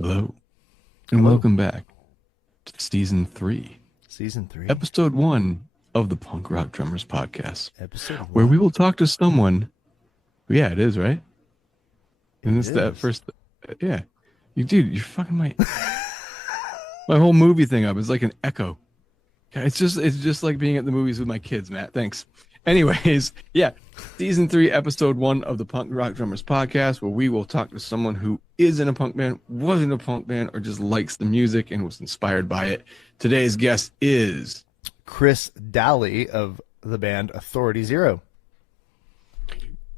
Hello, and Hello. welcome back to season three, Season 3, episode one of the Punk Rock Drummers podcast, episode where we 1. will talk to someone. Yeah, it is, right? It And it's that is. first, yeah. Dude, you're fucking my whole movie thing up. It's like an echo. Yeah, it's just like being at the movies with my kids, Matt. Thanks. Anyways, yeah, season three, episode one of the Punk Rock Drummers podcast, where we will talk to someone who is in a punk band, was in a punk band, or just likes the music and was inspired by it. Today's guest is Chris Dalley of the band Authority Zero.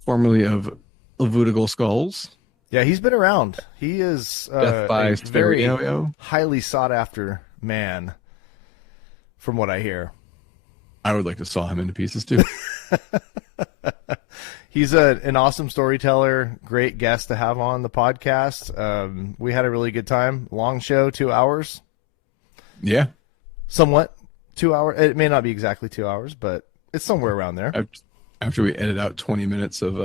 formerly of Levitical Skulls, Yeah, he's been around. He is Death by a very Stereo. highly sought after man, from what I hear. I would like to saw him into pieces too. He's an awesome storyteller, great guest to have on the podcast. We had a really good time. Long show, 2 hours. Yeah, Somewhat 2 hours. It may not be exactly 2 hours, but it's somewhere around there after we edit out 20 minutes of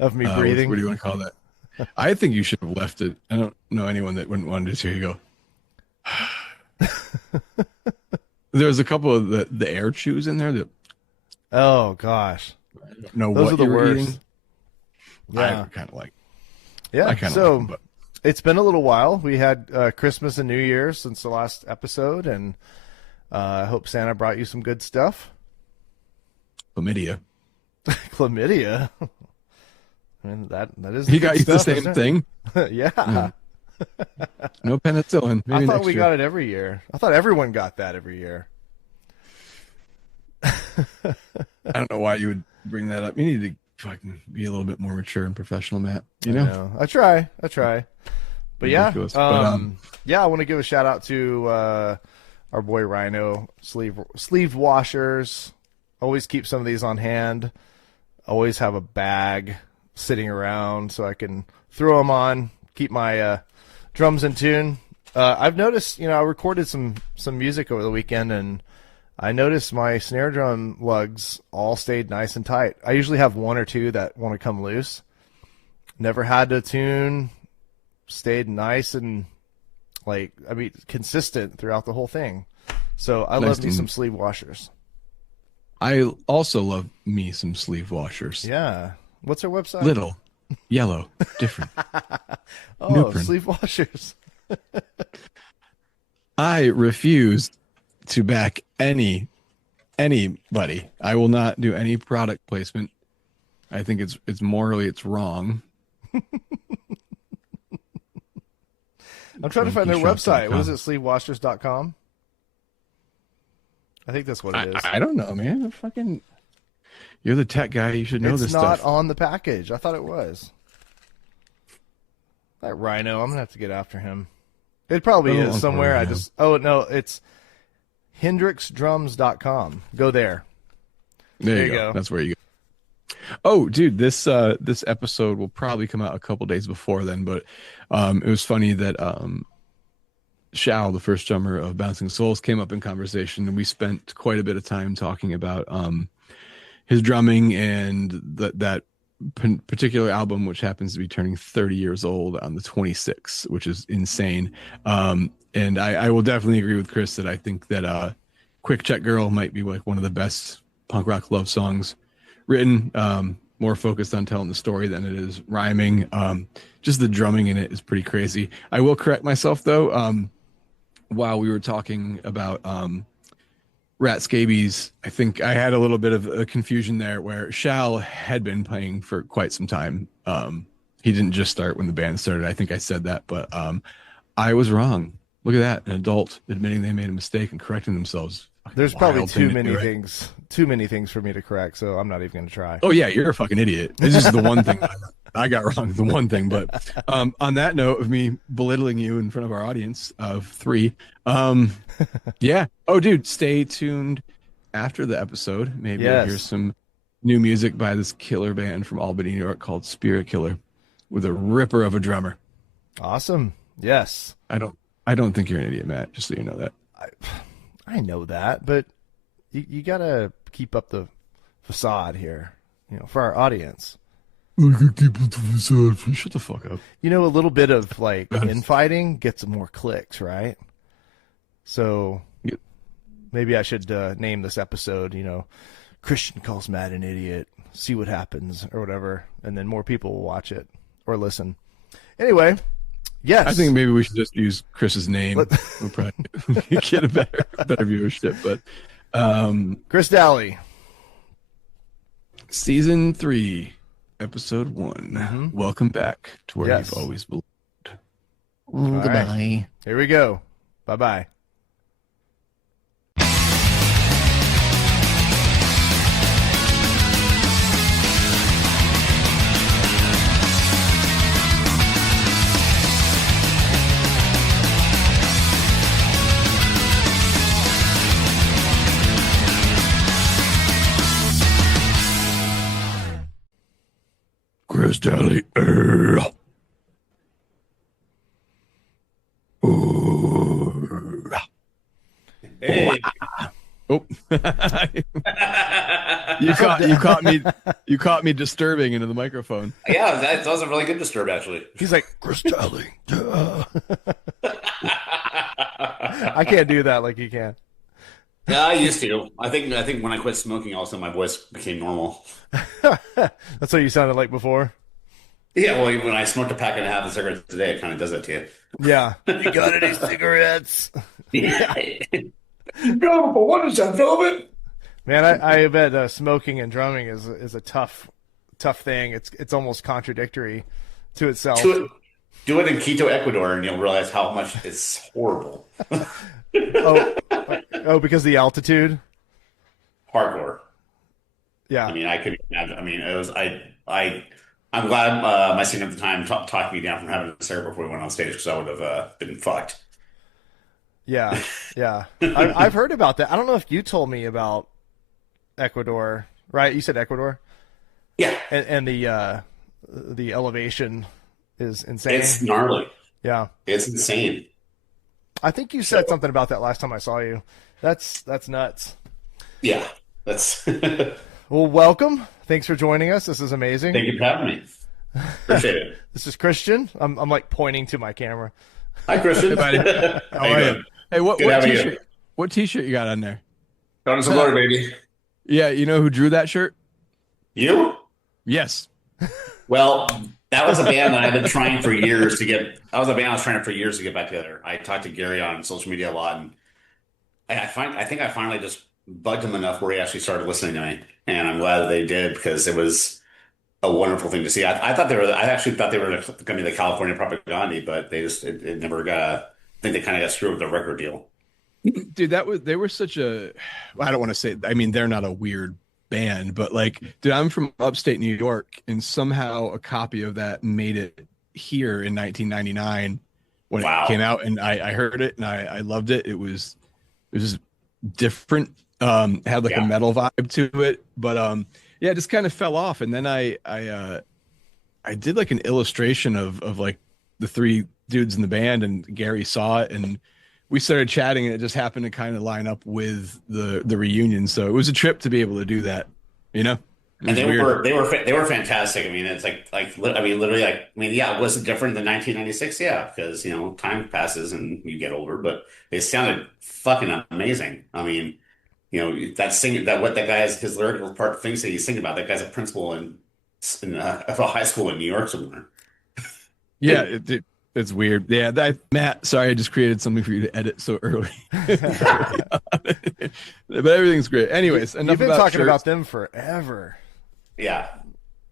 of me what breathing. do you want to call that? I think you should have left it. I don't know anyone that wouldn't want to just hear you go. There was a couple of the air chews in there that Oh gosh, I don't know those what are the you were worst. eating. Yeah, I kind of like. yeah. I kind of So like them, but it's been a little while. We had Christmas and New Year's since the last episode, and I hope Santa brought you some good stuff. chlamydia. Chlamydia. I mean, that is He good got you the stuff, same isn't thing. it? Yeah. No penicillin. I Maybe thought next we year. got it every year. I thought everyone got that every year. I don't know why you would bring that up. You need to fucking be a little bit more mature and professional, Matt. You I know? know. I try. But yeah, Ridiculous. But, yeah, I want to give a shout out to our boy Rhino, sleeve washers. Always keep some of these on hand. Always have a bag sitting around so I can throw them on, keep my drums in tune. I've noticed, I recorded some music over the weekend, and I noticed my snare drum lugs all stayed nice and tight. I usually have one or two that want to come loose. Never had to tune. Stayed nice and consistent throughout the whole thing. So I Nice love me to- some sleeve washers. I also love me some sleeve washers. Yeah. What's our website? Little, yellow, different. Oh, Nuprin. sleeve washers. I refuse to back anybody. I will not do any product placement. I think it's morally it's wrong. I'm trying to find their website. What is it? Drunkyshop.com. Sleevewashers.com? I think that's what it is. I don't know, man. Fucking, you're the tech guy. You should know It's this not stuff. on the package. I thought it was. That Rhino, I'm gonna have to get after him. It probably Oh, is Uncle somewhere. Rhino. Oh no, it's hendrixdrums.com. Go there. There you go. That's where you go. Oh, dude, this episode will probably come out a couple days before then, but it was funny that Shao, the first drummer of Bouncing Souls, came up in conversation, and we spent quite a bit of time talking about his drumming and that particular album, which happens to be turning 30 years old on the 26th, which is insane. And I will definitely agree with Chris that I think that Quick Check Girl might be like one of the best punk rock love songs written, more focused on telling the story than it is rhyming. Just the drumming in it is pretty crazy. I will correct myself though. While we were talking about Rat Scabies, I think I had a little bit of a confusion there where Shal had been playing for quite some time. He didn't just start when the band started. I think I said that, but I was wrong. Look at that. An adult admitting they made a mistake and correcting themselves. There's probably Wild thing too to many do, right? things for me to correct, so I'm not even going to try. Oh yeah, you're a fucking idiot. This is the one thing I got wrong. The one thing, but on that note of me belittling you in front of our audience of three, yeah. Oh, dude, stay tuned after the episode. Maybe you'll hear Yes. some new music by this killer band from Albany, New York called Spiritkiller, with a ripper of a drummer. Awesome. Yes. I don't think you're an idiot, Matt. Just so you know that. I know that, but you got to keep up the facade here, for our audience. Shut the fuck up. You know, a little bit of like infighting gets more clicks, right? So Yep. maybe I should name this episode, Christian calls Matt an idiot, see what happens, or whatever, and then more people will watch it or listen. Anyway, yes. I think maybe we should just use Chris's name. We'll probably get a better viewership. But Chris Dalley. Season 3, Episode 1. Mm-hmm. Welcome back to where you've always belonged. Goodbye. Right. Here we go. Bye-bye. Chris Dalley. Hey. Oh. you caught me disturbing into the microphone. Yeah, that was a really good disturb, actually. He's like, Chris Dalley. I can't do that like you can. Yeah, I used to. I think when I quit smoking, also my voice became normal. That's what you sounded like before. Yeah, well, when I smoked a pack and a half of cigarettes a day, it kind of does that to you. Yeah. You got any cigarettes? Yeah. No, but what is that, Velvet? Man, I bet smoking and drumming is a tough thing. It's almost contradictory to itself. Do it in Quito, Ecuador, and you'll realize how much it's horrible. Oh, because of the altitude? Hardcore. Yeah. I mean, I could imagine. I mean, it was I'm glad my singer at the time talked me down from having a cigarette before we went on stage because I would have been fucked. Yeah, yeah. I've heard about that. I don't know if you told me about Ecuador, right? You said Ecuador? Yeah. And the elevation is insane. It's gnarly. Yeah. It's insane. I think you said something about that last time I saw you. That's nuts. Yeah. That's Well, welcome. Thanks for joining us. This is amazing. Thank you for having me. Appreciate it. This is Christian. I'm like pointing to my camera. Hi, Christian. How are you? Hey, what t-shirt? You? What t-shirt you got on there? Don't glory, baby. Yeah, you know who drew that shirt? You? Yes. Well, that was a band that I've been trying for years to get. That was a band I was trying for years to get back together. I talked to Gary on social media a lot, and I think I finally just bugged him enough where he actually started listening to me, and I'm glad that they did because it was a wonderful thing to see. I actually thought they were going to be the California Propaganda, but it never got. I think they kind of got screwed with the record deal. Dude, they were such a. I don't want to say. I mean, they're not a weird band, but like, dude, I'm from upstate New York, and somehow a copy of that made it here in 1999 when it came out, and I heard it and I loved it. It was just different. Had like a metal vibe to it, but yeah, it just kind of fell off. And then I did like an illustration of like the three dudes in the band, and Gary saw it, and we started chatting, and it just happened to kind of line up with the reunion. So it was a trip to be able to do that, you know. And they were fantastic. I mean, it's literally, yeah, it wasn't different than 1996, yeah, because time passes and you get older, but they sounded fucking amazing. I mean, what that guy has, his lyrical part things that he's singing about. That guy's a principal in a high school in New York somewhere. Yeah, it's weird. Yeah, Matt, sorry, I just created something for you to edit so early. But everything's great. Anyways, enough. You've been talking about them forever. Yeah,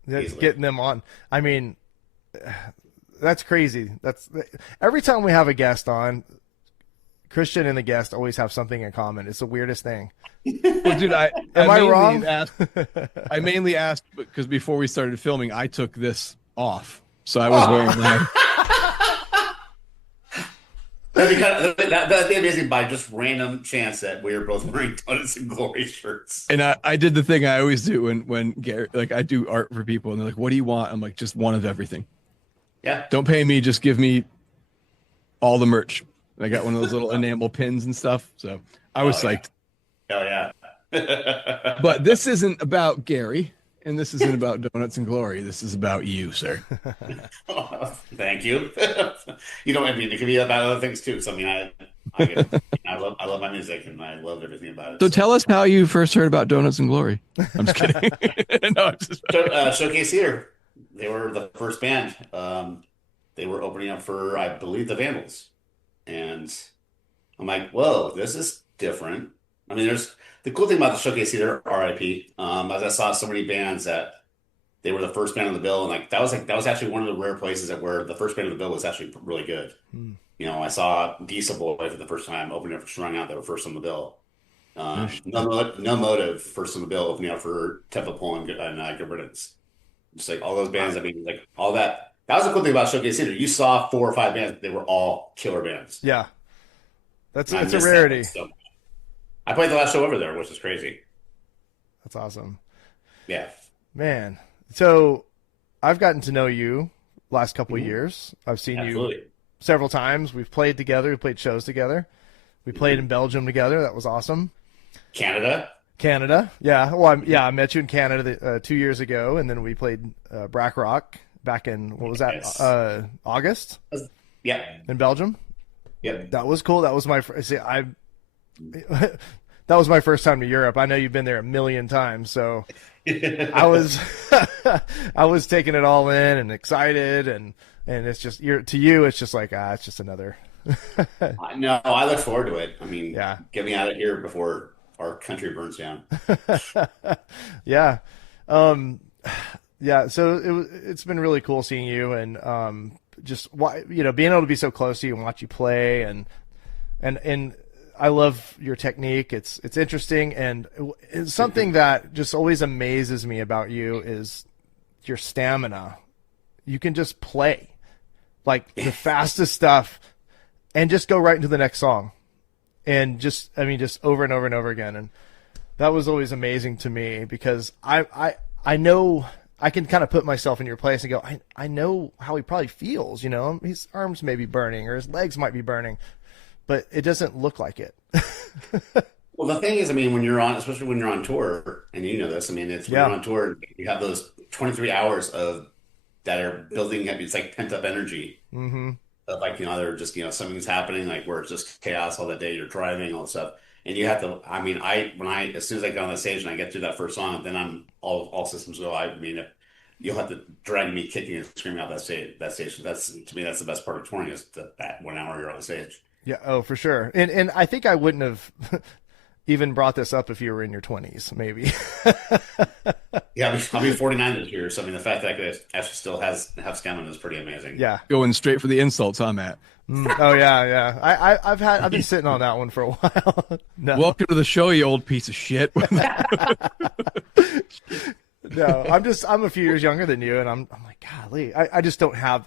getting them on. I mean, that's crazy. That's every time we have a guest on, Christian and the guest always have something in common. It's the weirdest thing. Well, dude, am I wrong? I mainly asked because before we started filming, I took this off, so I was wearing that. That'd be amazing by just random chance that we were both wearing Donuts and Glory shirts. And I did the thing I always do when Gary, like, I do art for people, and they're like, "What do you want?" I'm like, "Just one of everything. Yeah. Don't pay me. Just give me all the merch." And I got one of those little enamel pins and stuff. So I was psyched. Yeah. Oh yeah. But this isn't about Gary. And this isn't about donuts and glory. This is about you, sir. Thank you. You know, I mean, it could be about other things too. So I mean, I love my music and I love everything about it. So So, tell us how you first heard about donuts and glory. I'm just kidding. No, I'm just... Showcase Theater, they were the first band. They were opening up for, I believe, the Vandals, and I'm like, whoa, this is different. I mean, there's the cool thing about the Showcase Theater, RIP, as I saw so many bands that they were the first band on the bill, and that was actually one of the rare places that where the first band on the bill was actually really good. Hmm. You know, I saw Diesel Boy for the first time opening up for Strung Out. They were first on the bill. No Motive first on the bill opening up for Temple Pull and Good Riddance. Just like all those bands. I mean, like all that. That was the cool thing about Showcase Theater. You saw 4 or 5 bands. They were all killer bands. Yeah, that's a rarity. So I played the last show over there, which is crazy. That's awesome. Yeah, man. So I've gotten to know you last couple of years. I've seen you several times. We've played together. We played shows together. We played in Belgium together. That was awesome. Canada. Yeah. Well, I met you in Canada 2 years ago, and then we played Brack Rock back in, what was that? Yes. August? Yeah. In Belgium? Yep. That was cool. That was my that was my first time to Europe. I know you've been there a million times, so I was taking it all in and excited, and it's just to you it's just like it's just another. No, I look forward to it. I mean, yeah, get me out of here before our country burns down. Yeah. Yeah, so it's been really cool seeing you, and just being able to be so close to you and watch you play, and I love your technique. It's interesting, and it's something that just always amazes me about you is your stamina. You can just play like the fastest stuff and just go right into the next song, and just over and over and over again. And that was always amazing to me, because I know I can kind of put myself in your place and go, I know how he probably feels, his arms may be burning or his legs might be burning, but it doesn't look like it. Well, the thing is, I mean, especially when you're on tour, and you know this, I mean, it's when you're on tour, you have those 23 hours that are building up. It's like pent up energy. Mm-hmm. Of like, they're just, something's happening, like where it's just chaos all that day. You're driving, all this stuff. And you have to, I mean, as soon as I get on the stage and I get through that first song, then I'm all systems go. I mean, you'll have to drag me kicking and screaming out that stage. To me, that's the best part of touring, is that 1 hour you're on the stage. Yeah. Oh, for sure. And I think I wouldn't have even brought this up if you were in your 20s, maybe. Yeah, I'll be 49 this year. So I mean, the fact that I could actually still have stamina is pretty amazing. Yeah. Going straight for the insults, huh, Matt? Oh yeah. I've been sitting on that one for a while. No. Welcome to the show, you old piece of shit. No, I'm a few years younger than you, and I'm like, golly, I just don't have,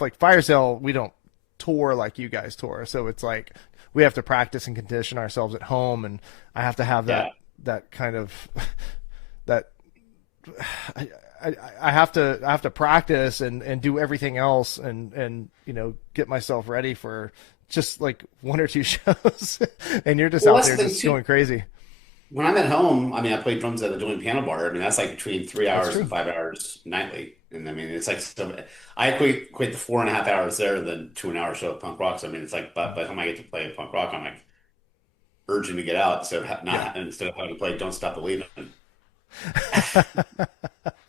like Fire Sale, we don't tour like you guys tour. So it's like we have to practice and condition ourselves at home, and I have to have that kind of that I have to practice and do everything else and get myself ready for just like 1 or 2 shows, and you're just out there just going crazy. When I'm at home, I mean, I play drums at a doing piano bar. I mean, that's like between 3 hours and 5 hours nightly. And I mean, it's like, I equate the 4.5 hours there than to an hour show of punk rock. So I mean, it's like, by the time I get to play punk rock, I'm like urging to get out instead of having to play Don't Stop Believing.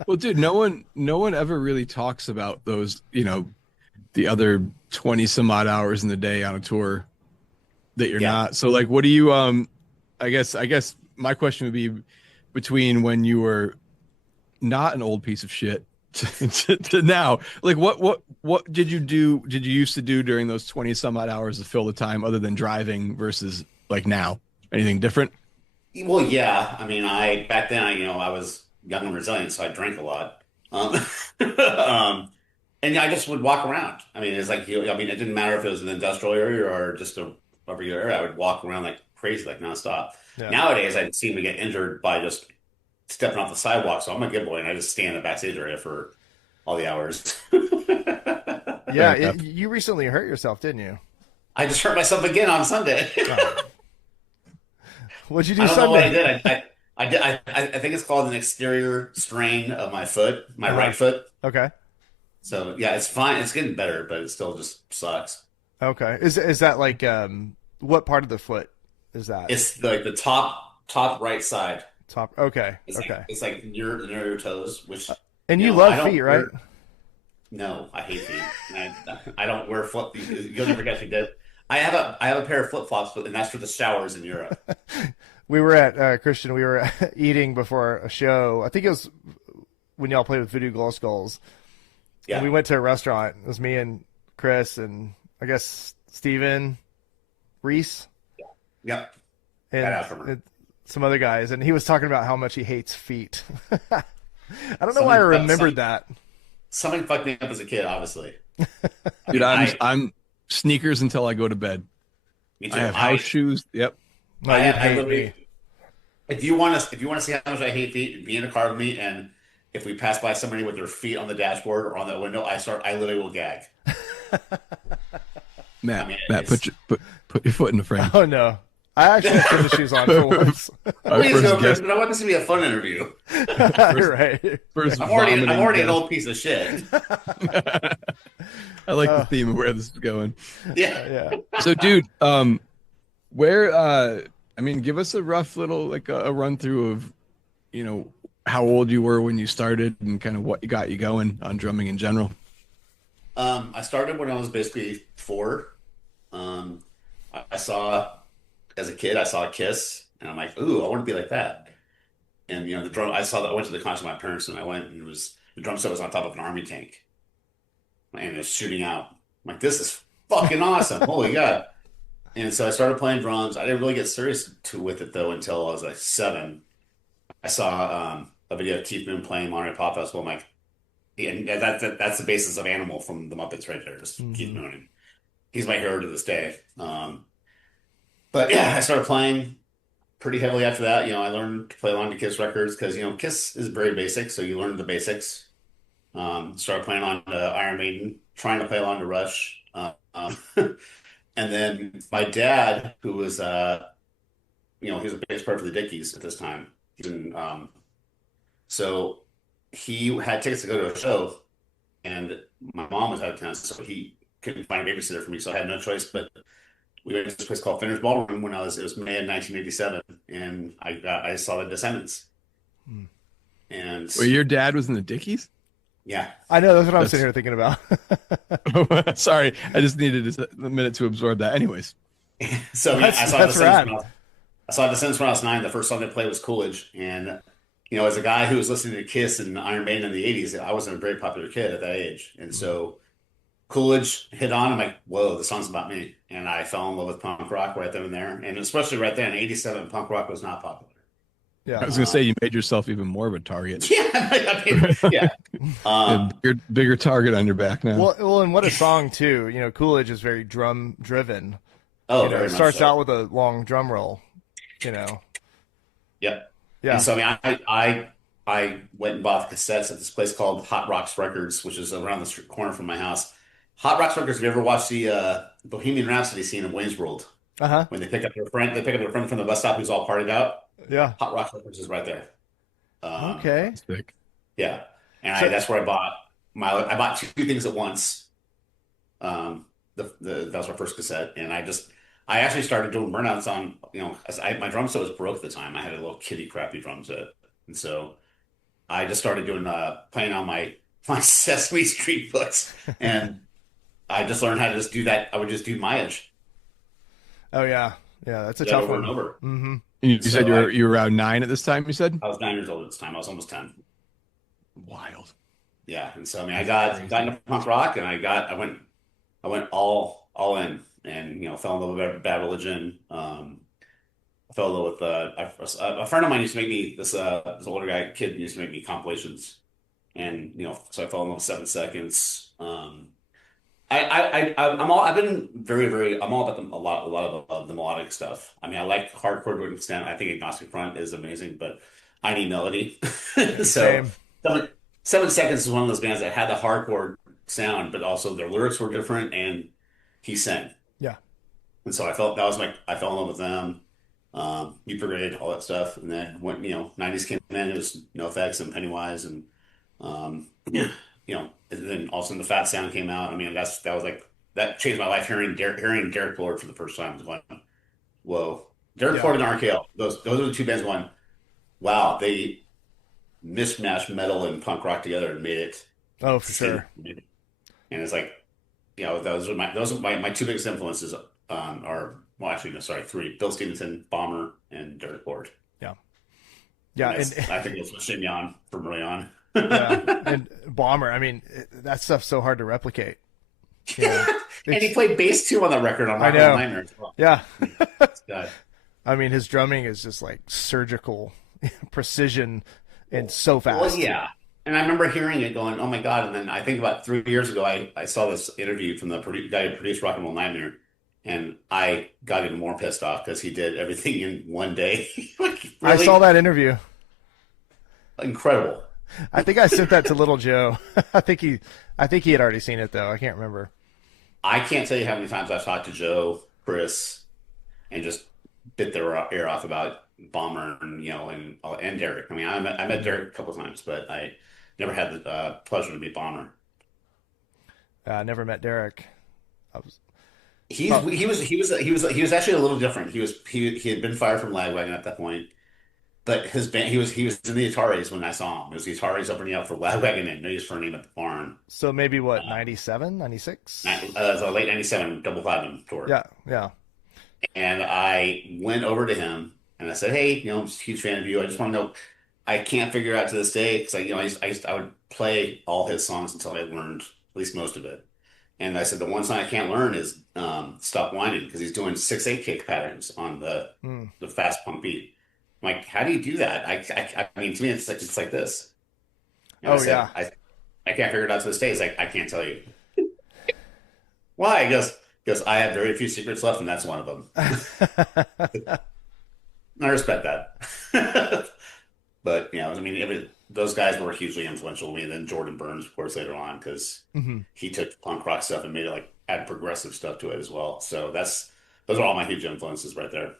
Well, dude, no one ever really talks about those, the other 20 some odd hours in the day on a tour that you're not. So like, what do you, I guess my question would be, between when you were not an old piece of shit to now, like what did you used to do during those 20 some odd hours to fill the time, other than driving, versus like now? Anything different? Well, yeah. I mean, back then, I was young and resilient, so I drank a lot. And I just would walk around. I mean, it's like, it didn't matter if it was an industrial area or just a regular area. I would walk around like crazy, like nonstop. Yeah. Nowadays, I seem to get injured by just stepping off the sidewalk. So I'm a good boy, and I just stay in the backstage area for all the hours. Yeah, you recently hurt yourself, didn't you? I just hurt myself again on Sunday. What'd you do I don't Sunday? know what I did. I think it's called an exterior strain of my foot, my Uh-huh. right foot. Okay. So yeah, it's fine. It's getting better, but it still just sucks. Okay. Is that like what part of the foot is that? It's like the top right side. Top. Okay. It's like Okay. it's like near your toes, which And you you know I love don't feet, right? wear. No, I hate feet. I don't wear flip. You'll never guess me did. I have a pair of flip flops, but and that's for the showers in Europe. We were at Christian. We were eating before a show. I think it was when y'all played with Voodoo Glow Skulls, and Yeah. we went to a restaurant. It was me and Chris and I guess Steven, Reese, Yep. Bad and afterburn. some other guys, and he was talking about how much he hates feet. I don't know why I Something, remembered something, that. something fucked me up as a kid, obviously. I Dude, mean, I'm sneakers until I go to bed. me I too. have house shoes. Yep. No, you'd I hate me. literally, if you want to see how much I hate feet, be in a car with me, and if we pass by somebody with their feet on the dashboard or on the window, I literally will gag. I mean, Matt, it's put your foot in the frame. Oh no, I actually have tennis shoes on for once. Our please first go, Chris, guest, but I want this to be a fun interview. first, Right. first I'm vomiting already an guest. old piece of shit. I like the Uh, theme of where this is going. Yeah. yeah. So, dude, where I mean, give us a rough little like a run through of, how old you were when you started and kind of what got you going on drumming in general. I started when I was basically 4. Um, I saw as a kid, I saw Kiss, and I'm like, ooh, I want to be like that. And the drum, I saw that. I went to the concert with my parents, and I went, and it was the drum set was on top of an army tank, and it was shooting out. I'm like, this is fucking awesome! Holy God! And so I started playing drums. I didn't really get serious with it though until I was like 7. I saw a video of Keith Moon playing Monterey Pop Festival. I'm like, yeah, and that's the basis of Animal from the Muppets right there. Just Keith Hmm. Moon. And he's my hero to this day. But yeah, I started playing pretty heavily after that. I learned to play along to Kiss records because Kiss is very basic, so you learn the basics. Started playing on Iron Maiden, trying to play along to Rush. And then my dad, who was he was a bass player for the Dickies at this time. So he had tickets to go to a show, and my mom was out of town, so he couldn't find a babysitter for me. So I had no choice but we went to this place called Finner's Ballroom when it was May of 1987, and I saw the Descendants, Hmm. and Well, your dad was in the Dickies? yeah, I know that's what I'm That's sitting here thinking about. sorry. I just needed a minute to absorb that. Anyways. so yeah, That's rad. I saw Descendants when I was 9. The first song they played was Coolidge, and as a guy who was listening to Kiss and Iron Maiden in the 80s, I wasn't a very popular kid at that age, and so Coolidge hit on. I'm like, whoa, the song's about me, and I fell in love with punk rock right then and there, and especially right then in '87, punk rock was not popular. I Yeah. was gonna say you made yourself even more of a target. Yeah, I mean, yeah. A Um, bigger target on your back now. Well, and what a song too. Coolidge is very drum driven. oh, It very much starts so. out with a long drum roll. You know. Yep. And Yeah. so, I mean, I went and bought the cassettes at this place called Hot Rocks Records, which is around the street corner from my house. Hot Rocks Records. Have you ever watched the Bohemian Rhapsody scene in Wayne's World Uh huh. when they pick up their friend from the bus stop who's all partied out? Yeah. Hot Rocks Records is right there. Okay. Sick. Yeah, and So that's where I bought two things at once. That was my first cassette, and I actually started doing burnouts on as my drum set was broke at the time. I had a little kitty crappy drum set, and so I just started doing playing on my Sesame Street books, and I just learned how to just do that. I would just do my edge, oh yeah, yeah, that's a do that tough over and one. over. Mm-hmm. You And said so you were around 9 at this time, you said? I was 9 years old at this time. I was almost 10. Wild. Yeah, and so I mean, That's got crazy. into punk rock, and I went all in, and fell in love with Bad Religion. I fell in love with a friend of mine used to make me this older kid used to make me compilations, and so I fell in love with 7 Seconds. I've been I'm all about a lot of the melodic stuff. I mean, I like hardcore to an extent. I think Agnostic Front is amazing, but I need melody. So Same. seven, 7 Seconds is one of those bands that had the hardcore sound, but also their lyrics were different, and he sang. Yeah. And so I fell in love with them. Super Grade, all that stuff. And then when, 90s came in, it was NoFX and Pennywise and, yeah, and then all of a sudden the Fat Sound came out. I mean, that was like, that changed my life hearing Derek Lord for the first time. Was going, whoa. Derek Lord and RKO, those are the two bands going, wow, they mismatched metal and punk rock together and made it. Oh, for sure. And it's like, those are my two biggest influences, are, well, actually, no, sorry, three: Bill Stevenson, Bomber, and Derek Lord. Yeah. Yeah. And I think it's what shit me on from early on. Yeah. And Bomber, I mean, that stuff's so hard to replicate. Yeah. And he played bass too on that record on Rock and Nightmare as well. Yeah. I mean, his drumming is just like surgical precision and so fast. Well, yeah. And I remember hearing it going, oh my God. And then I think about 3 years ago, I saw this interview from the guy who produced Rock and Roll Nightmare. And I got even more pissed off because he did everything in one day. Like, really I saw that interview. Incredible. I think I sent that to Little Joe. I think he had already seen it though. I can't remember. I can't tell you how many times I've talked to Joe, Chris, and just bit their ear off about Bomber and Derek. I mean, I met Derek a couple of times, but I never had the pleasure to meet Bomber. I never met Derek. He was actually a little different. He had been fired from Lagwagon at that point, but his band he was in the Ataris when I saw him. It was the Ataris opening up for Lagwagon and Noise for a Name at the Barn. So maybe what, 97, 96? It was a late 97 Double Platinum tour. Yeah. And I went over to him and I said, "Hey, I'm a huge fan of you. I just want to know. I can't figure out to this day because I would play all his songs until I learned at least most of it." And I said, the one song I can't learn is Stop Whining because he's doing 6/8 kick patterns on the fast punk beat. I'm like, how do you do that? I mean, to me, it's like this. And I can't figure it out to this day. It's like, I can't tell you. Why? Because I have very few secrets left, and that's one of them. I respect that. But, I mean, those guys were hugely influential. And then Jordan Burns, of course, later on, because he took punk rock stuff and made it add progressive stuff to it as well. So those are all my huge influences right there.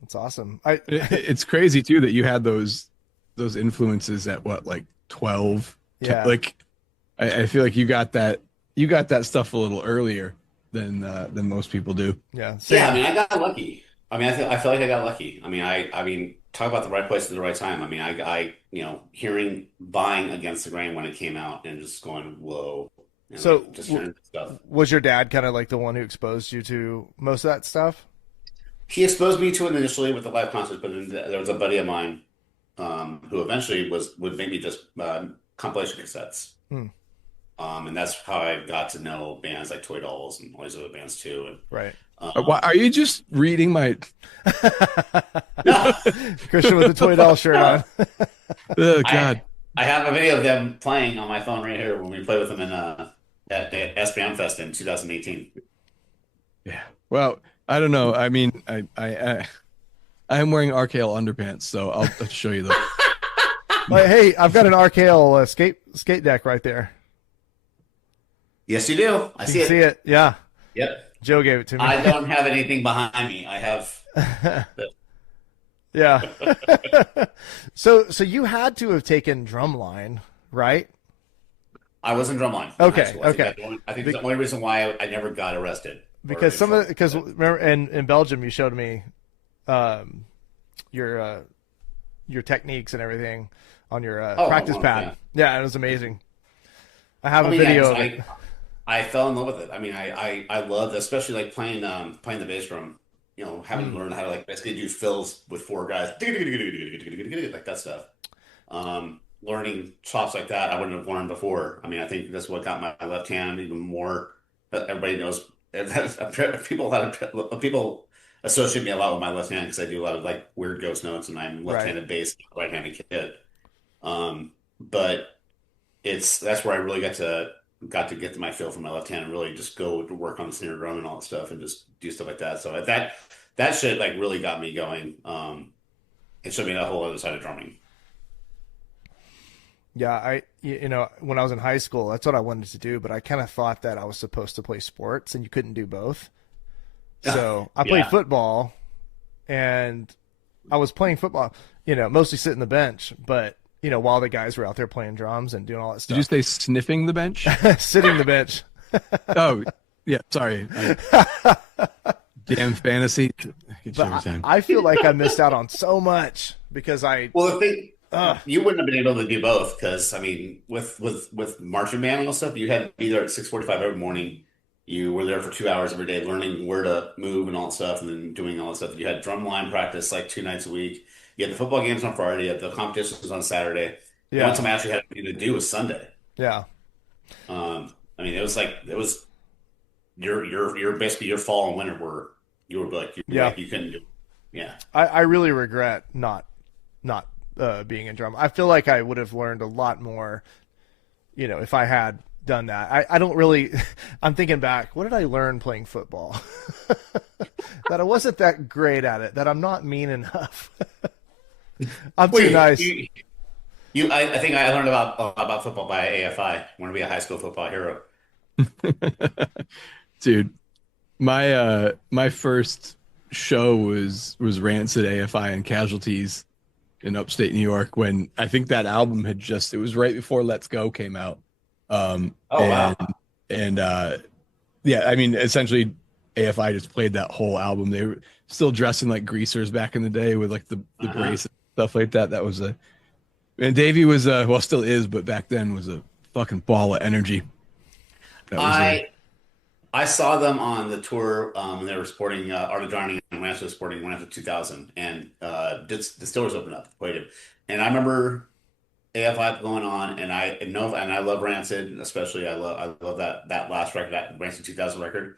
That's awesome. It's crazy too that you had those influences at what, like 12? Yeah. Like I feel like you got that stuff a little earlier than most people do. Yeah. Yeah. I mean, I got lucky. I mean, I feel like I got lucky. I mean, talk about the right place at the right time. I mean, I hearing Buying Against the Grain when it came out and just going, whoa. So just hearing stuff. Was your dad kind of like the one who exposed you to most of that stuff? He exposed me to it initially with the live concerts, but then there was a buddy of mine who eventually would make me just compilation cassettes. And that's how I got to know bands like Toy Dolls and all these other bands too. And, right. Are you just reading my Christian with the Toy Doll shirt on? Oh God! I have a video of them playing on my phone right here when we played with them at SBM Fest in 2018. Yeah. Well, I don't know. I mean, I am wearing RKL underpants, so I'll show you those. Hey, I've got an RKL skate deck right there. Yes, you do. I see it. Yeah. Yep. Joe gave it to me. I don't have anything behind me. I have. Yeah. So you had to have taken drumline, right? I was in drumline. Okay. I think it's the only reason why I never got arrested. Because remember in Belgium you showed me your techniques and everything on your practice pad. Yeah, it was amazing. I have a video of it. I fell in love with it. I mean, I loved, especially like playing the bass drum. Having to learn how to basically do fills with four guys, like that stuff. Learning chops like that I wouldn't have learned before. I mean, I think that's what got my left hand even more. Everybody knows. People associate me a lot with my left hand because I do a lot of weird ghost notes, and I'm left-handed bass, right-handed kid. But that's where I really got to get to my feel for my left hand and really just go to work on the snare drum and all that stuff and just do stuff like that. So that shit really got me going. It showed me that whole other side of drumming. Yeah, when I was in high school, that's what I wanted to do, but I kind of thought that I was supposed to play sports and you couldn't do both. So I played football and I was playing football, mostly sitting the bench, but while the guys were out there playing drums and doing all that Did you stuff. say sniffing the bench? Sitting the bench. Oh, yeah. Sorry. Damn fantasy. But I feel like I missed out on so much because Well, the thing you wouldn't have been able to do both because I mean, with marching band and all stuff, you had to be there at 6:45 every morning. You were there for 2 hours every day, learning where to move and all that stuff, and then doing all that stuff. You had drum line practice like 2 nights a week. You had the football games on Friday. You had the competitions on Saturday. The only yeah, time I actually had anything to do was Sunday. yeah. I mean, it was your basically your fall and winter were you were like Yeah. you couldn't do. Yeah. I really regret not being in drum. I feel like I would have learned a lot more, if I had done that. I don't really. I'm thinking back. What did I learn playing football? That I wasn't that great at it. That I'm not mean enough. I'm too nice. I think I learned about football by AFI. I want to be a high school football hero. Dude, my first show was Rancid AFI and Casualties in upstate New York when I think that album had just it was right before Let's Go came out. Wow. And yeah, I mean essentially AFI just played that whole album. They were still dressing like greasers back in the day with like the brace and stuff like that. That was and Davey was well still is, but back then was a fucking ball of energy. That was I saw them on the tour. They were sporting Art of Drowning and Rancid was sporting Rancid 2000, and Distillers opened up, played it, and I remember AFI going on, and I love Rancid, especially I love that last record, that Rancid 2000 record.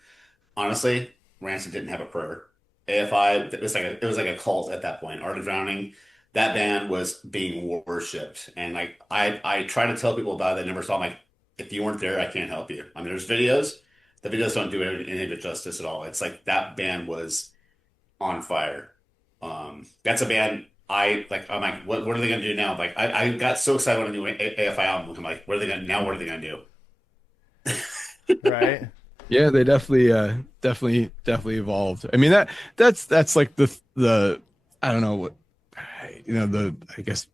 Honestly, Rancid didn't have a prayer. AFI it was like a cult at that point. Art of Drowning, that band was being worshipped, and like I try to tell people about it. They never saw. I'm like, if you weren't there, I can't help you. I mean, there's videos. The videos don't do any of it justice at all. It's like that band was on fire. That's a band I like. I'm like, what are they gonna do now? Like, I got so excited when I knew AFI album. I'm like, what are they gonna now? What are they gonna do? Right. Yeah, they definitely evolved. I mean that's like the I don't know what the I guess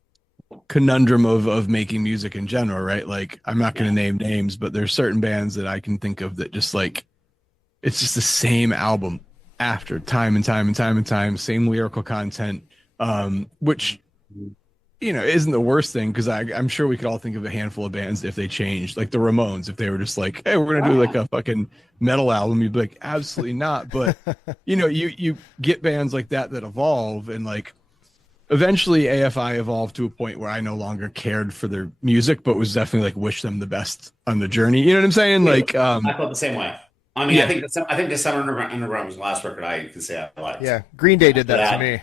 conundrum of making music in general, right? Like I'm not going to name names, but there's certain bands that I can think of that just like it's just the same album after time and time and time and time, same lyrical content, which isn't the worst thing because I'm sure we could all think of a handful of bands if they changed, like the Ramones, if they were just like, hey, we're gonna do like a fucking metal album, you'd be like, absolutely not. But you get bands like that evolve, and like eventually AFI evolved to a point where I no longer cared for their music, but was definitely like wish them the best on the journey. You know what I'm saying? Like I felt the same way. I mean, I think December Underground was the last record I can say I liked. Yeah, Green Day did that to me.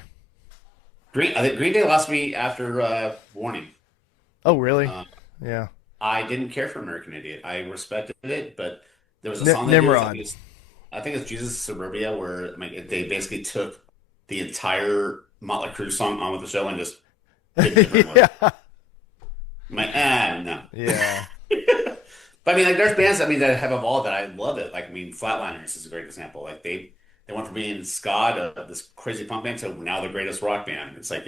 I think Green Day lost me after Warning. Oh, really? Yeah. I didn't care for American Idiot. I respected it, but there was a song they Nimrod. did. I think it's Jesus Suburbia, where they basically took the entire Motley Crue song on with the show and just did different Yeah. I'm like, no. Yeah. But I mean, like, there's bands that have evolved that I love it. Like, I mean, Flatliners is a great example. Like they went from being ska to this crazy punk band to now the greatest rock band. It's like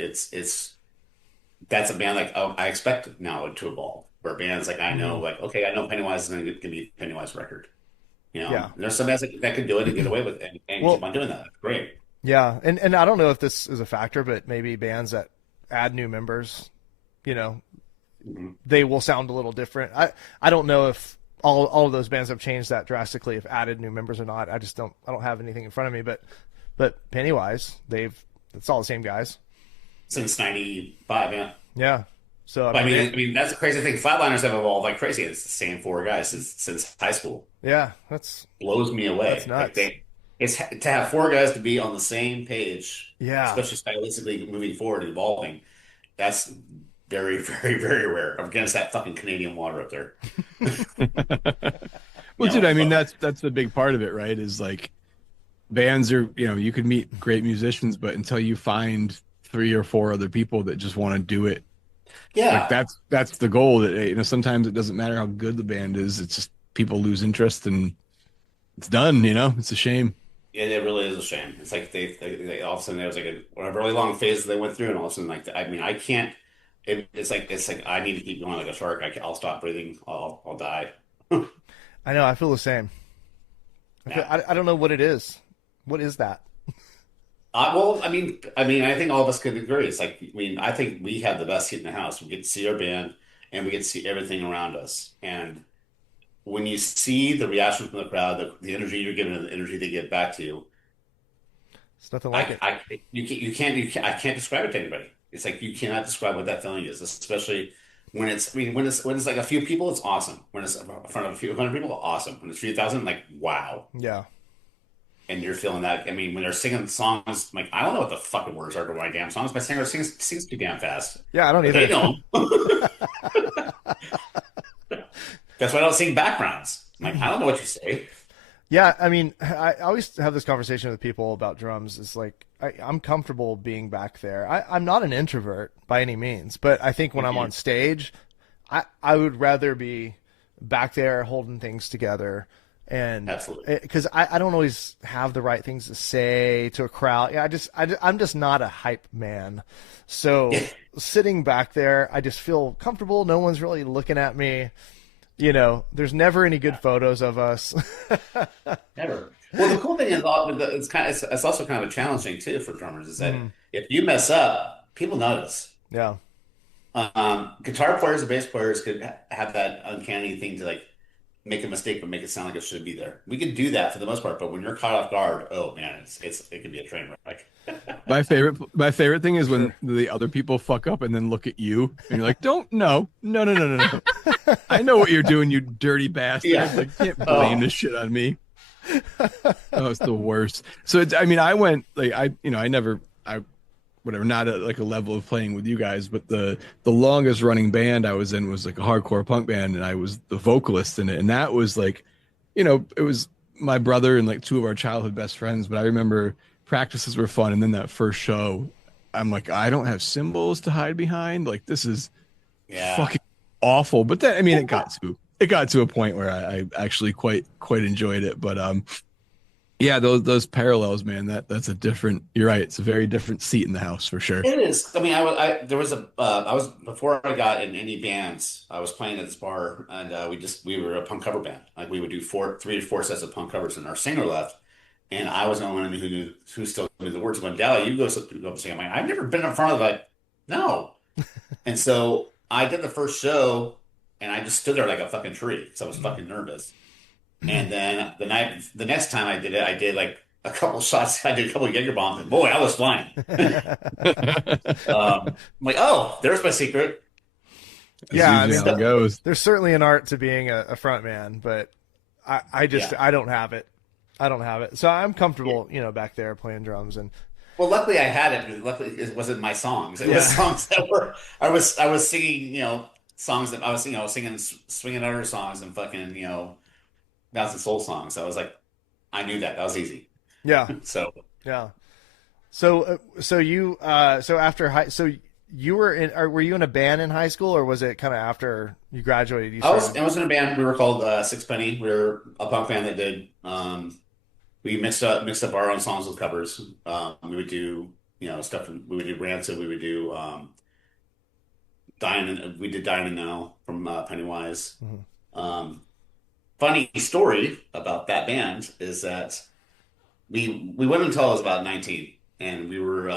that's a band like I expect now to evolve. Where bands like I know like okay, I know Pennywise is going to be a Pennywise record. Yeah. There's some bands that can do it and get away with it and keep on doing that. Great. Yeah, and I don't know if this is a factor, but maybe bands that add new members, they will sound a little different. I don't know if all of those bands have changed that drastically, if added new members or not. I don't have anything in front of me, but Pennywise, it's all the same guys. Since '95, yeah. Yeah. So I mean that's a crazy thing. Flatliners have evolved like crazy. It's the same four guys since high school. Yeah, that's blows me away. That's nuts. It's to have four guys to be on the same page, yeah, especially stylistically moving forward and evolving. That's very, very, very rare against that fucking Canadian water up there. Well, dude, I mean that's the big part of it, right? Is like bands are, you could meet great musicians, but until you find 3 or 4 other people that just want to do it, yeah, like that's the goal. That sometimes it doesn't matter how good the band is; it's just people lose interest and it's done. It's a shame. it really is a shame. It's like they all of a sudden there was like a really long phase they went through, and all of a sudden like I mean I can't. It's like I need to keep going like a shark. I'll stop breathing. I'll die. I know. I feel the same. Yeah. I don't know what it is. What is that? Well, I mean, I think all of us could agree. It's like, I mean, I think we have the best seat in the house. We get to see our band, and we get to see everything around us. And when you see the reaction from the crowd, the energy you're giving, and the energy they give back to you, It's nothing like it. I can't describe it to anybody. It's like you cannot describe what that feeling is, especially when it's, I mean, when it's like a few people, it's awesome. When it's in front of a few hundred people, awesome. When it's 3,000, like, wow. Yeah. And you're feeling that. I mean, when they're singing songs, like, I don't know what the fucking words are to my damn songs. My singer sings too damn fast. Yeah, I don't But they either. know 'em. That's why I don't sing backgrounds. I'm like, I don't know what you say. Yeah, I mean, I always have this conversation with people about drums. It's like I'm comfortable being back there. I'm not an introvert by any means, but I think when I'm on Mhm. stage, I would rather be back there holding things together, and Absolutely. because I don't always have the right things to say to a crowd. Yeah, I'm just not a hype man. So sitting back there, I just feel comfortable. No one's really looking at me. There's never any good photos of us. Never. Well, the cool thing is, it's also kind of a challenging too for drummers is that Mm, if you mess up, people notice. yeah. Guitar players and bass players could have that uncanny thing to like make a mistake but make it sound like it should be there. We can do that for the most part, but when you're caught off guard, oh man, it can be a train wreck. My favorite thing is when Sure. the other people fuck up and then look at you and you're like, don't no no no no no no. I know what you're doing, you dirty bastard. Yeah. Like, you can't blame Oh, this shit on me. Oh, it's the worst. So I mean, I went like I never I whatever, not at like a level of playing with you guys, but the longest running band I was in was like a hardcore punk band, and I was the vocalist in it, and that was like, it was my brother and like two of our childhood best friends. But I remember practices were fun, and then that first show, I'm like, I don't have cymbals to hide behind. Like this is yeah. fucking awful. But then I mean, it got to a point where I actually quite enjoyed it. But yeah, those parallels, man. That's a different. You're right. It's a very different seat in the house for sure. It is. I mean, there was I was, before I got in any bands, I was playing at this bar, and we were a punk cover band. Like we would do 3 to 4 sets of punk covers, and our singer left, and I was the only one who still knew the words. Going, Dally, you go up and sing. I'm like, I've never been in front of like, no. And so I did the first show, and I just stood there like a fucking tree because I was fucking nervous. And then the next time I did it, I did like a couple shots. I did a couple of Jaeger bombs, and boy, I was flying. I'm like, oh, there's my secret. That's Yeah, I usually mean, how it goes. there's certainly an art to being a front man, but I just Yeah. I don't have it. I don't have it. So I'm Yeah. comfortable, back there playing drums and Well, luckily I had it. Because luckily it wasn't my songs. It was yeah. songs that were I was singing, songs that I was, singing swinging other songs and fucking, Mouse and Soul songs. So I was like, I knew that was easy. Yeah. So Yeah. So after high so you were in or were you in a band in high school or was it kind of after you graduated you started? I was in a band. We were called Sixpenny. We were a punk band that did. We mixed up our own songs with covers. We would do stuff. We would do Rancid. We would do We did Dying and Now from Pennywise. Mhm. Um, Funny story about that band is that we went until I was about 19, and we were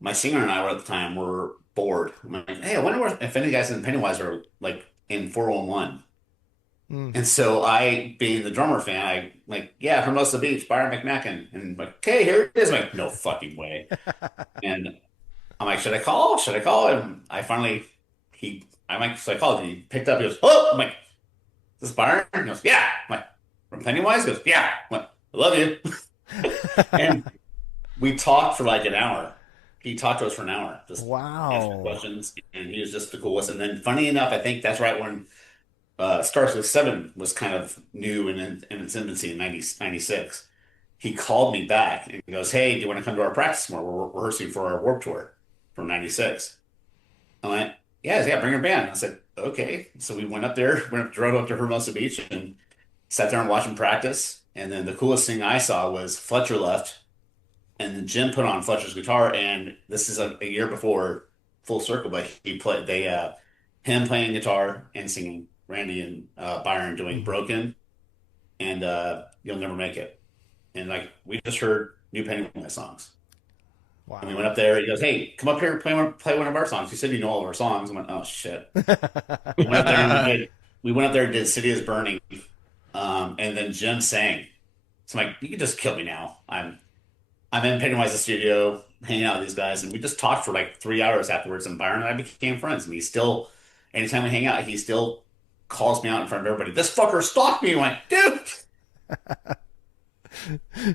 my singer and I were at the time were bored. I'm like, hey, I wonder if any guys in Pennywise are like in 411. Mm. And so I, being the drummer fan, I like, yeah, Hermosa Beach, Byron McMacken. And like, okay, here it is. I'm like, no fucking way. And I'm like, should I call? Should I call? And I'm like, so I called and he picked up. He goes, oh, I'm like, is this Byron? He goes, yeah. I'm like, from Pennywise? He goes, yeah. I'm like, I love you. And we talked for like an hour. He talked to us for an hour, just answering Wow. questions. And he was just the coolest. And then funny enough, I think that's right when Starts with Seven was kind of new and in its infancy in 96. He called me back and he goes, hey, do you want to come to our practice more? We're rehearsing for our Warped Tour from 96. I went, yeah, bring your band. I said, okay. So we went up there, drove up to Hermosa Beach, and Sat there and watched him practice. And then the coolest thing I saw was Fletcher left, and then Jim put on Fletcher's guitar. And this is a year before Full Circle, but he played him playing guitar and singing. Randy and Byron doing Mhm. Broken and You'll Never Make It. And like we just heard new Pennywise songs. And we Wow. went up there. He goes, "Hey, come up here and play one of our songs." He said, "You know all of our songs." I went, "Oh shit." We went up there and we went up there and did "City Is Burning," and then Jim sang. So I'm like, "You can just kill me now." I'm in Pennywise's studio hanging out with these guys, and we just talked for like 3 hours afterwards. And Byron and I became friends. And he still, anytime we hang out, he still calls me out in front of everybody. "This fucker stalked me." I went, "Dude."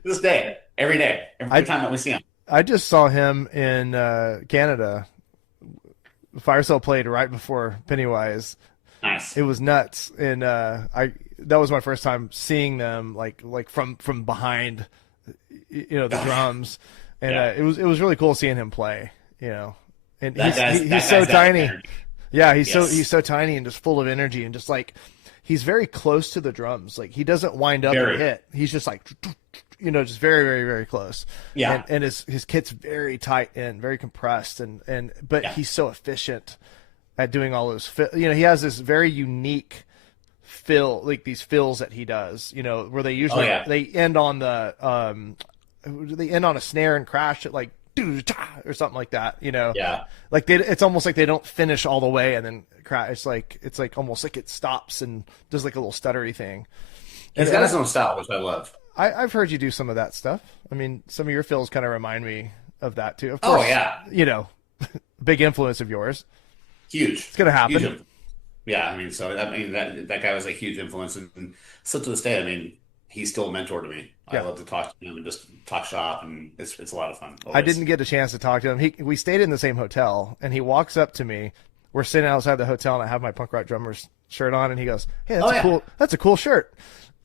This day, every I time that we see him. I just saw him in Canada. Firestone played right before Pennywise. Nice. It was nuts, and I that was my first time seeing them like from behind, the drums, and Yeah. it was really cool seeing him play. And he's That so guy's got tiny. energy. Yeah, he's Yes. so tiny and just full of energy and just like he's very close to the drums. Like he doesn't wind up and Very. hit. He's just like just very, very, very close. Yeah. And his kit's very tight and very compressed but Yeah. he's so efficient at doing all those he has this very unique fill, like these fills that he does, where they Oh usually yeah. they end on they end on a snare and crash it like or something like that, Yeah. like it's almost like they don't finish all the way and then crash. It's like almost like it stops and does like a little stuttery thing. He's got his own style, which I love. I've heard you do some of that stuff. I mean, some of your fills kind of remind me of that too. Of Oh course, yeah. big influence of yours. Huge. It's gonna happen. Huge. Yeah, I mean, that guy was a huge influence, and still to this day, I mean, he's still a mentor to me. I Yeah. love to talk to him and just talk shop, and it's a lot of fun. I Always. didn't get a chance to talk to him. We stayed in the same hotel, and he walks up to me. We're sitting outside the hotel, and I have my punk rock drummers shirt on, and he goes, "Hey, Oh yeah. that's a cool shirt."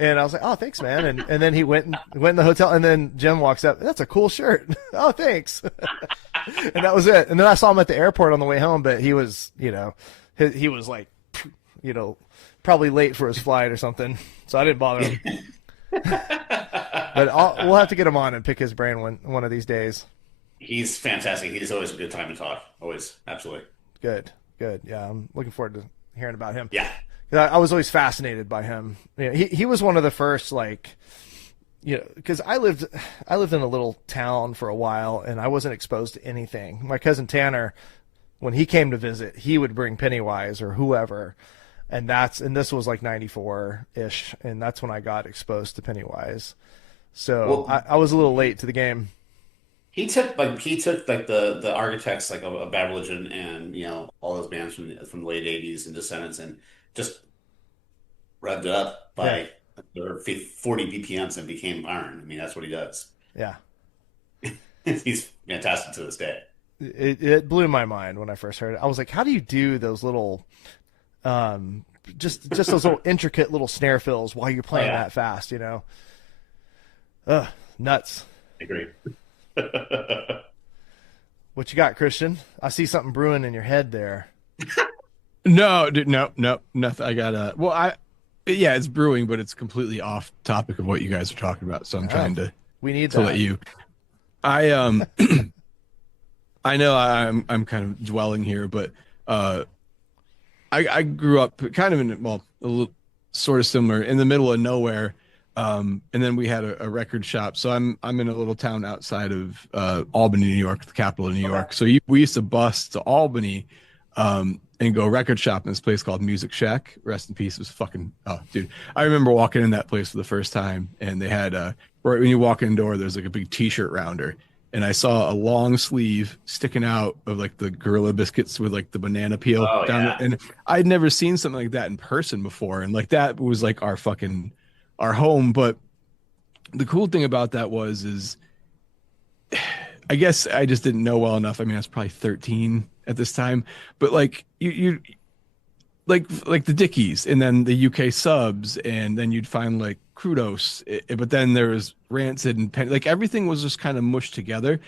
And I was like, "Oh, thanks, man." And then he went in the hotel, and then Jim walks up. "That's a cool shirt." "Oh, thanks." And that was it. And then I saw him at the airport on the way home, but he was, he was like, probably late for his flight or something. So I didn't bother him. But we'll have to get him on and pick his brain one of these days. He's fantastic. He's always a good time to talk. Always, absolutely. Good. Yeah, I'm looking forward to hearing about him. Yeah. I was always fascinated by him. He was one of the first, like, because I lived in a little town for a while and I wasn't exposed to anything. My cousin Tanner, when he came to visit, he would bring Pennywise or whoever, and this was like 94 ish, and that's when I got exposed to Pennywise. So Well, I was a little late to the game. he took the Architects like of Bad Religion and all those bands from the late '80s and Descendants and just revved it up Yeah, by 40 BPMs and became Iron. I mean, that's what he does. yeah. He's fantastic to this day. It blew my mind when I first heard it. I was like, how do you do those little, just those little intricate little snare fills while you're Oh playing yeah, that fast? Ugh, nuts. I agree. What you got, Christian? I see something brewing in your head there. No, dude, no, nothing. I got yeah, it's brewing, but it's completely off topic of what you guys are talking about. So I'm Oh, trying to we need to let that. you. I I know I'm kind of dwelling here, but I grew up kind of in, well, a little sort of similar in the middle of nowhere. And then we had a record shop. So I'm in a little town outside of Albany, New York, the capital of New Okay. York. So we used to bus to Albany and go record shop in this place called Music Shack. Rest in peace. It was fucking, oh dude. I remember walking in that place for the first time, and they had right when you walk in the door, there's like a big t-shirt rounder. And I saw a long sleeve sticking out of like the Gorilla Biscuits with like the banana peel Oh down yeah. and I'd never seen something like that in person before. And like that was like our home. But the cool thing about that is I guess I just didn't know well enough. I mean, I was probably 13 at this time, but like you like the Dickies and then the UK subs, and then you'd find like Crudos, but then there was Rancid and Penny, like everything was just kind of mushed together.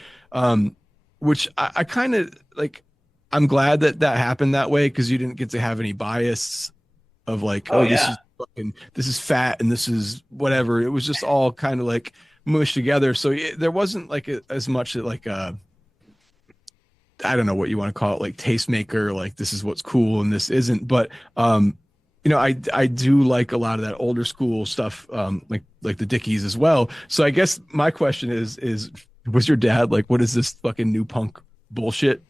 Which I kind of like, I'm glad that happened that way, because you didn't get to have any bias of like, Oh oh, this is yeah. fucking this is fat and this is whatever. It was just all kind of like mushed together. So there wasn't like as much like I don't know what you want to call it, like tastemaker, like this is what's cool and this isn't. But I do like a lot of that older school stuff, like the Dickies as well. So I guess my question is was your dad like, what is this fucking new punk bullshit?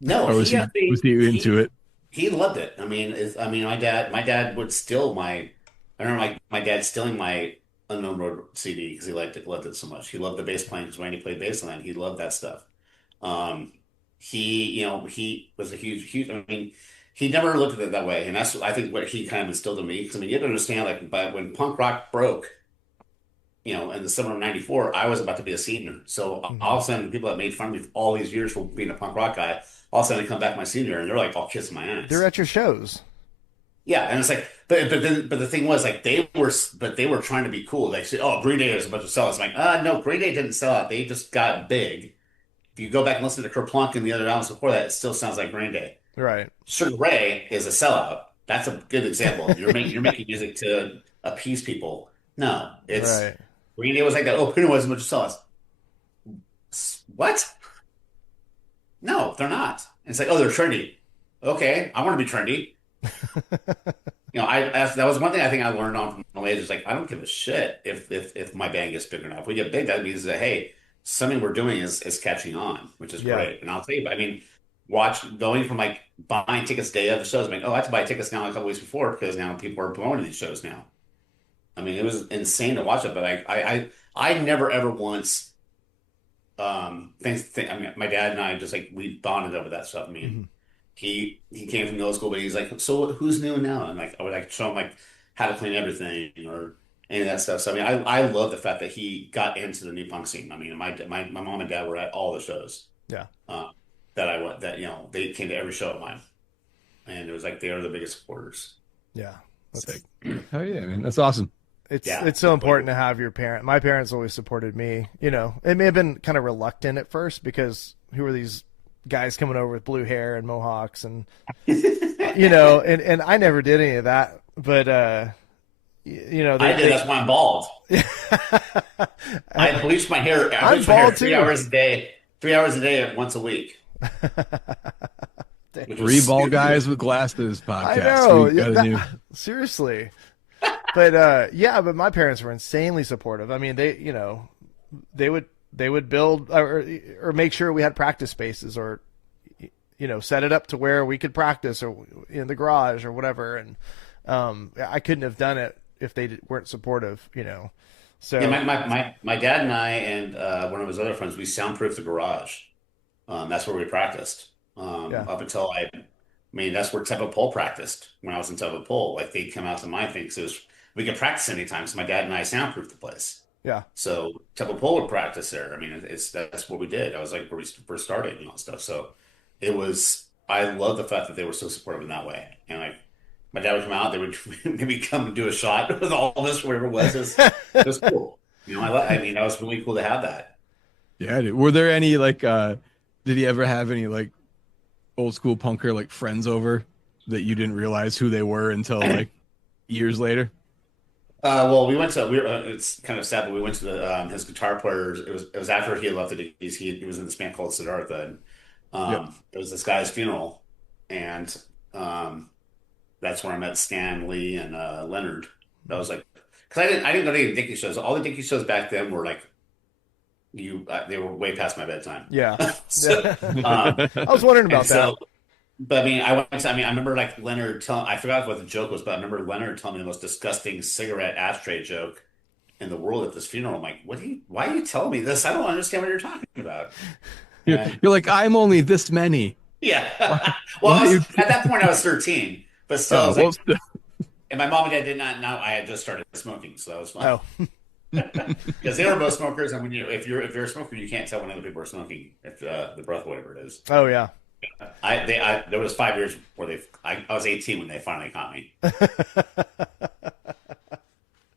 No, Or he actually was he into it? he loved it. My dad would steal my. I remember my dad stealing my Unknown Road CD because he loved it so much. He loved the bass playing because Randy played bass line. He loved that stuff. Um, he was a huge. I mean, he never looked at it that way, and that's I think what he kind of instilled in me. Because I mean, you have to understand, like, but when punk rock broke, in the summer of '94, I was about to be a senior. So all of a sudden, people that made fun of me for all these years for being a punk rock guy, all of a sudden, I come back my senior, and they're like all kissing my They're ass. at your shows. Yeah, and it's like, but the thing was like they were trying to be cool. They said, "Oh, Green Day is a bunch of sellouts." I'm like, no, Green Day didn't sell out. They just got big. If you go back and listen to Kerplunk and the other albums before that, it still sounds like Green Day. Right. Sugar Ray is a sellout. That's a good example. You're making music to appease people. No, it's Right. Green Day was like that. Oh, Green Day was a bunch of sellouts. What? No, they're not. It's like, oh, they're trendy. Okay, I want to be trendy. That was one thing I think I learned on from my age. Is like I don't give a shit if my band gets big enough. If we get big, that means that hey, something we're doing is catching on, which is Yeah. great. And I'll tell you, I mean, watch going from like buying tickets day of the shows. I'm like, oh, I have to buy tickets now a couple weeks before because now people are going to these shows now. I mean, it was insane to watch it, but I never ever once I mean, my dad and I just like we bonded over that stuff. I Hmm. mean, he came from middle school, but he's like, so who's new now? And like I would like show him like how to clean everything or any of that stuff. So I mean, I love the fact that he got into the new punk scene. I mean, my mom and dad were at all the shows Yeah. uh, that I went. That they came to every show of mine, and it was like they are the biggest supporters. Yeah. Sick. That's Oh yeah, man, that's awesome. Yeah, it's so important to have your parent. My parents always supported me. It may have been kind of reluctant at first because who are these guys coming over with blue hair and mohawks and and I never did any of that. But I did. That's why I'm bald. I bleach my hair. I I'm bleach my hair bald 3 hours a day. 3 hours a day, once a week. Which was Three ball stupid. guys with glasses I podcast. know. We got a new. Seriously. But but my parents were insanely supportive. I mean, they would build or make sure we had practice spaces or set it up to where we could practice or in the garage or whatever. And I couldn't have done it if they weren't supportive. So Yeah, my dad and I and one of his other friends, we soundproofed the garage. That's where we practiced. yeah, Up until I mean, that's where Temple Pole practiced when I was in Temple Pole. Like they'd come out to my thing, so we could practice anytime. So my dad and I soundproofed the place. yeah, So Temple Pole would practice there. I mean, that's what we did. I was like where we first started and all that stuff. So it was. I love the fact that they were so supportive in that way. And like my dad would come out, they would maybe come and do a shot with all this, whatever it was. It was cool. I mean, that was really cool to have that. Yeah, dude. Were there any like? Did he ever have any like old school punker like friends over that you didn't realize who they were until like years later? Well, it's kind of sad, but we went to his guitar players. It was after he had left the Dickies. He was in this band called Siddhartha. And, Yep. it was this guy's funeral, and that's where I met Stan Lee and Leonard. That was like because I didn't go to any Dickie shows. All the Dickie shows back then were like they were way past my bedtime. yeah. So, I was wondering and about that. so, but I mean, I remember like Leonard telling, I forgot what the joke was, but I remember Leonard telling me the most disgusting cigarette ashtray joke in the world at this funeral. I'm like, why are you telling me this? I don't understand what you're talking about. You're, And you're like, I'm only this many. yeah. Well, Why you? at that point I was 13, but still, I Oh, was well, like, and my mom and dad did not know I had just started smoking, so that was fun. Oh, Because they were both smokers, and when if you're a smoker, you can't tell when other people are smoking if the breath, whatever it is. oh yeah. There was 5 years where I was 18 when they finally caught me.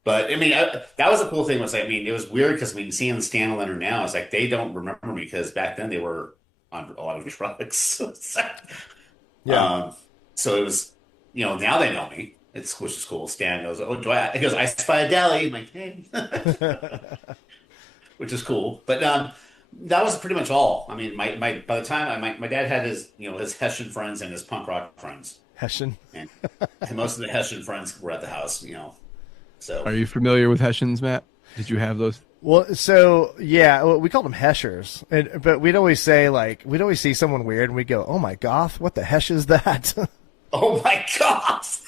But I mean, that was a cool thing. Was I mean, it was weird because I mean, seeing Stan and Leonard now, it's like they don't remember me because back then they were on a lot of drugs. So, Yeah. so it was, now they know me, which is cool. Stan goes, "Oh, he goes, I spy a deli." I'm like, "Hey," which is cool. But that was pretty much all. I mean, my by the time my dad had his his Hessian friends and his punk rock friends, Hessian. and most of the Hessian friends were at the house. So Are you familiar with Hessians, Matt? Did you have those? Well, so yeah, we called them Heshers, but we'd always see someone weird, and we'd go, "Oh my goth, what the hesh is that?" oh my gosh.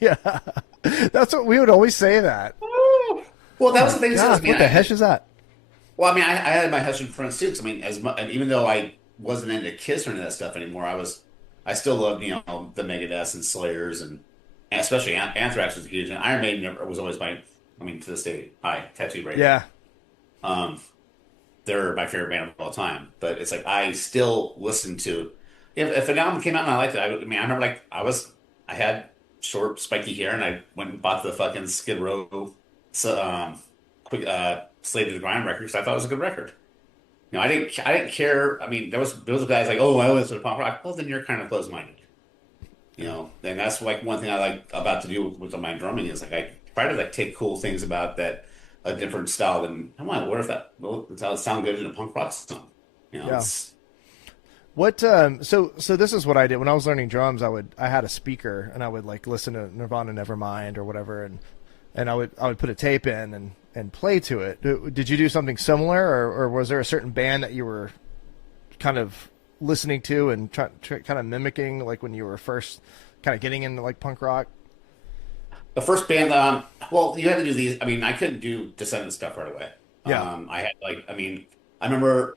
Yeah, that's what we would always say. That. Well, that was the thing. What the hesh is that? Well, I mean, I had my Hessian friends too. Because I mean, and even though I wasn't into Kiss or any of that stuff anymore, I still loved the Megadeth and Slayers and especially Anthrax was huge. And Iron Maiden was always to this day, tattoo right. Yeah. They're my favorite band of all time. But it's like I still listen to if an album came out and I liked it. I remember I had short spiky hair and I went and bought the fucking Skid Row quick Slave to the Grind record because I thought it was a good record. I didn't care. I mean, there was guys like, oh, I listen to punk rock. Well, then you're kind of closed minded. And that's like one thing I like about to do with my drumming is like I try to take cool things about that a different style than what if that would sound good in a punk rock song? Yeah. What so this is what I did when I was learning drums. I had a speaker and I would listen to Nirvana Nevermind or whatever and I would put a tape in and play to it. Did you do something similar or was there a certain band that you were kind of listening to and kind of mimicking when you were first kind of getting into punk rock? The first band, well, you had to do these. I mean, I couldn't do Descendant stuff right away. Yeah. I had I remember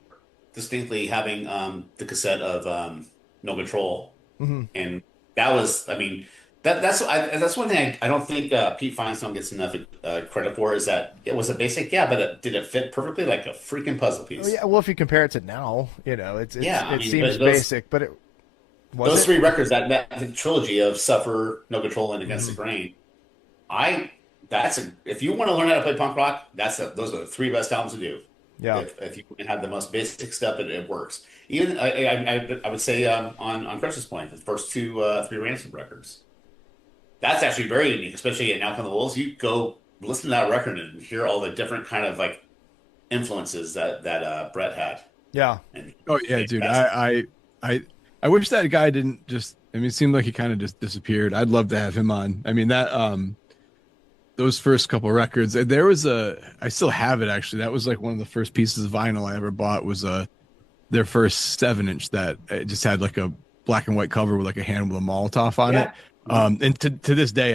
distinctly having the cassette of No Control, and that was, that's one thing I don't think Pete Feinstein gets enough credit for is that it was a basic, but did it fit perfectly like a freaking puzzle piece? Oh, yeah, well, if you compare it to now, it seems basic, but those three records, that trilogy of Suffer, No Control, and Against the Grain. If you want to learn how to play punk rock, those are the three best albums to do. Yeah. If you can have the most basic stuff, it works. Even I would say on Chris's Point, the first three Ransom records. That's actually very unique, especially at Now Come the Wolves. You go listen to that record and hear all the different kind of influences that Brett had. Yeah. Dude. I wish that guy didn't just. It seemed like he kind of just disappeared. I'd love to have him on. I mean that those first couple records. There was I still have it actually. That was one of the first pieces of vinyl I ever bought. Was their first 7-inch that it just had a black and white cover with a hand with a Molotov on it. And to this day,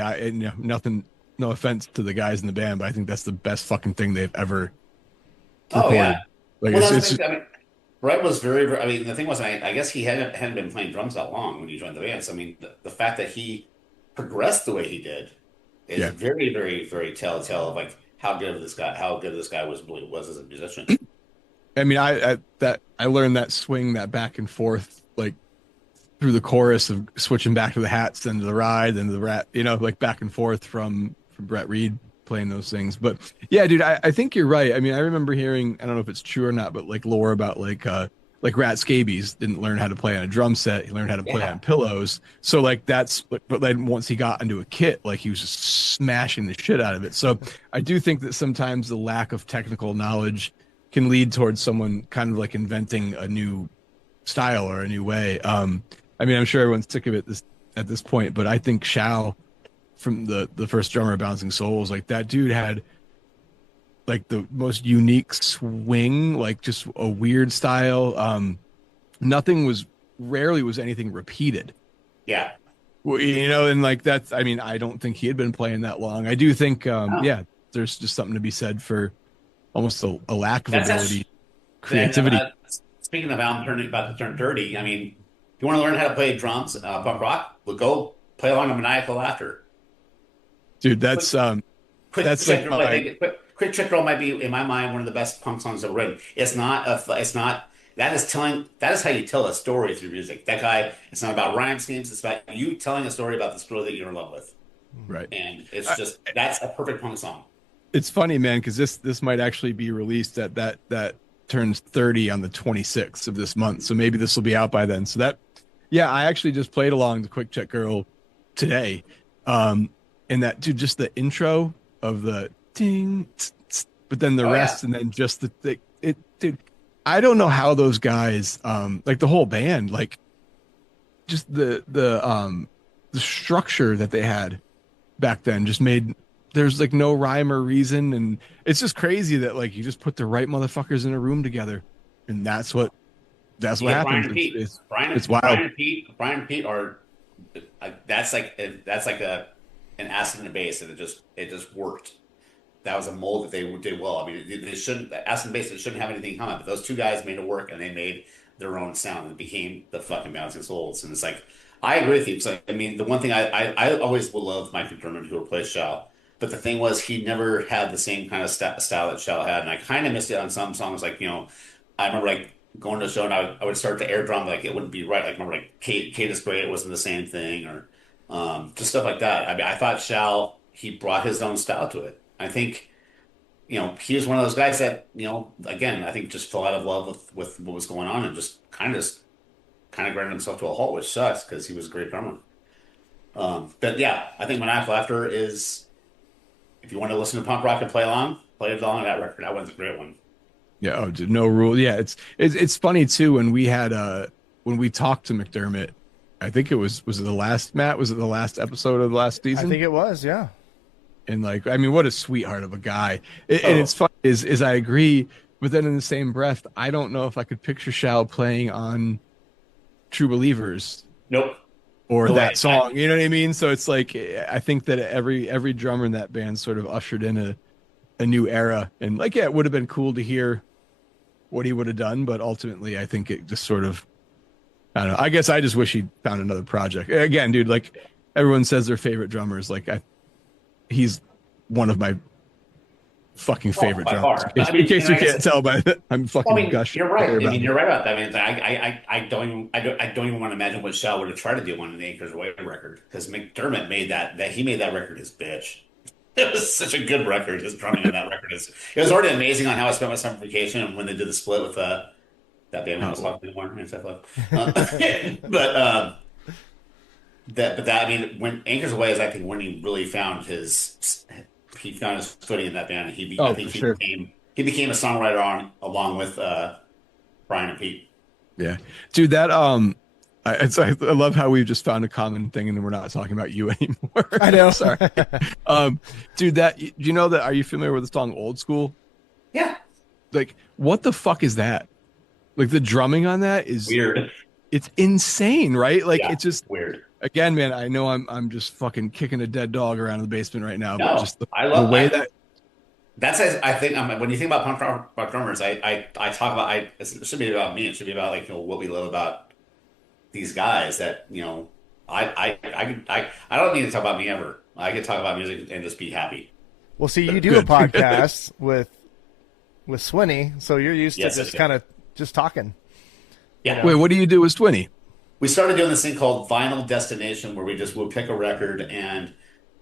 nothing. No offense to the guys in the band, but I think that's the best fucking thing they've ever recorded. Brett was very, very. I mean, the thing was, I guess he hadn't been playing drums that long when he joined the band. So I mean, the fact that he progressed the way he did is very, very, very telltale of how good this guy was as a musician. I mean, I learned that swing, that back and forth, through the chorus of switching back to the hats, then to the ride, then to the rat, back and forth from Brett Reed playing those things. But yeah, dude, I think you're right. I mean, I remember hearing, I don't know if it's true or not, but lore about Rat Scabies didn't learn how to play on a drum set. He learned how to play on pillows. So but then once he got into a kit, he was just smashing the shit out of it. So I do think that sometimes the lack of technical knowledge can lead towards someone kind of inventing a new style or a new way. I mean, I'm sure everyone's sick of it at this point, but I think Shao from the first drummer of Bouncing Souls, that dude had the most unique swing, just a weird style. Rarely was anything repeated. Yeah. Well, and that's, I mean, I don't think he had been playing that long. I do think, there's just something to be said for almost a lack of ability, creativity. Speaking of about to turn 30, I mean, if you want to learn how to play drums, punk rock, well, go play along to Maniacal Laughter. Dude, that's Quick Trick Girl might be, in my mind, one of the best punk songs ever written. That is how you tell a story through music. That guy, it's not about rhyme schemes, it's about you telling a story about this girl that you're in love with. Right. And it's that's a perfect punk song. It's funny, man, because this might actually be released at that turns 30 on the 26th of this month. So maybe this will be out by then. So I actually just played along to Quick Check Girl today. and that dude, just the intro of the ding, tss, tss, but then the rest, and then just dude. I don't know how those guys, like the whole band, like just the structure that they had back then just made there's like no rhyme or reason, and it's just crazy that like you just put the right motherfuckers in a room together, and that's what happens. Brian and Pete. It's wild. Brian and Pete are that's like an acid and a base, and it just worked. That was a mold that they did well. I mean, they shouldn't acid and base. It shouldn't have anything common, but those two guys made it work, and they made their own sound, and it became the fucking Bouncing Souls. And it's like I agree with you. So I mean, the one thing I always will love Mike McDermott, who replaced Shao. But the thing was, he never had the same kind of style that Shao had, and I kind of missed it on some songs. Like I remember like going to a show and I would start the air drum, like it wouldn't be right. Like remember like Kate is Great, it wasn't the same thing, or just stuff like that. I mean, I thought Shao, he brought his own style to it. I think he was one of those guys that again, I think just fell out of love with what was going on and just kind of ground himself to a halt, which sucks because he was a great drummer. But yeah, I think Maniacal Laughter is, if you want to listen to punk rock and play along to that record. That one's a great one. Yeah. Oh, dude, no rule. Yeah. It's funny too. When we talked to McDermott, I think was it the last, Matt? Was it the last episode of the last season? I think it was. Yeah. And like, I mean, what a sweetheart of a guy. And it's funny is I agree, but then in the same breath, I don't know if I could picture Shao playing on True Believers. Nope. Or that song, you know what I mean? So it's like, I think that every drummer in that band sort of ushered in a new era, and like, yeah, it would have been cool to hear what he would have done, but ultimately I think it just sort of, I don't know. I guess I just wish he found another project. Again, dude, like everyone says their favorite drummers, like he's one of my fucking favorite drummers. In case you can't tell by that, I'm fucking gushing. You're right. I mean, you're right about that. I mean, I don't even want to imagine what Shao would have tried to do on an Anchor's Way record, because McDermott made that record his bitch. It was such a good record. His drumming on that record it was already amazing on How I Spent My Summer Vacation, and when they did the split with that band I was talking anymore, but I mean, when Anchor's Away is, I think, when he really found his footing in that band. He became a songwriter along with Brian and Pete. Yeah, dude, that I love how we've just found a common thing, and then we're not talking about you anymore. I know. Sorry, dude. That you know that? Are you familiar with the song "Old School"? Yeah. Like, what the fuck is that? Like, the drumming on that is weird. It's insane, right? Like, it's just weird. Again, man, I know I'm just fucking kicking a dead dog around in the basement right now, no, but just the way that's, I think, when you think about punk rock drummers, I talk about, it should be about me. It should be about like what we love about these guys. That I don't need to talk about me ever. I can talk about music and just be happy. Well, see, you do a podcast with Swinney, so you're used to just kind of just talking. Yeah. Wait, what do you do with Swinney? We started doing this thing called Vinyl Destination, where we'll pick a record and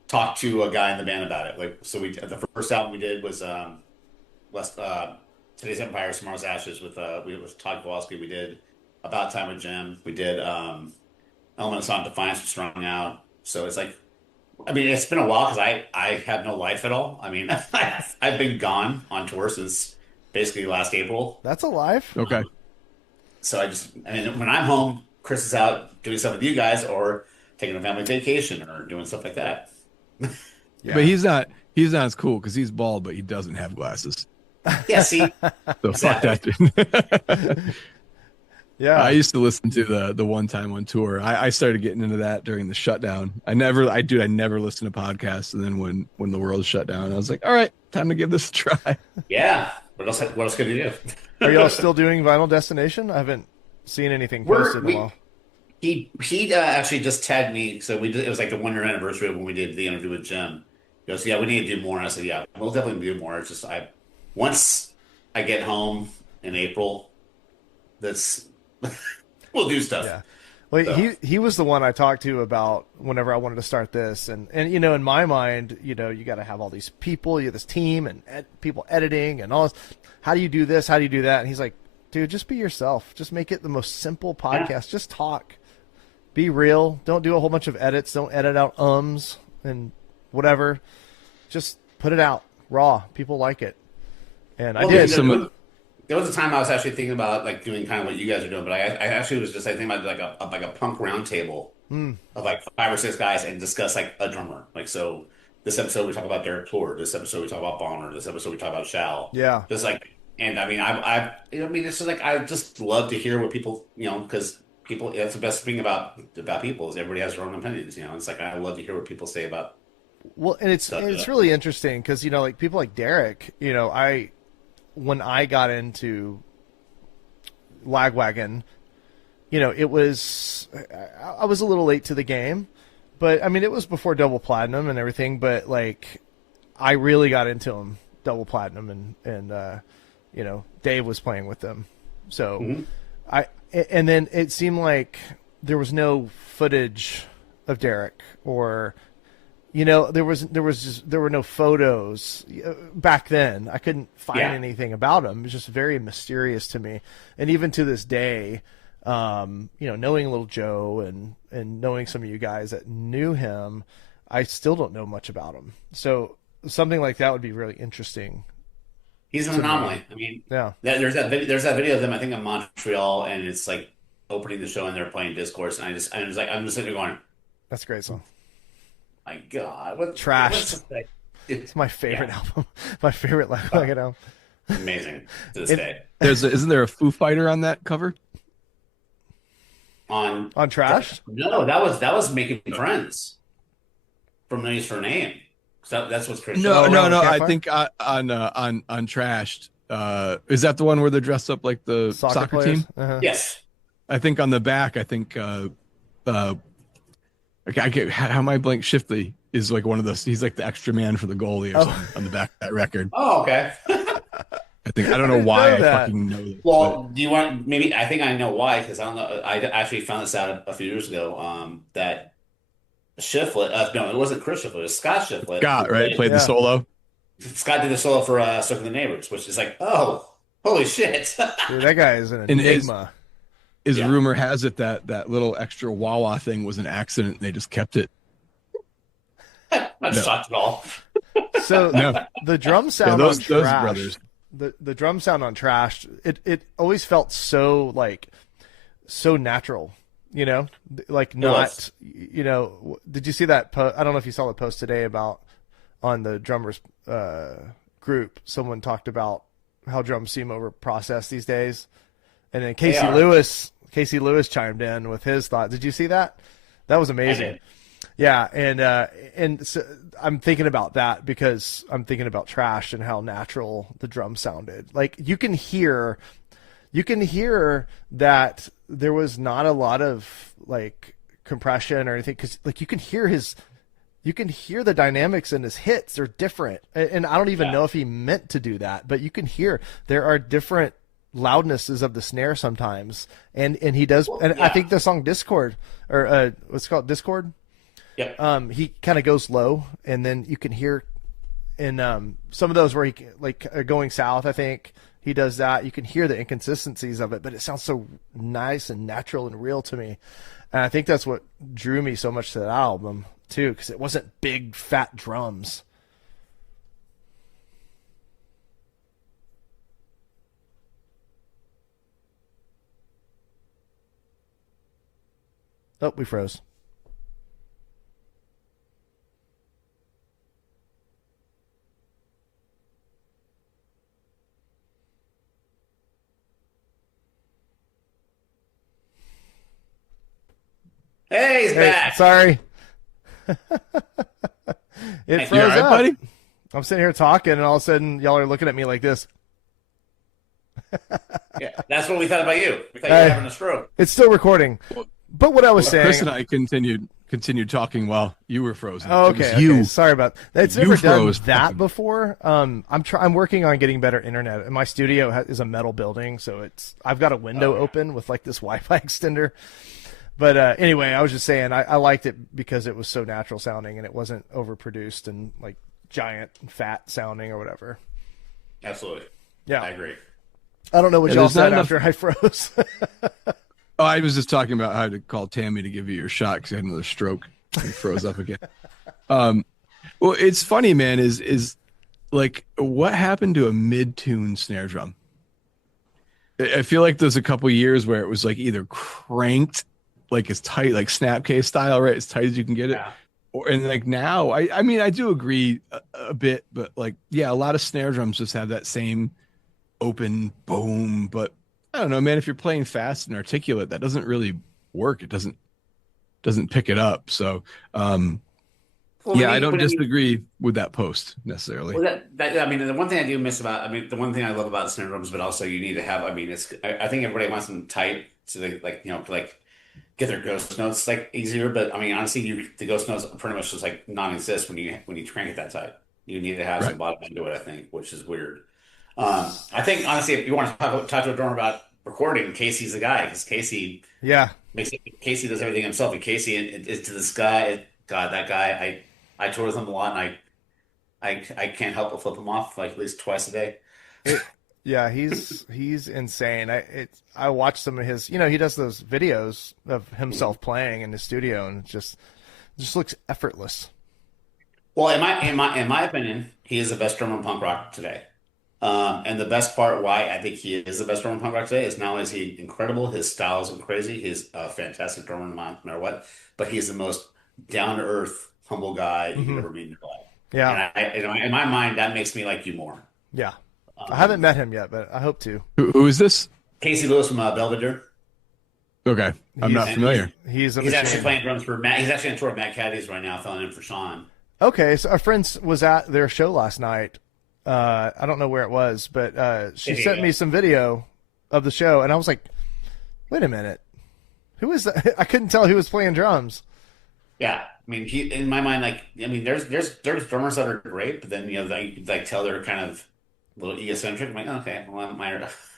talk to a guy in the band about it. Like, so the first album we did was Today's Empire, Tomorrow's Ashes with Todd Kowalski. We did About Time with Jim. We did Element of Sonic Defiance with Strung Out. So it's like, I mean, it's been a while because I have no life at all. I mean, I've been gone on tour since basically last April. That's a life. Okay. So when I'm home, Chris is out doing stuff with you guys, or taking a family vacation, or doing stuff like that. Yeah. But he's not as cool because he's bald, but he doesn't have glasses. Yeah, see? So fuck that dude. Yeah. I used to listen to the One Time on Tour. I started getting into that during the shutdown. I never listened to podcasts, and then when the world shut down, I was like, all right, time to give this a try. Yeah. What else could you do? Are y'all still doing Vinyl Destination? I haven't seen anything posted in a while. He actually just tagged me. So it was like the 1 year anniversary of when we did the interview with Jim. He goes, yeah, we need to do more. And I said, yeah, we'll definitely do more. It's just once I get home in April, we'll do stuff. Yeah. Well, so. He was the one I talked to about whenever I wanted to start this, and in my mind, you got to have all these people, you have this team and people editing and all this. How do you do this? How do you do that? And he's like, dude, just be yourself. Just make it the most simple podcast. Yeah. Just talk. Be real. Don't do a whole bunch of edits. Don't edit out ums. And whatever. Just put it out raw. People like it, and I did. There was a time I was actually thinking about like doing kind of what you guys are doing, but I actually was just thinking about like a punk round table of like 5 or 6 guys and discuss like a drummer. Like so, this episode we talk about Derek Plord. This episode we talk about Bonner. This episode we talk about Shao. Yeah, just like, and I mean, it's just like I just love to hear what people, because people. That's the best thing about people is everybody has their own opinions. It's like I love to hear what people say about. Well, and it's really interesting because like people like Derek. When I got into Lagwagon, it was I was a little late to the game, but I mean it was before Double Platinum and everything. But like, I really got into them Double Platinum, and Dave was playing with them, so and then it seemed like there was no footage of Derek or. There were no photos back then. I couldn't find anything about him. It was just very mysterious to me. And even to this day, knowing Little Joe and knowing some of you guys that knew him, I still don't know much about him. So something like that would be really interesting. He's an anomaly. I mean, there's that video of them, I think, in Montreal, and it's like opening the show and they're playing Discourse, and I'm just sitting there going, "That's a great song." My God, Trash. It's my favorite album. My favorite Lagwagon album. Amazing to this day. Isn't there a Foo Fighter on that cover? On Trash? No, that was Making Friends from Names for Name. So that's what's Chris. No. I think on Trashed. Is that the one where they're dressed up like the soccer team? Uh-huh. Yes. I think on the back. I get how my blank Shifley is like one of those. He's like the extra man for the goalie or something on the back of that record. Oh, okay. I don't know why I fucking know this. Well, do you want maybe? I think I know why because I don't know. I actually found this out a few years ago. That Shiflett. No, it wasn't Chris Shiflett. It was Scott Shiflett. Scott, right? Played the solo. Scott did the solo for Circle the Neighbors, which is like, oh, holy shit! Dude, that guy is an enigma. Rumor has it that little extra wah-wah thing was an accident and they just kept it. Not shocked at all. So the drum sound those on Trash, brothers. The drum sound on Trash, it always felt so natural, like not, did you see that post? I don't know if you saw the post today on the drummers group. Someone talked about how drums seem over processed these days. And then Casey Lewis chimed in with his thought. Did you see that? That was amazing. Yeah, and so I'm thinking about that because I'm thinking about Trash and how natural the drum sounded. Like you can hear that there was not a lot of like compression or anything because like you can hear the dynamics in his hits. They're different, and I don't even know if he meant to do that, but you can hear there are different loudnesses of the snare sometimes, and he does. I think the song Discord or what's it called, Discord. Yeah. He kind of goes low, and then you can hear in some of those where he like going south. I think he does that. You can hear the inconsistencies of it, but it sounds so nice and natural and real to me. And I think that's what drew me so much to that album too, because it wasn't big fat drums. Oh, we froze. Hey, he's back. Sorry. It froze up. Buddy? I'm sitting here talking, and all of a sudden, y'all are looking at me like this. Yeah, that's what we thought about you. We thought you were having a stroke. It's still recording. But what I was saying, Chris and I continued talking while you were frozen. Oh, okay. Sorry about that. It's never done that before. I'm working on getting better internet, and my studio is a metal building, so I've got a window open with like this Wi-Fi extender. But anyway, I was just saying I liked it because it was so natural sounding and it wasn't overproduced and like giant and fat sounding or whatever. Absolutely. Yeah, I agree. I don't know what y'all said after I froze. Oh, I was just talking about how to call Tammy to give you your shot because you had another stroke and froze up again. Well, it's funny, man, is like what happened to a mid-tune snare drum? I feel like there's a couple years where it was like either cranked like as tight, like Snapcase style, right? As tight as you can get it. Yeah. Or and like now, I mean I do agree a bit, but like yeah, a lot of snare drums just have that same open boom. But I don't know, man, if you're playing fast and articulate, that doesn't really work. It doesn't pick it up. So Well, yeah, I don't disagree with that post well, necessarily. I mean, the one thing I do miss about, I mean, the one thing I love about snare drums, but also you need to have, I mean, I think everybody wants them tight so they like, like get their ghost notes like easier. But I mean, honestly, the ghost notes pretty much just like non-exist when you crank it that tight. You need to have Right. some bottom end to it, I think, which is weird. I think honestly, if you want to talk to a drummer about recording, Casey's the guy because Yeah. Casey does everything himself, and Casey is to this guy. God, that guy, I tour with him a lot, and I can't help but flip him off like at least twice a day. Yeah, he's insane. I watched some of his, he does those videos of himself playing in his studio, and it just looks effortless. Well, in my opinion, he is the best drummer in punk rock today. And the best part why I think he is the best drummer in punk rock today is not only is he incredible, his style is crazy, he's a fantastic drummer no matter what, but he's the most down to earth, humble guy you could Hmm. ever meet in your life. And Yeah, in my mind, that makes me like you more. yeah. I haven't Um, met him yet, but I hope to. Who is this? Casey Lewis from Belvedere. Okay, I'm He's not And familiar. he's a he's actually machine. playing drums for Matt. He's actually on tour with Matt Caddies right now, filling in for Sean. Okay, so our friend was at their show last night. I don't know where it was, but she There you sent go. me some video of the show, and I was like, "Wait a minute, who is that?" I couldn't tell who was playing drums. Yeah, I mean, he in my mind, like, I mean, there's drummers that are great, but then you like tell they're kind of a little egocentric. I'm like, okay, well,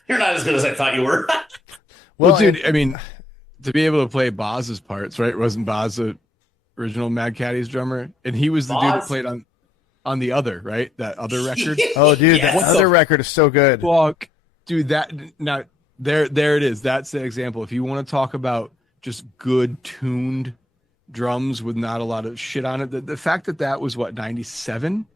you're not as good as I thought you were. Well, Well, dude, I mean, to be able to play Boz's parts, right? Wasn't Boz the original Mad Caddies drummer? And he was the dude that Boz, played on the other, right? That other record. oh, dude, that What yes, other the record is so good. fuck, dude? That now there it is. That's the example. If you want to talk about just good tuned drums with not a lot of shit on it, the fact that that was what 97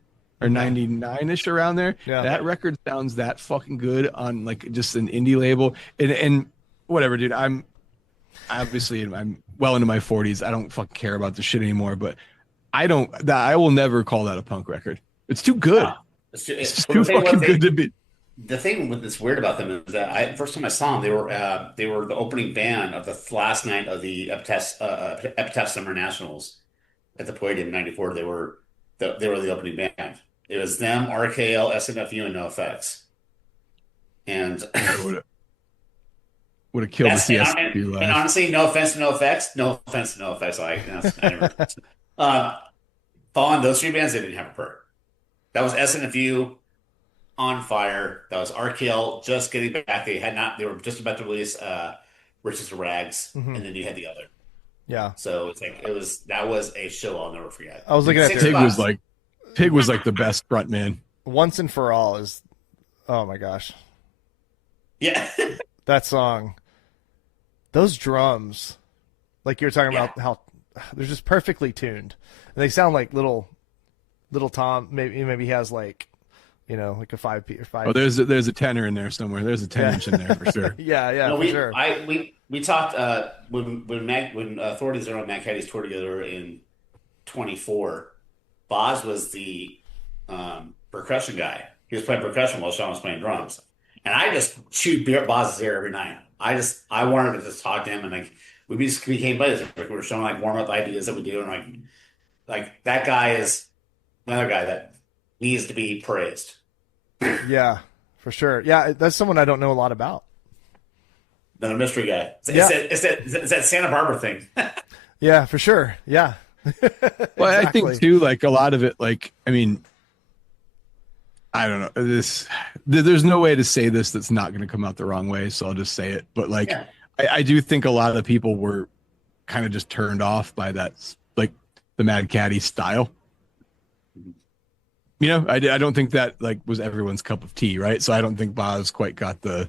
or 99ish around there, Yeah, that record sounds that fucking good on like just an indie label. And whatever, dude. I'm well into my 40s. I don't fucking care about the shit anymore, but I will never call that a punk record. It's too good. no. It's just But too the thing fucking was, good to be. the thing that's weird about them is that first time I saw them, they were the opening band of the last night of the Epitaph Summer Nationals at the Palladium in '94. They were the opening band. It was them, RKL, SNFU, and NoFX. And Would have killed to that's see us and, be and live. honestly, no offense to NoFX, no offense to NoFX. I never. Uh, Following those three bands, they didn't have a perk. That was SNFU on fire. That was RKL just getting back. They had not. They were just about to release Riches to Rags, hmm and then you had the other. yeah. So it's like that was a show I'll never forget. I was looking at Six their Pig bucks. was like the best front man. Once and for all is, oh my gosh, Yeah, that song, those drums, like you were talking yeah. about how they're just perfectly tuned, and they sound like little Tom. Maybe he has like, like a 5 P or Oh, 5. there's a tenor in there somewhere. There's a 10 inch in there for sure. Yeah, yeah, No, for sure. we talked when Authorities Zero and Matt Caddies toured together in '24. Boz was the percussion guy. He was playing percussion while Sean was playing drums, and I just chewed Boz's ear every night. I wanted to just talk to him, and like we just became buddies. Like, we were showing like warm up ideas that we do, and like that guy is another guy that needs to be praised. Yeah, for sure. Yeah, that's someone I don't know a lot about. Another mystery guy. Yeah, It's that Santa Barbara thing. yeah, for sure. Yeah, Well, I exactly. think too, like a lot of it, like I mean, I don't know. There's no way to say this that's not going to come out the wrong way, so I'll just say it. But like, Yeah. I do think a lot of the people were kind of just turned off by that, like the Mad Caddy style. I don't think that like was everyone's cup of tea, right? So I don't think Boz quite got the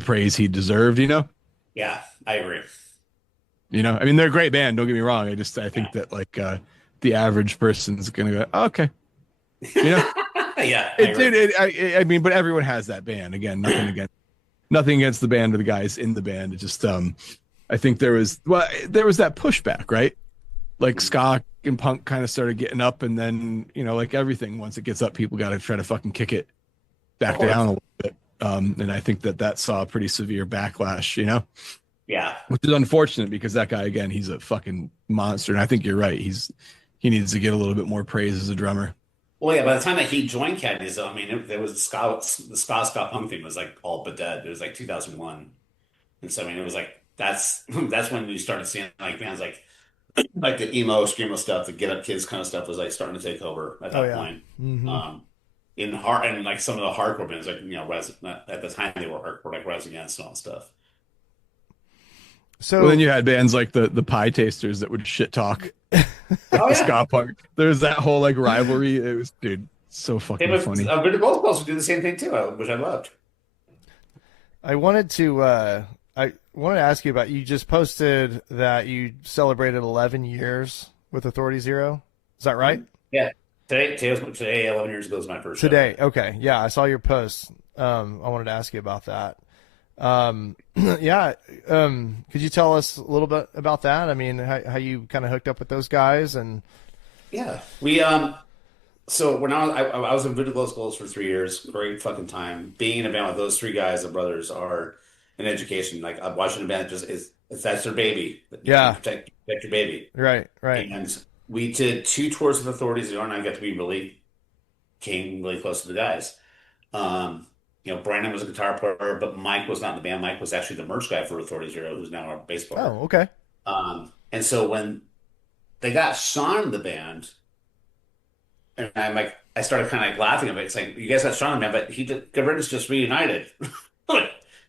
praise he deserved. Yeah, I agree. I mean, they're a great band. Don't get me wrong. I think Yeah. that like the average person's gonna go, oh, okay, you know. Yeah, I mean, but everyone has that band. Again, nothing against the band or the guys in the band. It just I think there was that pushback, right? Like ska and punk kind of started getting up, and then like everything, once it gets up, people got to try to fucking kick it back down a little bit. And I think that saw a pretty severe backlash, Yeah, which is unfortunate because that guy, again, he's a fucking monster, and I think you're right. He needs to get a little bit more praise as a drummer. well, yeah. By the time that he joined Caddies, I mean, there was the ska punk thing was like all but dead. It was like 2001, and so I mean, it was like that's when you started seeing like bands like the emo screamo stuff, the Get Up Kids kind of stuff was like starting to take over at that point. Mm-hmm. And like some of the hardcore bands, like at the time they were hardcore, like Res Against and all that stuff. So then you had bands like the Pie Tasters that would shit talk ska punk. There's that whole like rivalry. It was, dude, so fucking funny. But the Ghost Balls would do the same thing too, which I loved. I wanted to ask you about. You just posted that you celebrated 11 years with Authority Zero. Is that right? Yeah. Today, 11 years ago was my first show. Today, okay, yeah, I saw your post. I wanted to ask you about that. Could you tell us a little bit about that? I mean, how you kind of hooked up with those guys and yeah, we So when I was in Voodoo Glow Schools for 3 years, great fucking time. Being in a band with those three guys, the brothers, are an education. Like I'm watching a band, that's their baby. Yeah, protect your baby. Right. And we did 2 tours with Authorities Zero, and I got to be came really close to the guys. Brandon was a guitar player, but Mike was not in the band. Mike was actually the merch guy for Authority Zero, who's now our bass player. Oh, okay. And so when they got Sean in the band, and I started kind of like laughing at it. It's like, you guys got Sean in the band, but Governor's just reunited.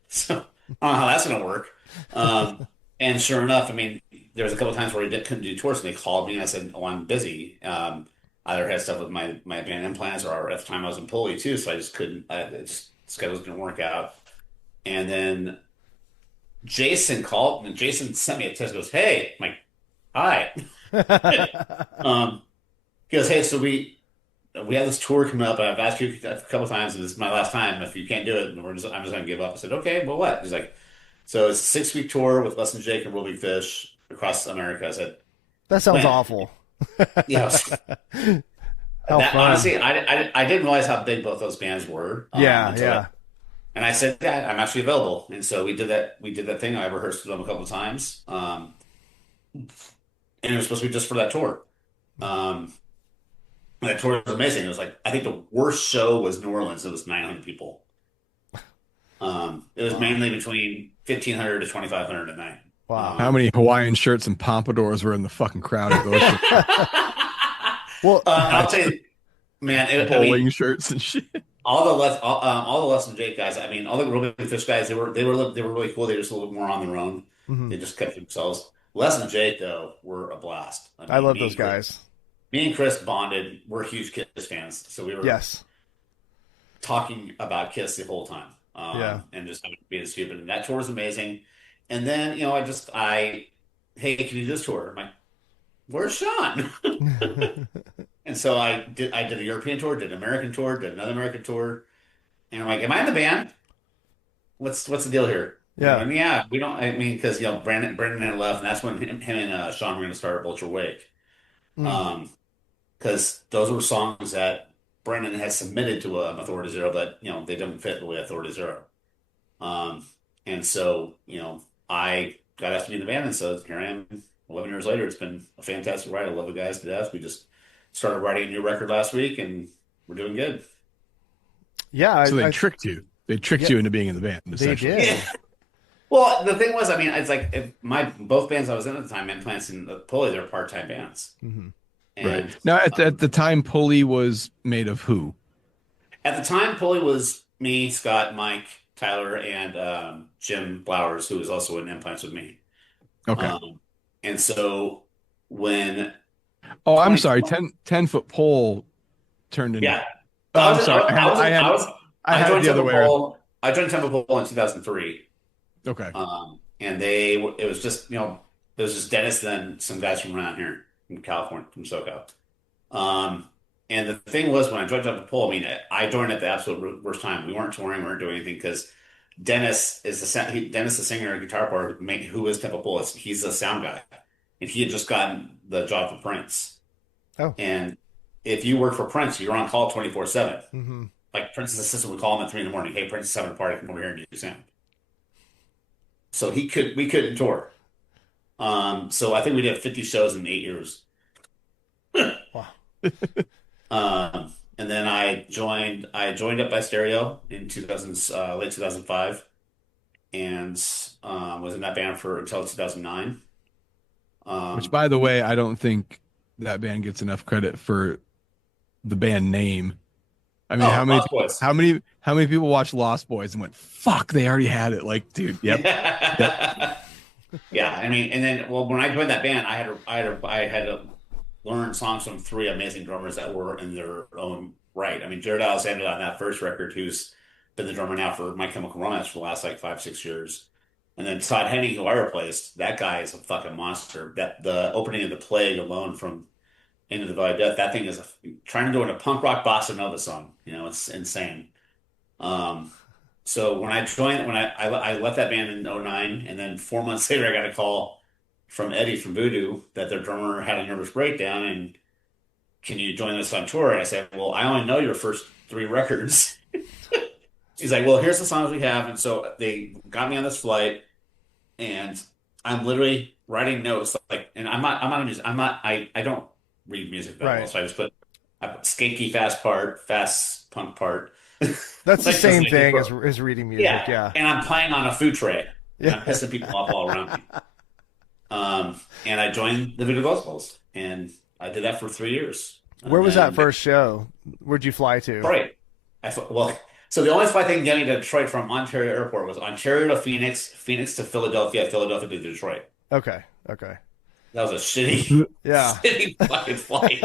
So I don't know how that's going to work. And sure enough, I mean, there was a couple of times where couldn't do tours, and they called me, and I said, "Oh, I'm busy." Either had stuff with my band Implants, or at the time I was in Pulley too, so I just couldn't. Schedules didn't work out. And then Jason called, and Jason sent me a text. Goes, "Hey," I'm like, "Hi." He goes, "Hey, so we have this tour coming up, and I've asked you a couple of times, and this is my last time. If you can't do it, I'm just going to give up." I said, "Okay, well, what?" He's like, "So it's a 6-week tour with Less Than Jake and Real Big Fish across America." I said, "That sounds awful." Yeah. How fun. Honestly, I didn't realize how big both those bands were. Yeah. And I said, "Yeah, I'm actually available." And so we did that. We did that thing. I rehearsed with them a couple of times, and it was supposed to be just for that tour. That tour was amazing. It was like, I think the worst show was New Orleans. It was 900 people. It was mainly between 1,500 to 2,500 a night. Wow. How many Hawaiian shirts and pompadours were in the fucking crowd of those? Well, I'll tell you, man, bowling shirts and shit. All the Less Than Jake guys. I mean, all the Real Big Fish guys. They were really cool. They were just a little bit more on their own. Mm-hmm. They just kept to themselves. Less Than Jake, though, were a blast. I love those guys. Me and Chris bonded. We're huge Kiss fans, so we were talking about Kiss the whole time. And just being stupid. And that tour was amazing. And then, hey, can you do this tour? I'm like, "Where's Sean?" And so I did a European tour, did an American tour, did another American tour. And I'm like, "Am I in the band? What's the deal here?" Yeah. And we don't, because, Brandon had left, and that's when him and Sean were going to start Vulture Wake. Because those were songs that Brendan had submitted to Authority Zero, but they didn't fit the way Authority Zero. And so I got asked to be in the band, and so here I am. 11 years later, it's been a fantastic ride. I love the guys to death. We just started writing a new record last week, and we're doing good. Yeah. So they tricked you. They tricked you into being in the band. They did. Yeah. Well, the thing was, it's like both bands I was in at the time, Implants and Pulley, they're part-time bands. Mm-hmm. Right. Now, at the time, Pulley was made of who? At the time, Pulley was me, Scott, Mike, Tyler, and Jim Blowers, who was also in Implants with me. Okay. And so when... Oh, I'm sorry. 10-foot pole turned into... Yeah. I'm sorry. I had the other way around. I joined Temple Pole in 2003. Okay. And it was just, it was just Dennis and some guys from around here. from California, from SoCal. And the thing was, when I joined Temple Pole, I mean, I joined at the absolute worst time. We weren't touring, we weren't doing anything because Dennis, the singer and guitar player, who is Temple Pole, he's a sound guy, and he had just gotten the job for Prince. Oh. And if you work for Prince, you're on call 24/7. Mm-hmm. Like Prince's assistant would call him at 3 a.m. Hey, Prince is having a party. Come over here and do sound. So we couldn't tour. So I think we did 50 shows in 8 years. Wow. And then I joined up by Stereo in late 2005, and was in that band until 2009. Which, by the way, I don't think that band gets enough credit for the band name. I mean, how many people watched Lost Boys and went, "Fuck, they already had it." Like, dude, yep. Yeah, I mean, and then, well, when I joined that band, I had to learn songs from 3 amazing drummers that were in their own right. I mean, Jared Alexander on that first record, who's been the drummer now for My Chemical Romance for the last like 5-6 years. And then Todd Henning, who I replaced, that guy is a fucking monster. That the opening of The Plague alone from Into the Valley of Death, that thing is trying to do a punk rock bossa nova song. You know, it's insane. So when I left that band in 2009, and then 4 months later, I got a call from Eddie from Voodoo that their drummer had a nervous breakdown, and can you join us on tour? And I said, well, I only know your first 3 records. He's like, well, here's the songs we have. And so they got me on this flight, and I'm literally writing notes, like, and I don't read music that well, so I just put skanky fast punk part. That's the same thing as reading music, yeah. And I'm playing on a food tray. Yeah. I'm pissing people off all around me. And I joined the Voodoo Gospels, and I did that for 3 years. Where was that first show? Where'd you fly to? Detroit. So the only flight they can get me to Detroit from Ontario Airport was Ontario to Phoenix, Phoenix to Philadelphia, Philadelphia to Detroit. Okay. That was a shitty fucking flight.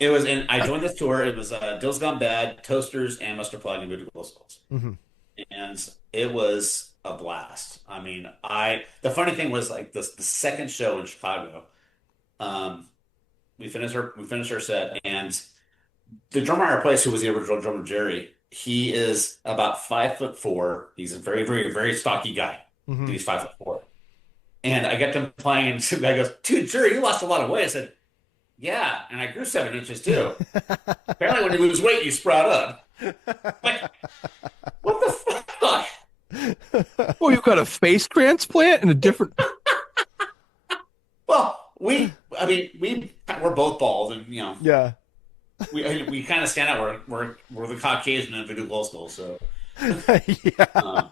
It was, and I joined this tour. It was Dill's Gone Bad, Toasters, and Mustard Plug and Voodoo Gospels. Mm-hmm. And it was a blast. I mean, the funny thing was, like, the second show in Chicago, we finished our set, and the drummer I replaced, who was the original drummer, Jerry, he is about 5'4". He's a very, very, very stocky guy. Mm-hmm. He's 5'4". And I get them playing, and the guy goes, dude, Jerry, you lost a lot of weight. I said, yeah, and I grew 7 inches too. Apparently when you lose weight, you sprout up. Like, what the fuck? Well, you've got a face transplant and a different... Well, we're both bald, and, you know. Yeah. We kind of stand out. We're the Caucasian in Voodoo Gospel, so. Yeah.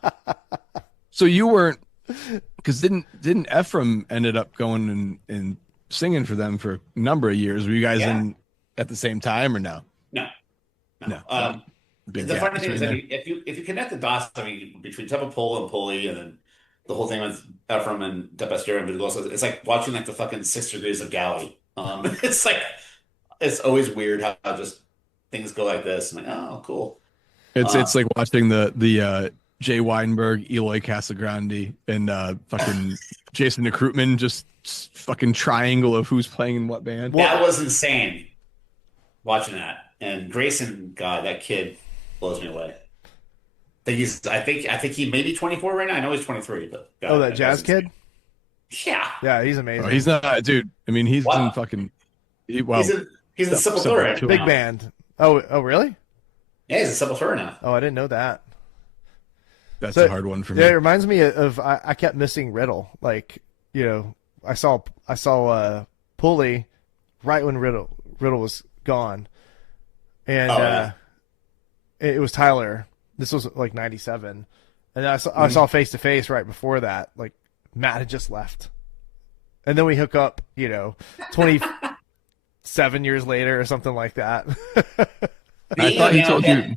So you weren't, because didn't Ephraim ended up going and singing for them for a number of years? Were you guys in at the same time or no? No. The funny thing is that if you connect the dots, I mean, between Temple Pole and Pulley, and then the whole thing with Ephraim and Depastero and Voodoo Gospel, it's like watching like the fucking 6 degrees of Galley. It's like, it's always weird how just things go like this. I'm like, oh, cool. It's like watching the Jay Weinberg, Eloy Casagrande, and fucking Jason Krutman just fucking triangle of who's playing in what band. That was insane. Watching that, and Grayson, God, that kid blows me away. I think he may be 24 right now. I know he's 23, but God, that jazz kid. Yeah, he's amazing. Oh, he's not, dude. I mean, he's in fucking. He's in Sepultura. Big band. Oh, really? Yeah, he's in Sepultura now. Oh, I didn't know that. That's a hard one for me. Yeah, it reminds me of I kept missing Riddle. Like, you know, I saw Pulley right when Riddle was gone, and it was Tyler. This was like '97, and I saw Face to Face right before that. Like, Matt had just left, and then we hook up. You know, 27 years later or something like that. I thought he told you.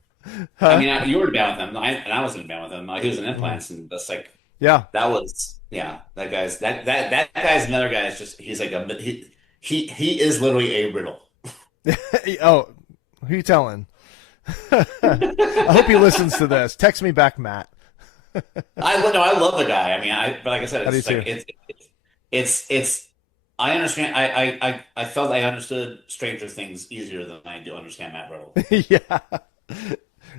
Huh? I mean, you were in a band with him, and I was in a band with him. He was in Implants, and that's like, that guy's another guy. It's just he's like he is literally a riddle. Oh, who you telling? I hope he listens to this. Text me back, Matt. I love the guy. I mean, but like I said, it's like I understand. I felt I understood Stranger Things easier than I do understand Matt Riddle. Yeah.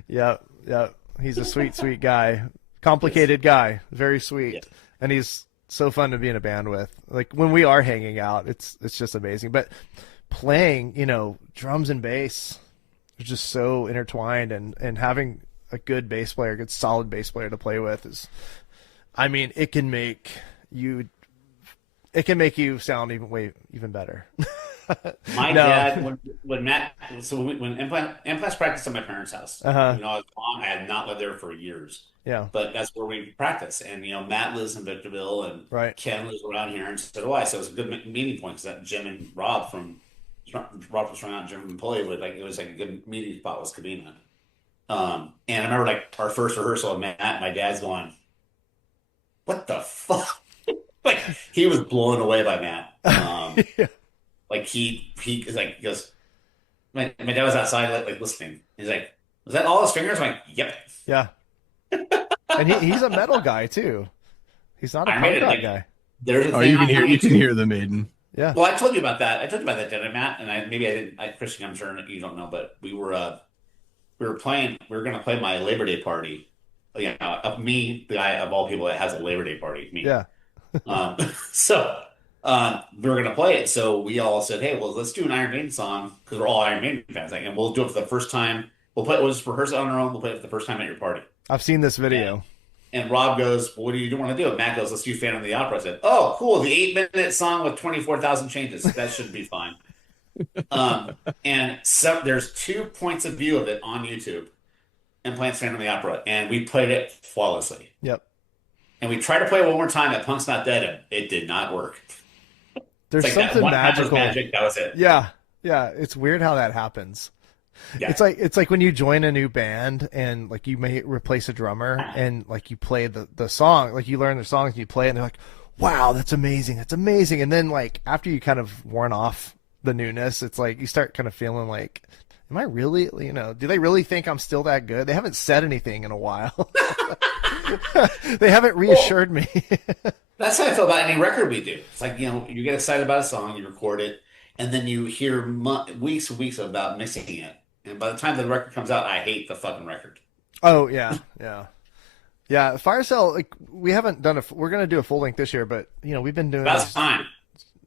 Yeah. Yeah. He's a sweet, sweet guy. Yes. Complicated guy. Very Yeah. sweet. And he's so fun to be in a band with. Like when we are hanging out, it's just amazing. But playing, drums and bass are just so intertwined, and having a good bass player, a good solid bass player to play with is, I mean, you it can make you sound even better. My No. dad, when Matt, so when implants practiced at my parents' house, Uh-huh. I was gone. I had not lived there for years, Yeah. but that's where we practice. And Matt lives in Victorville, and Right. Ken lives around here, and so do I. So it was a good meeting point because that Jim and Rob from Strung Out, Jim and Pulley would like it was like a good meeting spot was Cabina. And I remember like our first rehearsal with Matt, my dad's going, "What the fuck?" Like he was blown away by Matt. Yeah. Like he is like he goes. My dad was outside like listening. He's like, "Was that all the stringers?" I'm like, "Yep." Yeah. And he's a metal guy too. He's not a I made punk it rock like guy. there's a Oh, thing you can on hear YouTube. the maiden. Yeah. Well, I told you about that. I told you about that, didn't I, Matt? And maybe I didn't. Christian, I'm sure you don't know, but we were playing. We were going to play my Labor Day party. Of me, the guy of all people that has a Labor Day party, me. Yeah. Um, so we were gonna play it. So we all said, "Hey, well, let's do an Iron Maiden song because we're all Iron Maiden fans, like, and we'll do it for the first time. We'll just rehearse it on our own. We'll play it for the first time at your party." I've seen this And, video. and Rob goes, well, "What do you want to do?" And Matt goes, "Let's do Phantom of the Opera." I said, "Oh, cool! The 8 minute song with 24,000 changes. That should be fine." And so there's 2 points of view of it on YouTube. Implants Phantom of the Opera, and we played it flawlessly. Yep. And we tried to play it one more time at Punk's Not Dead, and it did not work. It's There's like that something one time was magical. magic. That was it. Yeah. Yeah. It's weird how that happens. Yeah. It's like when you join a new band and like you may replace a drummer and like you play the song, like you learn the songs and you play it and they're like, wow, that's amazing. That's amazing. And then like after you kind of worn off the newness, it's like you start kind of feeling like, am I really, do they really think I'm still that good? They haven't said anything in a while. They haven't reassured me. That's how I feel about any record we do. It's like, you get excited about a song, you record it, and then you hear weeks and weeks about mixing it. And by the time the record comes out, I hate the fucking record. Oh yeah. Yeah. Yeah. Fire Sale, like we haven't done we're going to do a full length this year, but we've been doing That's this. fine.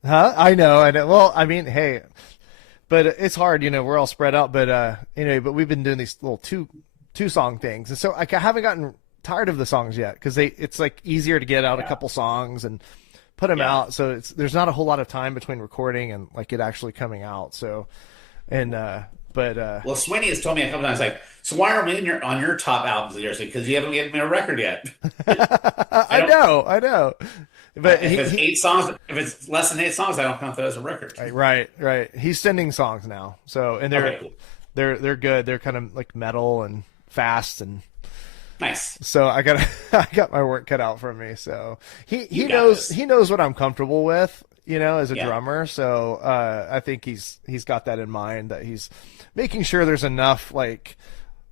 Huh? I know. Well, I mean, hey, but it's hard, we're all spread out, but but we've been doing these little two song things. And so I haven't gotten tired of the songs yet because it's like easier to get out a couple songs and put them Yeah. out. So there's not a whole lot of time between recording and like it actually coming out. So, and, Well, Sweeney has told me a couple times, like, so why aren't we on your top albums of the year? Because you haven't given me a record yet. I know. But If it's 8 songs, if it's less than 8 songs, I don't count that as a record. right. He's sending songs now. So, and Okay, cool. they're good. They're kind of like metal and fast and Nice. so I got my work cut out for me. So he You got knows this. he knows what I'm comfortable with, as a Yeah. drummer. So I think he's got that in mind that he's making sure there's enough like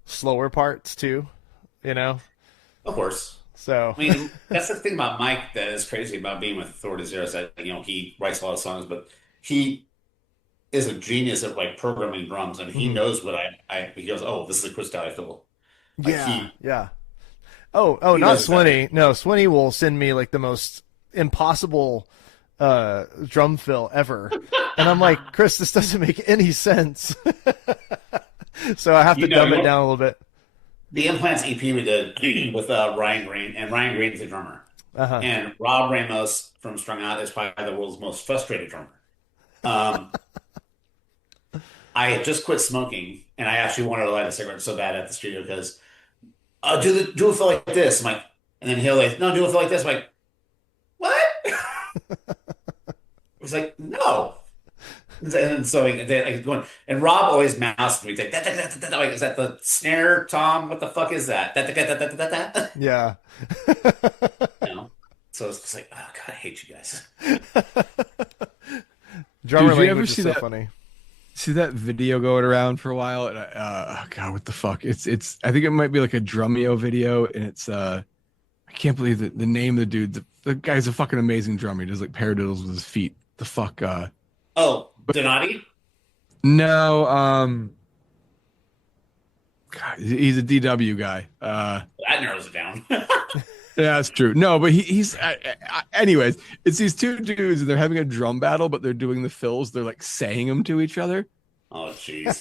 slower parts too, Of course. So I mean, that's the thing about Mike that is crazy about being with Authority Zero is that, he writes a lot of songs, but he is a genius at like programming drums and he Mhm. knows what he goes, oh, this is a Chris Dalley fiddle. Like yeah. Oh, he not knows exactly. Swinny. No, Swinny will send me like the most impossible drum fill ever. And I'm like, Chris, this doesn't make any sense. So I have to dumb it down a little bit. The Implants EP we did with Ryan Green, and Ryan Green is the drummer. Uh-huh. And Rob Ramos from Strung Out is probably the world's most frustrated drummer. I had just quit smoking, and I actually wanted to light a cigarette so bad at the studio because do a feel like this. I'm like, and then he'll like, no, do a feel like this. I'm like, what? I was like, no. And so like going, and Rob always mouths to me, he's like, like, is that the snare, Tom? What the fuck is that? Yeah. So it's just like, oh God, I hate you guys. Drummer Did you ever language is see so that? funny. See that video going around for a while, and oh God, what the fuck? It's I think it might be like a Drumeo video, and it's I can't believe the name of the dude. The guy's a fucking amazing drummer. He does like paradiddles with his feet. the fuck? Oh, Donati? No, God, he's a DW guy. That narrows it down. Yeah, that's true. No, but he's anyways, it's these two dudes and they're having a drum battle, but they're doing the fills. They're like saying them to each other. Oh, jeez.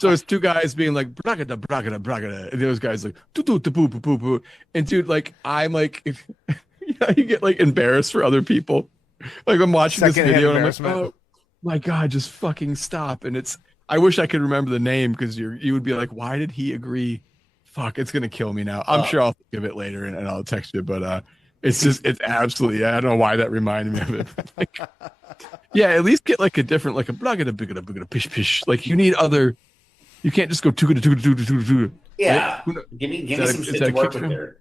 So it's two guys being like bragada bragada bragada, and those guys like doo doo poo poo poo poo. And dude, like I'm like, you get like embarrassed for other people. Like I'm watching this Secondhand video and I'm like, embarrassment. oh my God, just fucking stop. And it's I wish I could remember the name because you would be like, why did he agree? Fuck, it's gonna kill me now. I'm Uh, sure I'll think of it later and I'll text you, but it's absolutely I don't know why that reminded me of it. Like, yeah, at least get like a different like a blagada bigada bigada pish pish. Like you need other you can't just go tuga tuga tuga tuga tuga. yeah. Right? Give me some shit to work with there.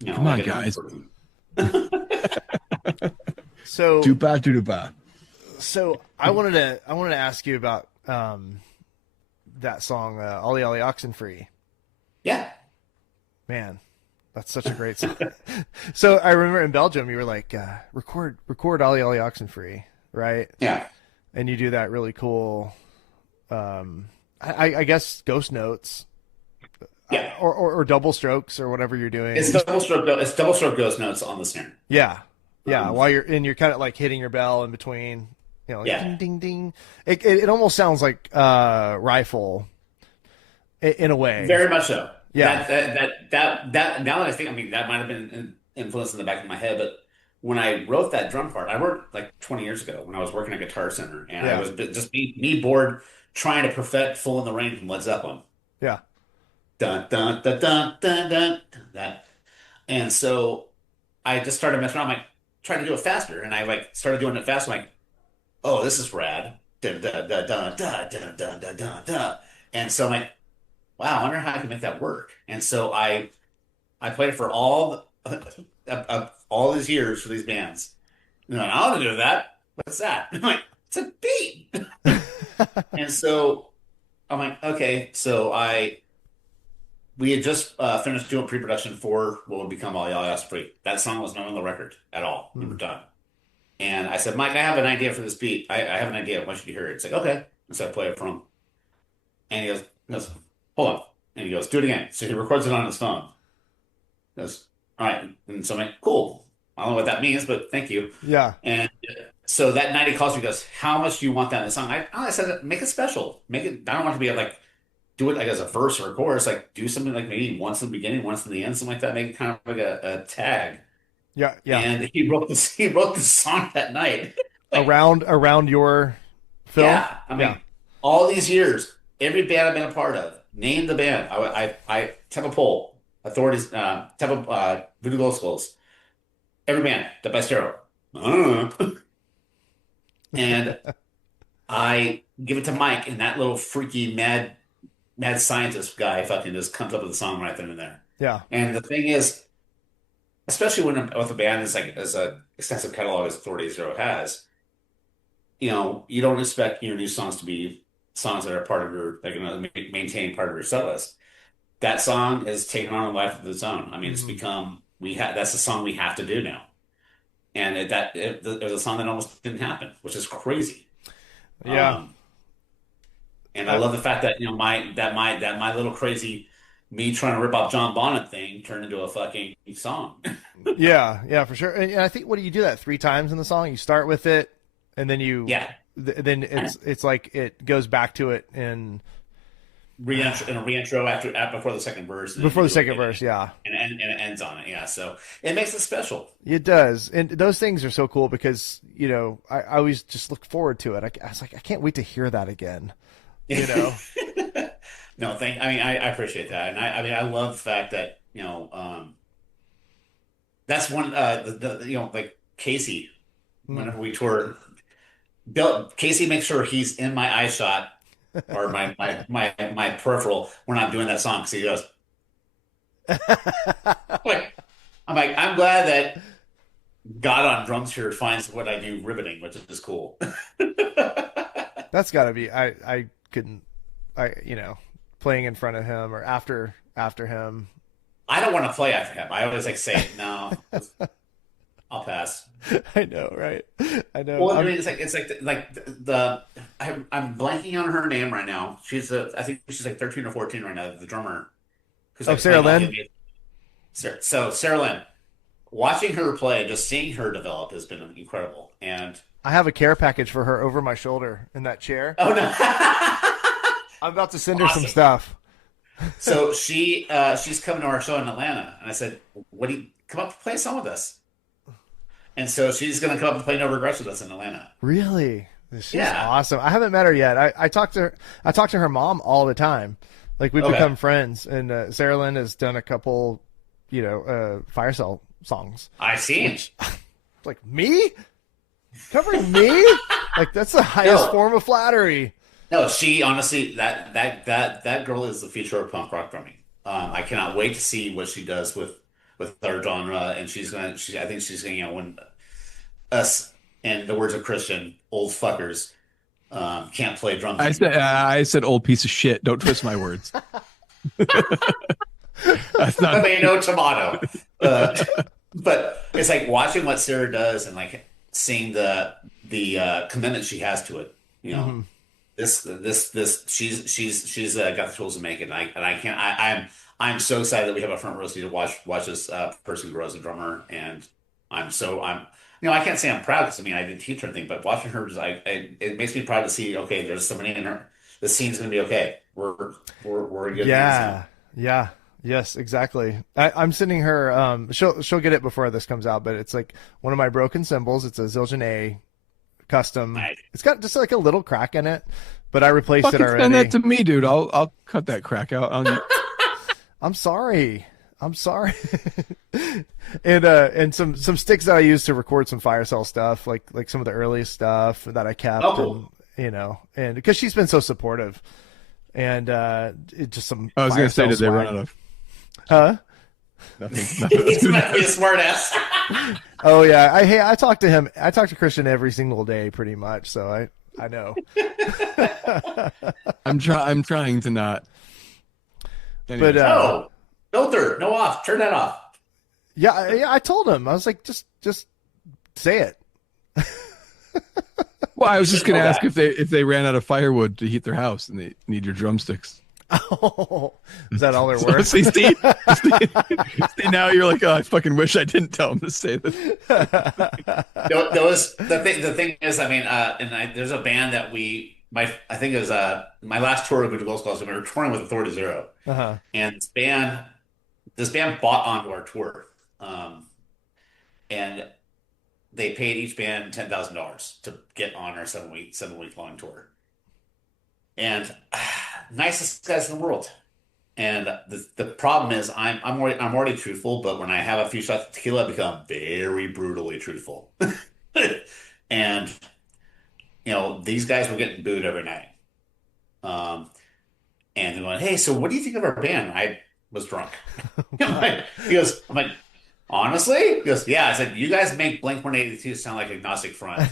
You know, Come on, like guys. So Dupa dupa. So I wanted to ask you about that song, "Ollie Ollie Oxenfree." Yeah. Man, that's such a great song. So I remember in Belgium, you were like, record "Ollie Ollie Oxenfree," right? Yeah. And you do that really cool. I guess ghost notes. Yeah. Or double strokes or whatever you're doing. It's double stroke ghost notes on the snare. Yeah. While you're kind of like hitting your bell in between, like Yeah. ding ding ding. It almost sounds like rifle in a way. Very much so. Yeah. That now that I think, I mean, that might have been an influence in the back of my head, but when I wrote that drum part, I wrote like 20 years ago when I was working at Guitar Center, and I was just me bored trying to perfect "Full in the Rain" from Led Zeppelin. Yeah. Dun dun dun dun dun dun. That, and so I just started messing around, like trying to do it faster, and I like started doing it fast. I'm like, oh, this is rad. Dun dun dun dun dun dun dun dun dun dun. And so I'm like, wow, I wonder how I can make that work. And so I played it for all these years for these bands. And like, I want to do that. What's that? I'm like, it's a beat. And so I'm like, okay. So we had just finished doing pre-production for what would become All Y'all Ask Free. That song was not on the record at all. We were done. And I said, Mike, I have an idea for this beat. I have an idea. I want you to hear it. It's like, okay. And so I play it for him. And he goes, hold on. And he goes, do it again. So he records it on his phone. He goes, all right. And so I'm like, cool. I don't know what that means, but thank you. Yeah. And so that night he calls me and goes, how much do you want that in the song? I said, make it special. Make it, I don't want it to be like, do it like as a verse or a chorus. Like do something like maybe once in the beginning, once in the end, something like that. Make it kind of like a tag. Yeah. And he wrote the song that night. Like, around your film. Yeah. I mean, all these years, every band I've been a part of, name the band. I Temple Pole, Authorities, Temple, Voodoo Glow Skulls, every band, Dead by Stereo. And I give it to Mike, and that little freaky mad scientist guy fucking just comes up with a song right then and there. Yeah. And the thing is, especially with a band as a extensive catalog as Authority Zero has, you don't expect your new songs to be songs that are part of your, they're going to maintain part of your set list. That song has taken on a life of its own. I mean, it's become, that's the song we have to do now. And it was a song that almost didn't happen, which is crazy. Yeah. And I love the fact that, my little crazy, me trying to rip off John Bonham thing turned into a fucking song. Yeah, for sure. And I think, what do you do that 3 times in the song? You start with it, and then then it's like it goes back to it in a reintro before the second verse. Before the second verse, yeah. And it ends on it, yeah. So it makes it special. It does. And those things are so cool because, I always just look forward to it. I was like, I can't wait to hear that again. No, I appreciate that. And I love the fact that, that's one, like Casey, whenever we tour, Casey makes sure he's in my eye shot or my peripheral when I'm doing that song. Because he goes, I'm glad that God on drums here finds what I do riveting, which is cool. That's gotta be, I couldn't, playing in front of him or after him. I don't want to play after him. I always say, no. I'll pass. I know, right? I know. Well, I mean, I'm blanking on her name right now. I think she's like 13 or 14 right now. The drummer who's like Sarah playing all the Lynn. amazing. So Sarah Lynn, watching her play, just seeing her develop has been incredible. And I have a care package for her over my shoulder in that chair. oh no, I'm about to send her awesome. some stuff. So she's coming to our show in Atlanta, and I said, "What do you come up to play a song with us?" And so she's going to come up and play No Regrets with us in Atlanta. Really? She's Yeah. awesome. I haven't met her yet. I talk to her mom all the time. Like we've become friends, and Sarah Lynn has done a couple, Fire Cell songs. I see. Like me? Covering me? Like that's the highest form of flattery. No, she honestly that girl is the future of punk rock drumming. I cannot wait to see what she does with our genre, and I think she's gonna when us, in the words of Christian, old fuckers can't play drums. I said old piece of shit. Don't twist my words. That's not tomato, tomato. But it's like watching what Sarah does and like seeing the commitment she has to it. Mm-hmm. This she's got the tools to make it. And I can't. I'm so excited that we have a front row seat to watch this person grow as a drummer. And I can't say I'm proud because I didn't teach her anything, but watching her, it makes me proud to see. Okay, there's somebody in her. The scene's gonna be okay. We're good. Yeah. Yes, exactly. I'm sending her. She'll get it before this comes out, but it's like one of my broken cymbals. It's a Zildjian A custom. Nice. It's got just like a little crack in it, but I replaced it already. Send that to me, dude. I'll cut that crack out. I'm sorry. and some sticks that I used to record some Fire Cell stuff, like some of the earliest stuff that I kept, and because she's been so supportive, and it just some. I was going to say, did they run out of? Huh? Nothing. He's might be a smart ass. Oh yeah, I talk to him. I talk to Christian every single day, pretty much. So I know. I'm trying to not. Anyway. But filter, no off. Turn that off. Yeah, I told him. I was like, just say it. Well, I was just going to ask if they ran out of firewood to heat their house and they need your drumsticks. Oh, is that all there were? See, now you're like, oh, I fucking wish I didn't tell him to say this. The thing is, there's a band that I think it was my last tour of Voodoo Glow Skulls, we were touring with Authority Zero. Uh-huh. And this band bought onto our tour. And they paid each band $10,000 to get on our 7-week long tour. And nicest guys in the world. And the problem is I'm already truthful, but when I have a few shots of tequila, I become very brutally truthful. And these guys were getting booed every night. And they're going, "Hey, so what do you think of our band?" I was drunk. I'm like, honestly? He goes, "Yeah." I said, "You guys make Blink-182 sound like Agnostic Front."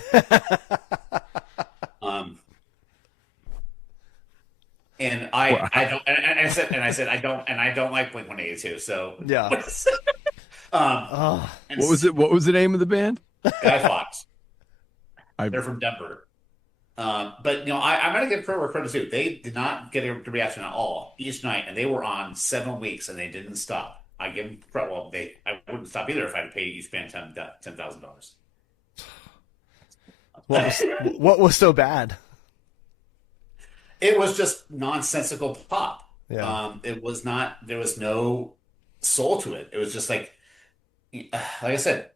And I don't, and I said I don't like Blink-182. So yeah. What was the name of the band? Guy Fawkes. They're from Denver. But I'm gonna give credit too. They did not get a reaction at all each night, and they were on 7 weeks, and they didn't stop. I give them credit. Well, I wouldn't stop either if I had to pay each band $10,000. What was so bad? It was just nonsensical pop. Yeah. It was not. There was no soul to it. It was just like I said,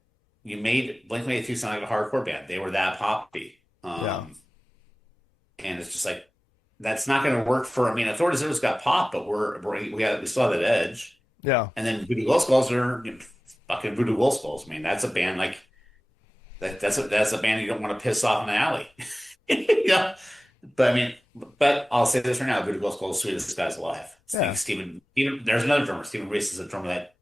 you made Blink-182 sound like a hardcore band. They were that poppy. And it's just like that's not going to work for. Authority Zero's got pop, but we still have that edge. Yeah. And then Voodoo Glow Skulls are fucking Voodoo Glow Skulls. That's a band like that's a band you don't want to piss off in the alley. Yeah. But I'll say this right now: Voodoo Glow Skulls, sweetest guys alive. Yeah. There's another drummer. Stephen Reese is a drummer that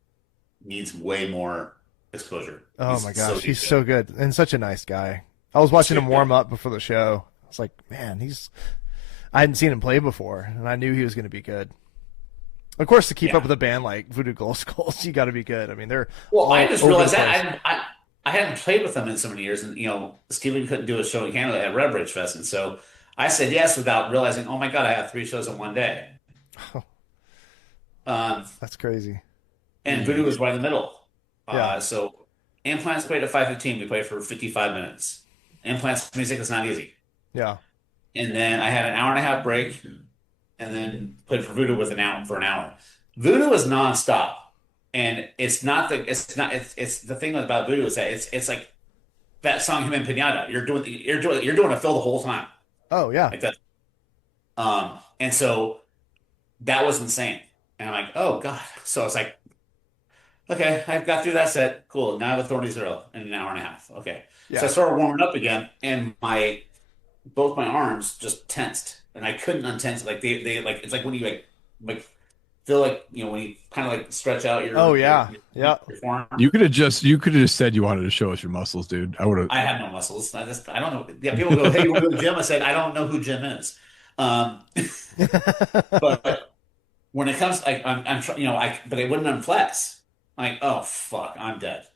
needs way more exposure. Oh my gosh, he's so good and such a nice guy. I was watching him warm up before the show. I was like, man, I hadn't seen him play before, and I knew he was going to be good. Of course, to keep up with a band like Voodoo Glow Skulls, you got to be good. They're well. I just realized that I hadn't played with them in so many years, and Steven couldn't do a show in Canada at Red Bridge Fest, and so I said yes without realizing, oh my God, I have 3 shows in one day. That's crazy. And Voodoo was right in the middle. Yeah. So Implants played at 5:15. We played for 55 minutes. Implants music is not easy. Yeah. And then I had an hour and a half break, and then played for Voodoo with an hour. Voodoo is nonstop, and it's the thing about Voodoo is that it's like that song Him and Pinata. You're doing a fill the whole time Oh yeah. like that. And so that was insane. And I'm like, oh God. So I was like, okay, I got through that set. Cool. Now I have Authority Zero in an hour and a half. Okay. Yeah. So I started warming up again, and both my arms just tensed, and I couldn't untense. Like they like it's like when you like feel like when you kind of like stretch out your your forearm. You could have just said you wanted to show us your muscles, dude. I would have. I had no muscles. I don't know. Yeah, people go, hey, you want to go to the gym? I said, I don't know who Jim is. But when it comes, I'm but it wouldn't unflex. I'm like, oh fuck, I'm dead.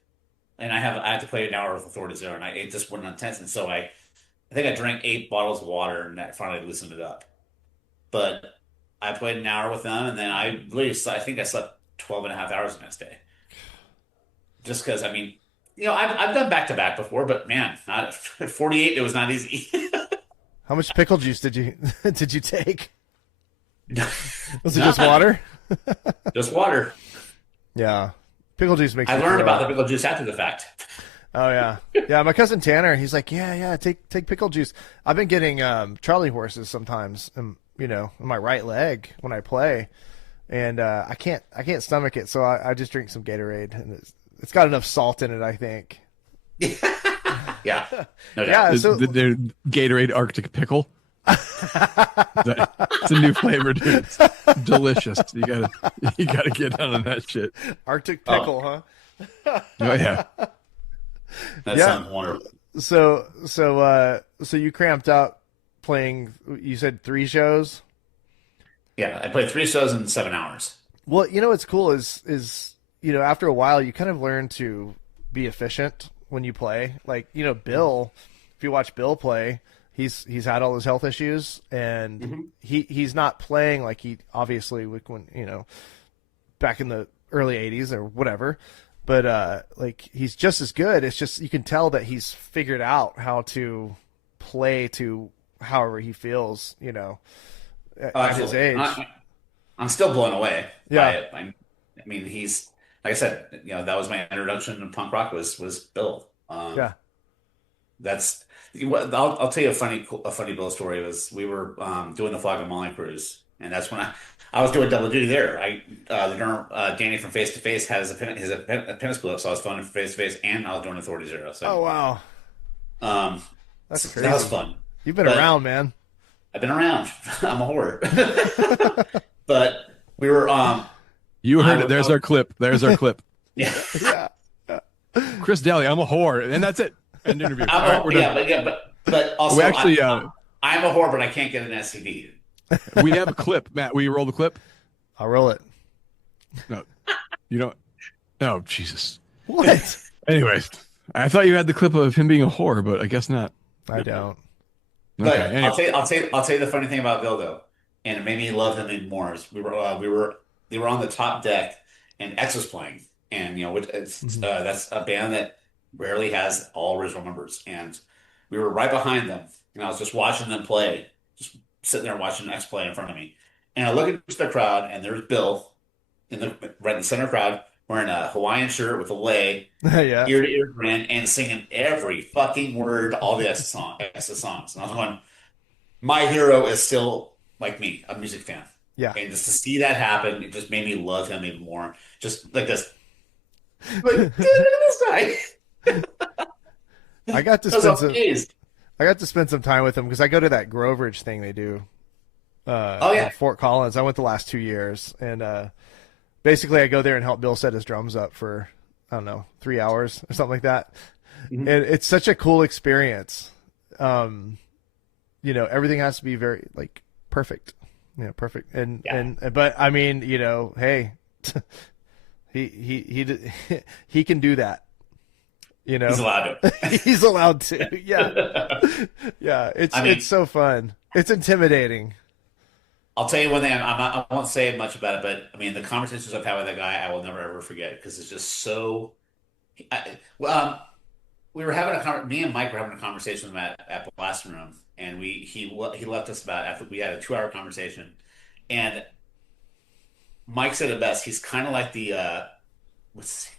And I had to play an hour with Authority Zero, and it just wouldn't untense. And so I think I drank 8 bottles of water, and that finally loosened it up. But I played an hour with them, and then I think I slept 12 and a half hours the next day. Just because, I mean, I've done back to back before, but man, not at 48. It was not easy. How much pickle juice did you take? Was it just water? Just water. Yeah, pickle juice makes. I learned about the pickle juice after the fact. Oh yeah, yeah. My cousin Tanner, he's like, yeah, take pickle juice. I've been getting Charlie horses sometimes, in my right leg when I play, and I can't stomach it, so I just drink some Gatorade, and it's got enough salt in it, I think. Yeah, no doubt. Yeah. So the Gatorade Arctic Pickle. It's a new flavor, dude. It's delicious. You gotta get down on that shit. Arctic Pickle, huh? Oh yeah. That sounds wonderful. So you cramped up playing. You said 3 shows. Yeah, I played 3 shows in 7 hours. Well, what's cool is after a while you kind of learn to be efficient when you play. Like Bill, if you watch Bill play, he's had all his health issues, and he's not playing like he obviously when back in the early '80s or whatever. But like he's just as good. It's just you can tell that he's figured out how to play to however he feels, at his age. I'm still blown away Yeah. by it. I mean, he's like I said, that was my introduction to punk rock was Bill. Yeah. That's I'll tell you a funny Bill story. Was we were doing the Flag of Molly cruise, and that's when I was doing double duty there. Danny from Face to Face had his apprentice school up, so I was filming from Face to Face, and I was doing Authority Zero. So, oh wow, that's crazy. That was fun. You've been around, man. I've been around. I'm a whore. But we were. You heard it. There's our clip. Yeah. Yeah. Chris Dalley, I'm a whore, and that's it. End interview. But also, we actually, I'm a whore, but I can't get an STD. We have a clip. Matt, will you roll the clip? I'll roll it. No, you don't. Oh, Jesus. What? Anyways, I thought you had the clip of him being a whore, but I guess not. I don't. But Okay, anyway. I'll tell you the funny thing about Bill though, and it made me love him even more. Is they were on the top deck, and X was playing, and that's a band that rarely has all original members, and we were right behind them, and I was just watching them play, just sitting there watching X play in front of me, and I look into the crowd, and there's Bill right in the center crowd wearing a Hawaiian shirt with a lei, Yeah. ear to ear grin, and singing every fucking word, all the X songs. And I was going, my hero is still like me, a music fan. Yeah. And just to see that happen, it just made me love him even more. Just like this, like this guy. I got to spend some time with him because I go to that Groveridge thing they do. In Fort Collins. I went the last 2 years, and basically I go there and help Bill set his drums up for, I don't know, 3 hours or something like that. Mm-hmm. And it's such a cool experience. Everything has to be very like perfect, perfect. But I mean, hey, he can do that. You know, He's allowed to. he's allowed to. Yeah, yeah. It's so fun. It's intimidating. I'll tell you one thing. I won't say much about it, but I mean, the conversations I've had with that guy, I will never ever forget because it's just so. Well, we were having me and Mike were having a conversation with him at Blasting Room, and he left us about after we had a 2 hour conversation, and Mike said it best. He's kind of like the what's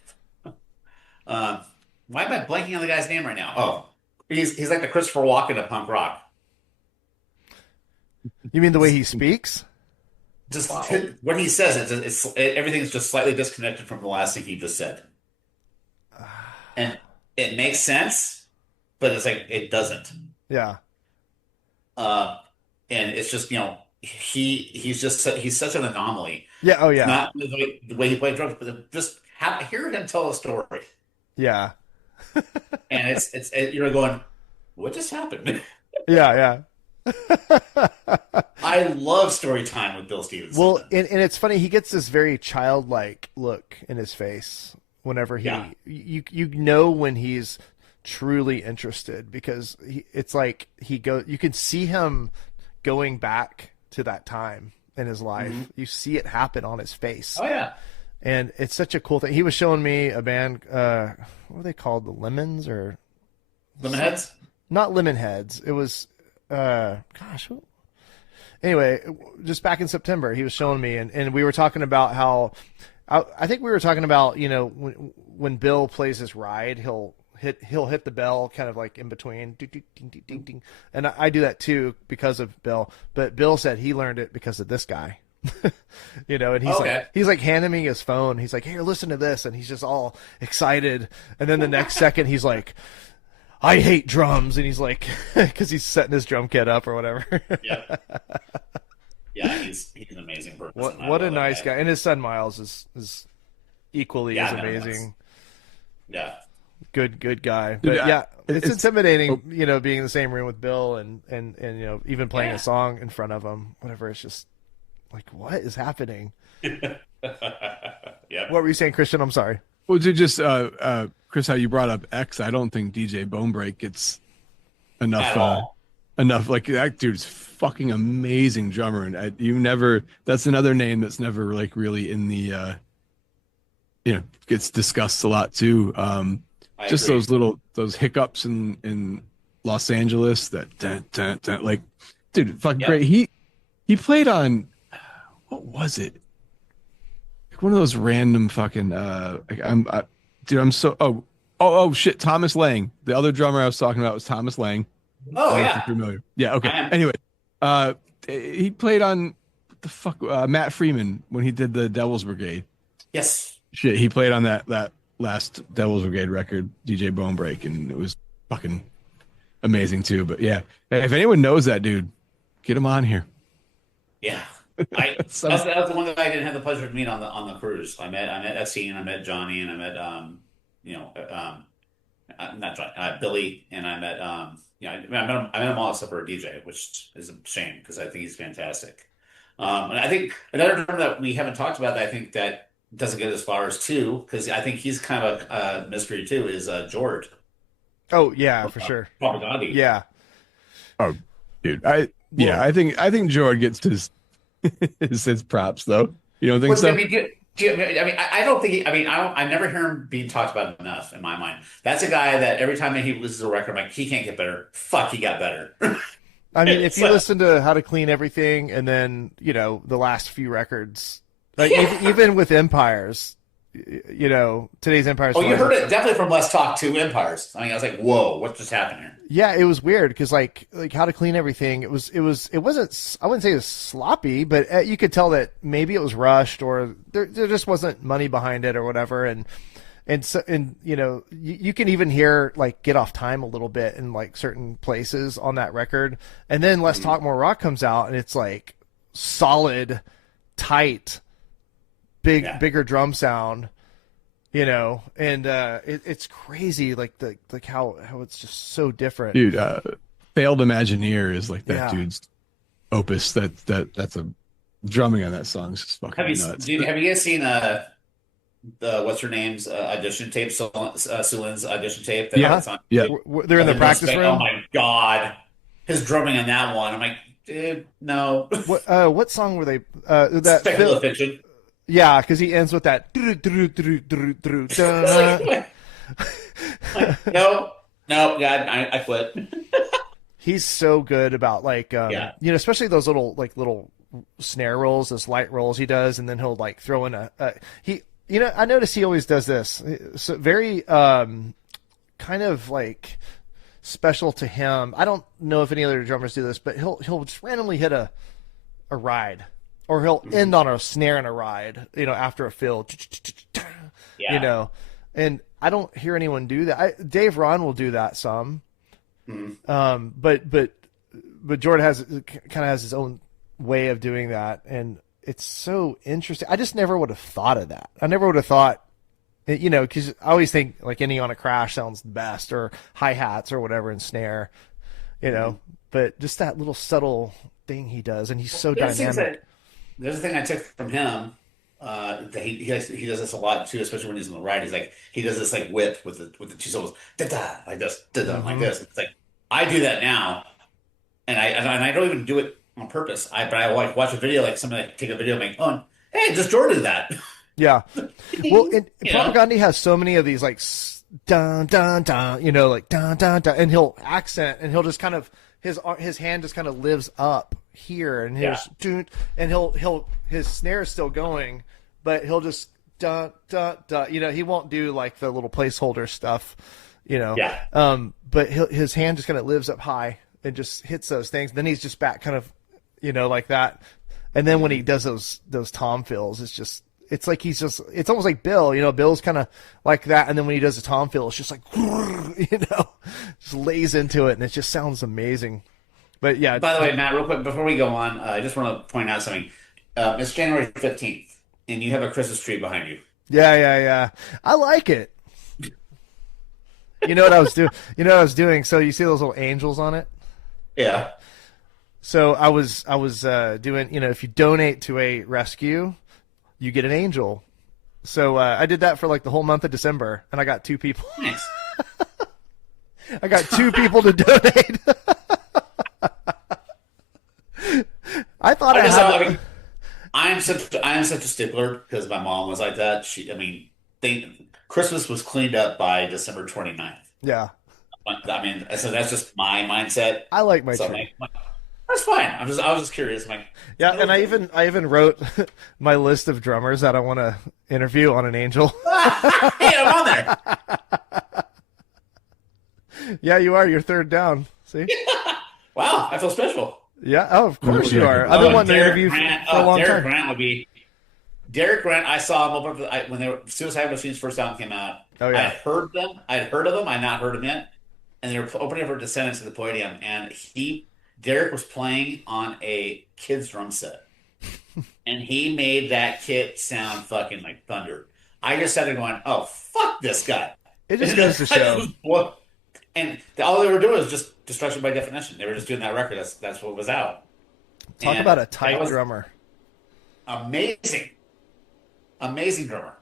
why am I blanking on the guy's name right now? Oh, he's like the Christopher Walken of punk rock. You mean the way he speaks? Just when he says everything's just slightly disconnected from the last thing he just said, and it makes sense, but it's like it doesn't. Yeah. And it's just he's such an anomaly. Yeah. Oh yeah. Not the way he played drums, but just hear him tell a story. Yeah. And you're going, what just happened? Yeah. I love story time with Bill Stevenson. Well, and it's funny, he gets this very childlike look in his face whenever you know when he's truly interested, because it's like you can see him going back to that time in his life. Mm-hmm. You see it happen on his face. Oh yeah. And it's such a cool thing. He was showing me a band, what were they called? The Lemons or Lemonheads? Not Lemonheads. It was anyway, just back in September, he was showing me, and we were talking about how, I think we were talking about, when Bill plays his ride, he'll hit the bell kind of like in between, ding, ding, ding, ding, ding. And I do that too because of Bill, but Bill said he learned it because of this guy. And he's like handing me his phone. He's like, "Here, listen to this," and he's just all excited. And then the next second, he's like, "I hate drums," and he's like, because he's setting his drum kit up or whatever. Yeah, he's an amazing person. What a nice guy, and his son Miles is equally as amazing. Yeah, good guy. But it's intimidating, being in the same room with Bill and even playing a song in front of him. Whatever, it's just like, what is happening? Yeah. What were you saying, Christian? I'm sorry. Well, just Chris, how you brought up X, I don't think DJ Bonebreak gets enough like that dude's fucking amazing drummer, and that's another name that's never like really in the gets discussed a lot too. Just agree. those hiccups in Los Angeles that dun, dun, dun, like, dude, fucking great. He played on, what was it? One of those random fucking I'm so shit, Thomas Lang. The other drummer I was talking about was Thomas Lang. Oh yeah. Familiar. Yeah, okay. Anyway, he played on what the fuck, Matt Freeman when he did the Devil's Brigade. Yes. Shit, he played on that last Devil's Brigade record, DJ Bonebreak, and it was fucking amazing too. But yeah, if anyone knows that dude, get him on here. Yeah. That was the one that I didn't have the pleasure to meet on the cruise. I met Essene, I met Johnny, and I met not Johnny, Billy, and I met I met him all except for a DJ, which is a shame because I think he's fantastic. And I think another drummer that we haven't talked about that I think that doesn't get as far as too, because I think he's kind of a mystery too, is George. Oh yeah, for sure. Propaganda. Yeah. Oh, dude, I think George gets his props though. You don't think so? I mean, I don't think. I never hear him being talked about enough in my mind. That's a guy that every time he loses a record, I'm like, he can't get better. Fuck, he got better. I mean, if you listen to How to Clean Everything, and then the last few records, like even with Empires, today's Empires. Oh, you heard it definitely from Let's Talk to Empires. I mean, I was like, whoa, what just happened here? Yeah, it was weird because like How to Clean Everything, it wasn't, I wouldn't say it was sloppy, but you could tell that maybe it was rushed or there just wasn't money behind it or whatever, and you can even hear like Get Off Time a little bit in like certain places on that record, and then Let's Talk More Rock comes out and it's like solid, tight, bigger drum sound. And it's crazy, like how it's just so different. Dude, Failed Imagineer is like that dude's opus. That's a drumming on that song is just fucking nuts. Have you guys seen the what's her name's audition tape, Sulin's audition tape. Yeah, On, yeah. They're in the practice room. Oh my god, his drumming on that one. I'm like, dude, no. What song were they? That Speculative Fiction. Yeah, because he ends with that. No, God, I quit. He's so good about especially those little snare rolls, those light rolls he does, and then he'll like throw in I notice he always does this. So very kind of like special to him. I don't know if any other drummers do this, but he'll just randomly hit a ride, or he'll end on a snare and a ride, after a fill, and I don't hear anyone do that. Dave Ron will do that some. But Jordan kind of has his own way of doing that, and it's so interesting. I just never would have thought of that. I never would have thought, because I always think like any on a crash sounds best, or hi-hats or whatever, and snare, but just that little subtle thing he does, and he's so dynamic. There's a thing I took from him. That he does this a lot too, especially when he's on the ride. He does this like whip with the two syllables, da-da, like this, da-da, like this. It's like I do that now, and I don't even do it on purpose. But I like watch a video, like somebody like, take a video, and make, hey, just Jordan did that. Yeah. Well, Propaganda has so many of these like dun dun dun, like dun dun dun, and he'll accent, and he'll just kind of his hand just kind of lives up here, and and his snare is still going, but he'll just dun dun dun. He won't do like the little placeholder stuff, Yeah. But his hand just kind of lives up high and just hits those things. Then he's just back, kind of, like that. And then when he does those tom fills, it's like it's almost like Bill. Bill's kind of like that. And then when he does a tom fill, it's just like, just lays into it, and it just sounds amazing. But yeah. By the way, Matt, real quick before we go on, I just want to point out something. It's January 15th, and you have a Christmas tree behind you. Yeah. I like it. You know what I was doing? So you see those little angels on it? Yeah. So I was doing, if you donate to a rescue, you get an angel. So I did that for like the whole month of December, and I got 2 people. Nice. I got 2 people to donate. I thought I'm such a stickler because my mom was like that. Christmas was cleaned up by December 29th. Yeah. So that's just my mindset. I like my tree. That's fine. I was just curious. Yeah, and I even wrote my list of drummers that I want to interview on an angel. Hey, I'm on there. Yeah, you are. You're third down. See? Wow, I feel special. Yeah. Oh, of course you are. I've been wanting to interview for a long Derek time. Grant would be. Derek Grant, I saw him when Suicide Machine's first album came out. Oh yeah. I had heard of them. I had not heard them yet. And they were opening for Descendants at the podium, and Derek was playing on a kid's drum set. And he made that kit sound fucking like thunder. I just started going, oh, fuck this guy. It just goes to show. And all they were doing was just Destruction by Definition. They were just doing that record. That's what was out. Talk about a tight drummer. Amazing drummer.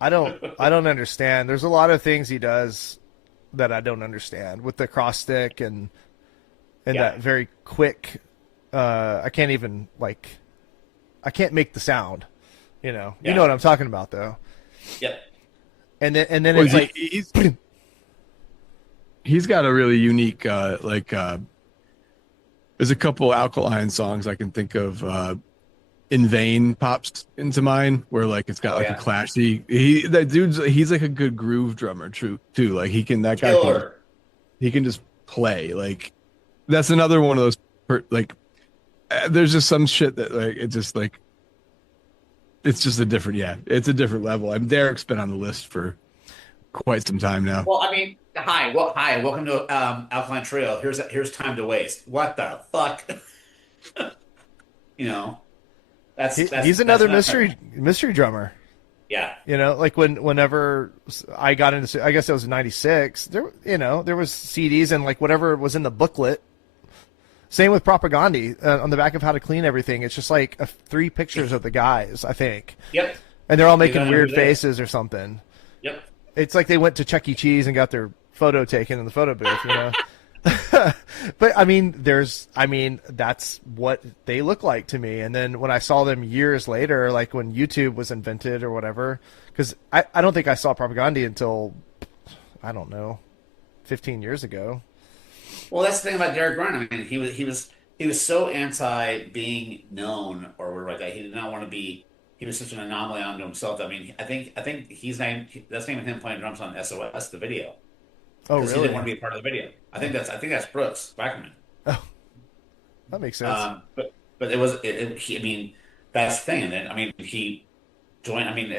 I don't understand. There's a lot of things he does that I don't understand with the cross stick and that very quick. I can't even I can't make the sound. You know what I'm talking about though. Yep. And then it's like he's got a really unique there's a couple Alkaline songs I can think of. In Vain pops into mind where it's got a classy. He's like a good groove drummer too. Like he can just play. That's another one of those there's just some shit that it's just a different level. Derek's been on the list for quite some time now. Well, hi, welcome to Alkaline Trio. Here's Time to Waste. What the fuck? He's another mystery drummer. Yeah. Whenever I got into, I guess it was in '96. There was CDs and whatever was in the booklet. Same with Propaganda on the back of How to Clean Everything. It's just 3 pictures of the guys, I think. Yep. And they're all making weird faces or something. Yep. It's like they went to Chuck E. Cheese and got their photo taken in the photo booth, you know? But I mean, that's what they look like to me. And then when I saw them years later, like when YouTube was invented or whatever, because I don't think I saw Propaganda until, I don't know, 15 years ago. Well, that's the thing about Derek Ryan. I mean, he was so anti being known or whatever like that. He did not want to be. He was such an anomaly unto himself. I mean, I think that's named him playing drums on SOS, the video. Oh, really? He didn't want to be a part of the video. I think that's Brooks Wackerman. Oh, that makes sense. But it was. I mean, that's the thing. And then, I mean, he joined. I mean,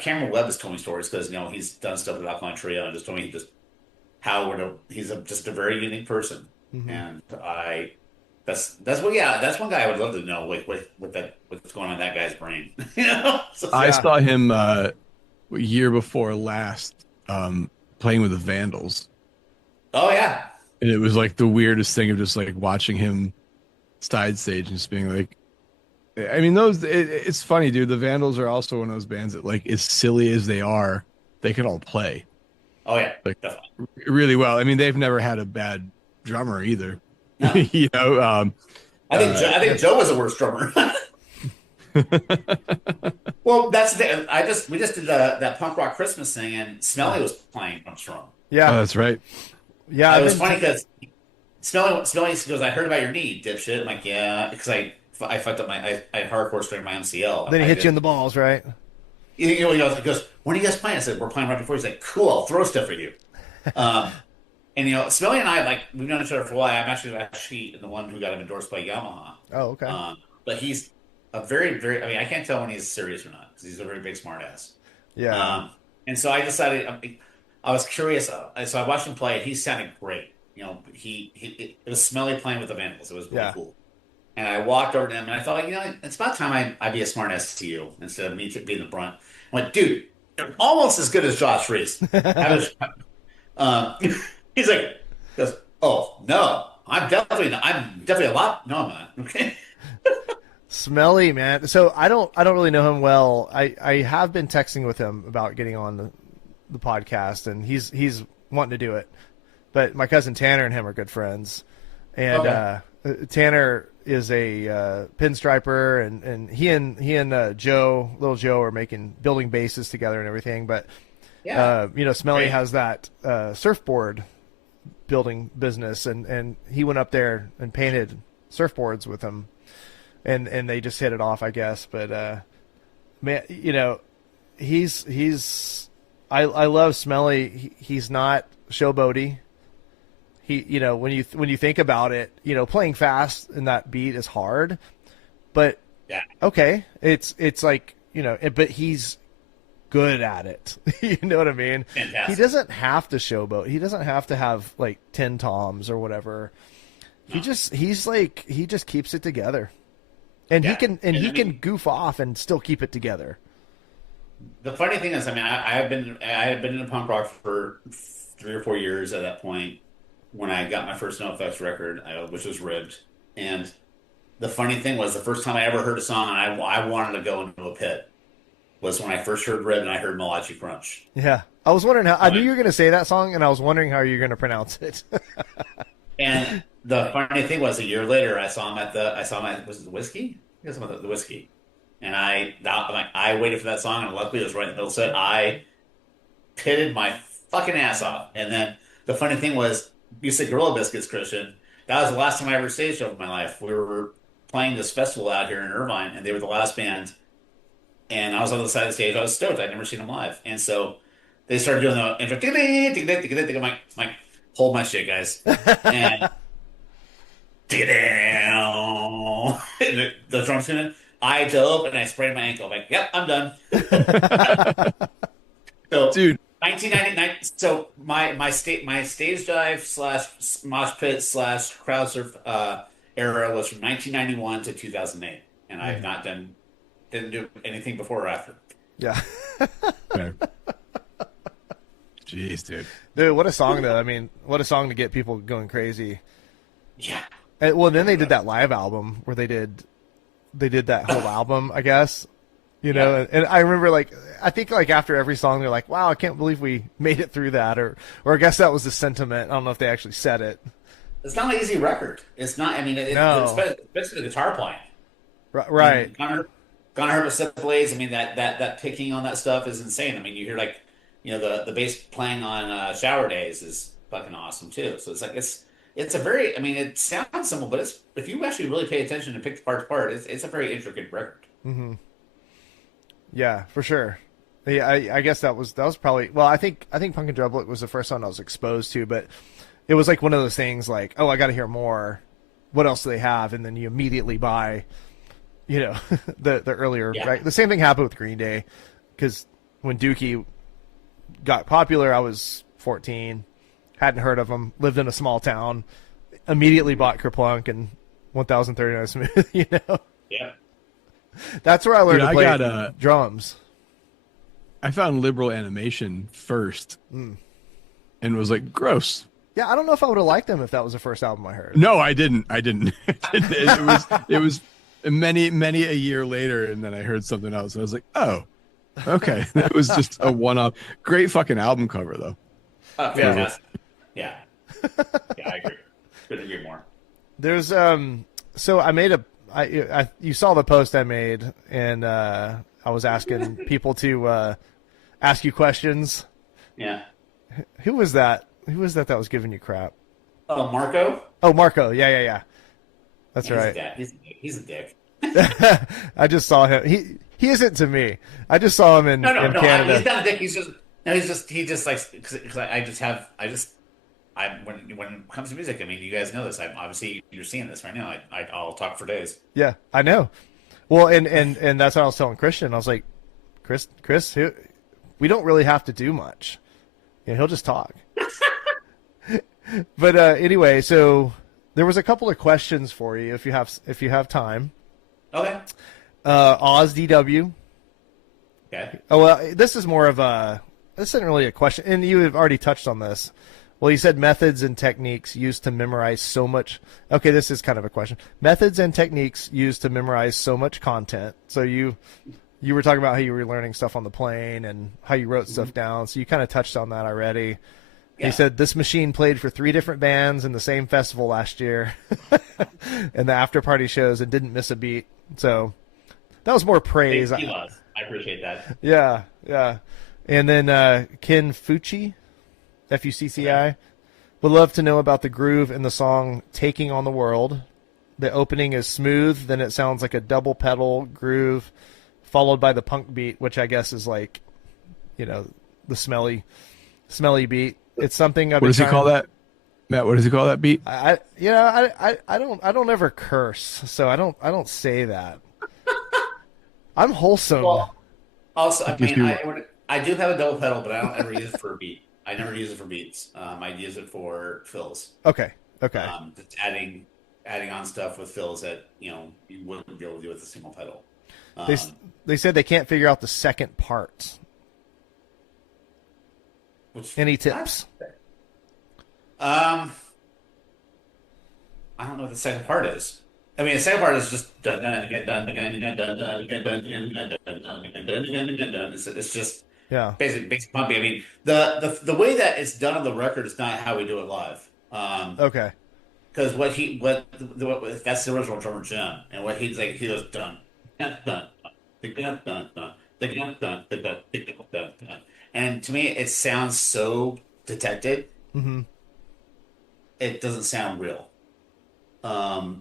Cameron Webb has told me stories because he's done stuff with Alkaline Trio and just told me he's just a very unique person. Mm-hmm. And that's one guy I would love to know what's going on in that guy's brain. I saw him year before last playing with the Vandals. Oh yeah, and it was like the weirdest thing of just like watching him side stage and just being like, I mean, it's funny, dude. The Vandals are also one of those bands that, like, as silly as they are, they can all play. Oh yeah, like definitely. Really well. I mean, they've never had a bad drummer either. No. I think Joe was the worst drummer. Well, that's the thing. We just did that punk rock Christmas thing, and Smelly was playing drum strong. Yeah, that's right. Yeah, it was funny because Smelly goes, "I heard about your knee, dipshit." I'm like, "Yeah," because I fucked up I hardcore strained my MCL. Then he hit you in the balls, right? He goes, "When are you guys playing?" I said, "We're playing right before." He's like, "Cool, I'll throw stuff at you." And Smelly and I, we've known each other for a while. I'm actually the one who got him endorsed by Yamaha. Oh, okay. But he's a very, very. I mean, I can't tell when he's serious or not because he's a very big smartass. Yeah. And so I decided. I was curious, so I watched him play. He sounded great. It was Smelly playing with the Vandals. It was really cool. And I walked over to him and I thought, it's about time I be a smartass to you instead of me being the brunt. I went, dude, you're almost as good as Josh Reese. He's like, oh no, I'm definitely a lot. No, I'm not. Okay. Smelly, man. So I don't really know him well. I have been texting with him about getting on the podcast, and he's wanting to do it. But my cousin Tanner and him are good friends, and Tanner is a pinstriper, and he and little Joe are building bases together and everything. But Smelly has that surfboard building business, and he went up there and painted surfboards with him, and they just hit it off, I guess. But man, I love Smelly. He's not showboaty. He, when you think about it, playing fast in that beat is hard, but okay, it's like, but he's good at it. You know what I mean? Fantastic. He doesn't have to showboat. He doesn't have to have like 10 toms or whatever. No. He just keeps it together, and he can goof off and still keep it together. The funny thing is, I mean, I had been in punk rock for 3 or 4 years at that point when I got my first NoFX record, which was Ribbed. And the funny thing was, the first time I ever heard a song and I wanted to go into a pit was when I first heard Ribbed and I heard Malachi Crunch. Yeah, I was wondering I knew you were going to say that song, and I was wondering how you're going to pronounce it. And the funny thing was, a year later, was it the Whiskey? I guess the Whiskey. And I waited for that song, and luckily it was right in the middle set. I pitted my fucking ass off. And then the funny thing was, you said Gorilla Biscuits, Christian. That was the last time I ever stage shoved in my life. We were playing this festival out here in Irvine, and they were the last band. And I was on the side of the stage. I was stoked. I'd never seen them live. And so they started doing the intro. I'm like, hold my shit, guys. And the drums in it. I dove and I sprained my ankle. I'm like, yep, I'm done. So, dude, 1999. So my stage dive / mosh pit / crowd surf era was from 1991 to 2008, and I have didn't do anything before or after. Yeah. Jeez, dude, what a song though. I mean, what a song to get people going crazy. Yeah. And, well, then they did that live album where they did that whole album, I guess. And I remember I think after every song they're like, wow, I can't believe we made it through that, or I guess that was the sentiment. I don't know if they actually said it. It's not an easy record. It's not. I mean, No. especially the guitar playing. Right. Gonna Hurt with Simple Blades. I mean, that picking on that stuff is insane. I mean, you hear the bass playing on Shower Days is fucking awesome too. So it's a very. I mean, it sounds simple, but if you actually really pay attention and pick the parts apart, it's a very intricate record. Mm-hmm. Yeah, for sure. Yeah, I guess that was probably. Well, I think Punk and Drublic was the first song I was exposed to, but it was like one of those things like, oh, I got to hear more. What else do they have? And then you immediately buy, the earlier, right? The same thing happened with Green Day, because when Dookie got popular, I was 14, hadn't heard of them, lived in a small town, immediately bought Kerplunk and 1039 Smooth, Yeah. That's where I learned to play drums. I found Liberal Animation first and was like, gross. Yeah, I don't know if I would have liked them if that was the first album I heard. No, I didn't. It was many a year later, and then I heard something else. I was like, oh, okay. That was just a one-off. Great fucking album cover, though. Oh, fantastic. Yeah. Yeah, I agree. Couldn't agree more. There's so I made you saw the post I made, and I was asking people to ask you questions. Yeah. Who was that? Who was that was giving you crap? Oh, Marco? Oh, Marco. Yeah. That's right. He's a dick. I just saw him. He isn't to me. I just saw him in Canada. He's not a dick. He just likes, because when it comes to music, I mean, you guys know this. Obviously you're seeing this right now. I'll talk for days. Yeah, I know. Well, and that's what I was telling Christian. I was like, Chris, we don't really have to do much. He'll just talk. But anyway, so there was a couple of questions for you if you have time. Okay. Oz DW. Okay. Oh well, this isn't really a question, and you have already touched on this. Well, you said methods and techniques used to memorize so much. Okay, this is kind of a question. Methods and techniques used to memorize so much content. So you were talking about how you were learning stuff on the plane and how you wrote stuff down. So you kind of touched on that already. Yeah. He said this machine played for 3 different bands in the same festival last year and the after party shows and didn't miss a beat. So that was more praise. He was. I appreciate that. Yeah. And then Ken Fucci, Fucci, would love to know about the groove in the song Taking on the World. The opening is smooth, then it sounds like a double pedal groove followed by the punk beat, which I guess is like, the smelly beat. It's something I've What does he call that? Matt, what does he call that beat? I don't ever curse, so I don't say that. I'm wholesome. Well, also, I mean, I do have a double pedal, but I don't ever use it for a beat. I never use it for beats. I use it for fills. Okay. Just adding on stuff with fills that you wouldn't be able to do with a single pedal. They said they can't figure out the second part. Any tips? I don't know what the second part is. I mean, the second part is just dun dun get dun dun dun dun dun dun dun dun. It's just basic pumping. I mean, the way that it's done on the record is not how we do it live. Okay. Because that's the original drummer Jim, and what he's like, he goes dun dun dun dun dun dun dun dun dun dun. And to me, it sounds so detected. Mm-hmm. It doesn't sound real.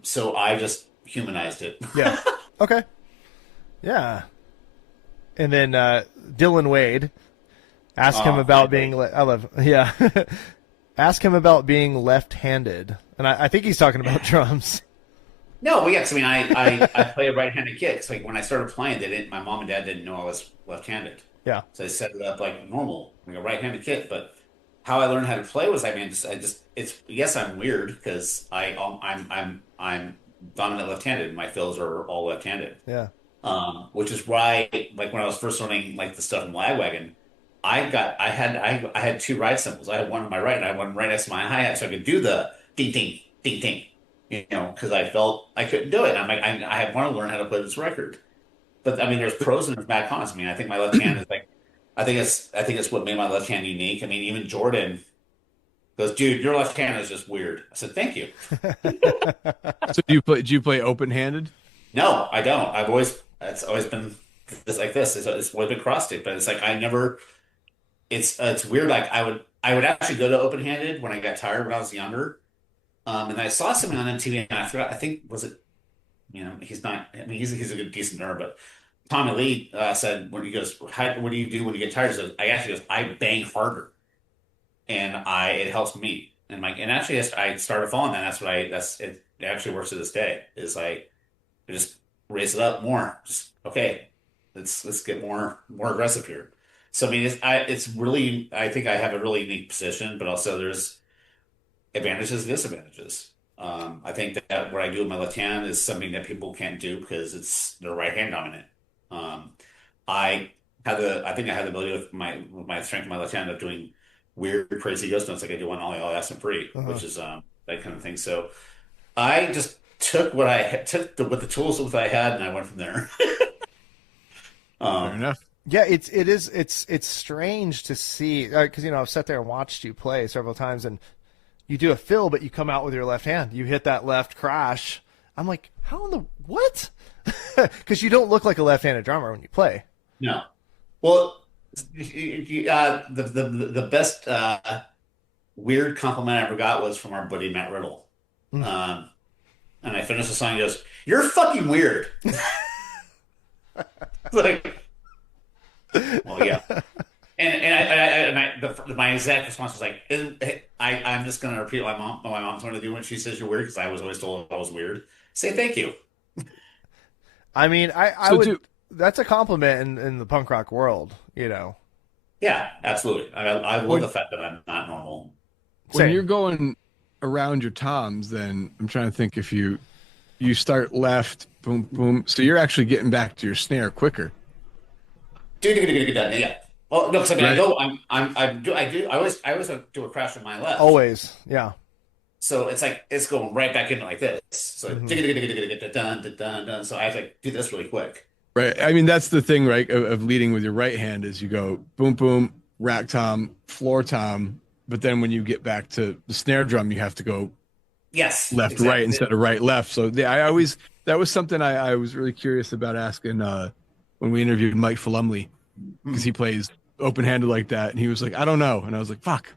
So I just humanized it. Yeah. Okay. Yeah. And then Dylan Wade, ask him about being. Ask him about being left-handed, and I think he's talking about drums. No, well, yes. I mean, I play a right-handed kit. It's like when I started playing, my mom and dad didn't know I was left-handed. Yeah. So I set it up like normal, like a right-handed kit. But how I learned how to play was, I'm weird because I'm dominant left-handed. My fills are all left-handed. Yeah. Which is why, like when I was first learning like the stuff in Lagwagon, I had 2 ride cymbals. I had one on my right and I had one right next to my hi-hat, so I could do the ding ding ding ding. Because I felt I couldn't do it. I'm like, I want to learn how to play this record. but I mean, there's pros and there's bad cons. I mean, I think my left hand is like, I think it's what made my left hand unique. I mean, even Jordan goes, dude, your left hand is just weird. I said, thank you. So do you play open-handed? No, I don't. It's always been just like this. It's always been cross stick, but it's like I never. It's weird. Like I would actually go to open handed when I got tired when I was younger. And I saw something on MTV and I forgot. I think was it. He's not. I mean, he's a good decent nerd, but Tommy Lee said when he goes, what do you do when you get tired? He says, I bang harder, and it helps me. And actually I started following that. It actually works to this day. Is I just raise it up more. Just okay. Let's get more aggressive here. So I mean, it's really, I think I have a really unique position, but also there's advantages and disadvantages. I think that what I do with my left hand is something that people can't do because they're right hand dominant. Um, I think I have the ability with my strength of my left hand of doing weird, crazy ghost notes like I do on Ollie Ollie Awesome Free, which is that kind of thing. So I just took with the tools that I had, and I went from there. Fair enough. Yeah, it's strange to see because I've sat there and watched you play several times, and you do a fill, but you come out with your left hand. You hit that left crash. I'm like, how in the what? Because you don't look like a left-handed drummer when you play. No. Well, the best weird compliment I ever got was from our buddy Matt Riddle. And I finished the song. He goes, "You're fucking weird." Like, well, yeah. My exact response was like, I'm just going to repeat what my mom's going to do when she says you're weird because I was always told I was weird. Say thank you. I mean, that's a compliment in the punk rock world, Yeah, absolutely. I love the fact that I'm not normal. When you're going around your toms, then I'm trying to think if you start left, boom, boom. So you're actually getting back to your snare quicker. Yeah. Well, no, because I mean, Right. I always do a crash with my left. Always, yeah. So it's like it's going right back into like this. So dun. So I have to do this really quick. Right. I mean, that's the thing, right? Of leading with your right hand is you go boom, boom, rack tom, floor tom. But then when you get back to the snare drum, you have to go left, exactly. right instead of right, left. So that was something I was really curious about asking when we interviewed Mike Falumley, because he plays open-handed like that. And he was like, I don't know. And I was like, fuck.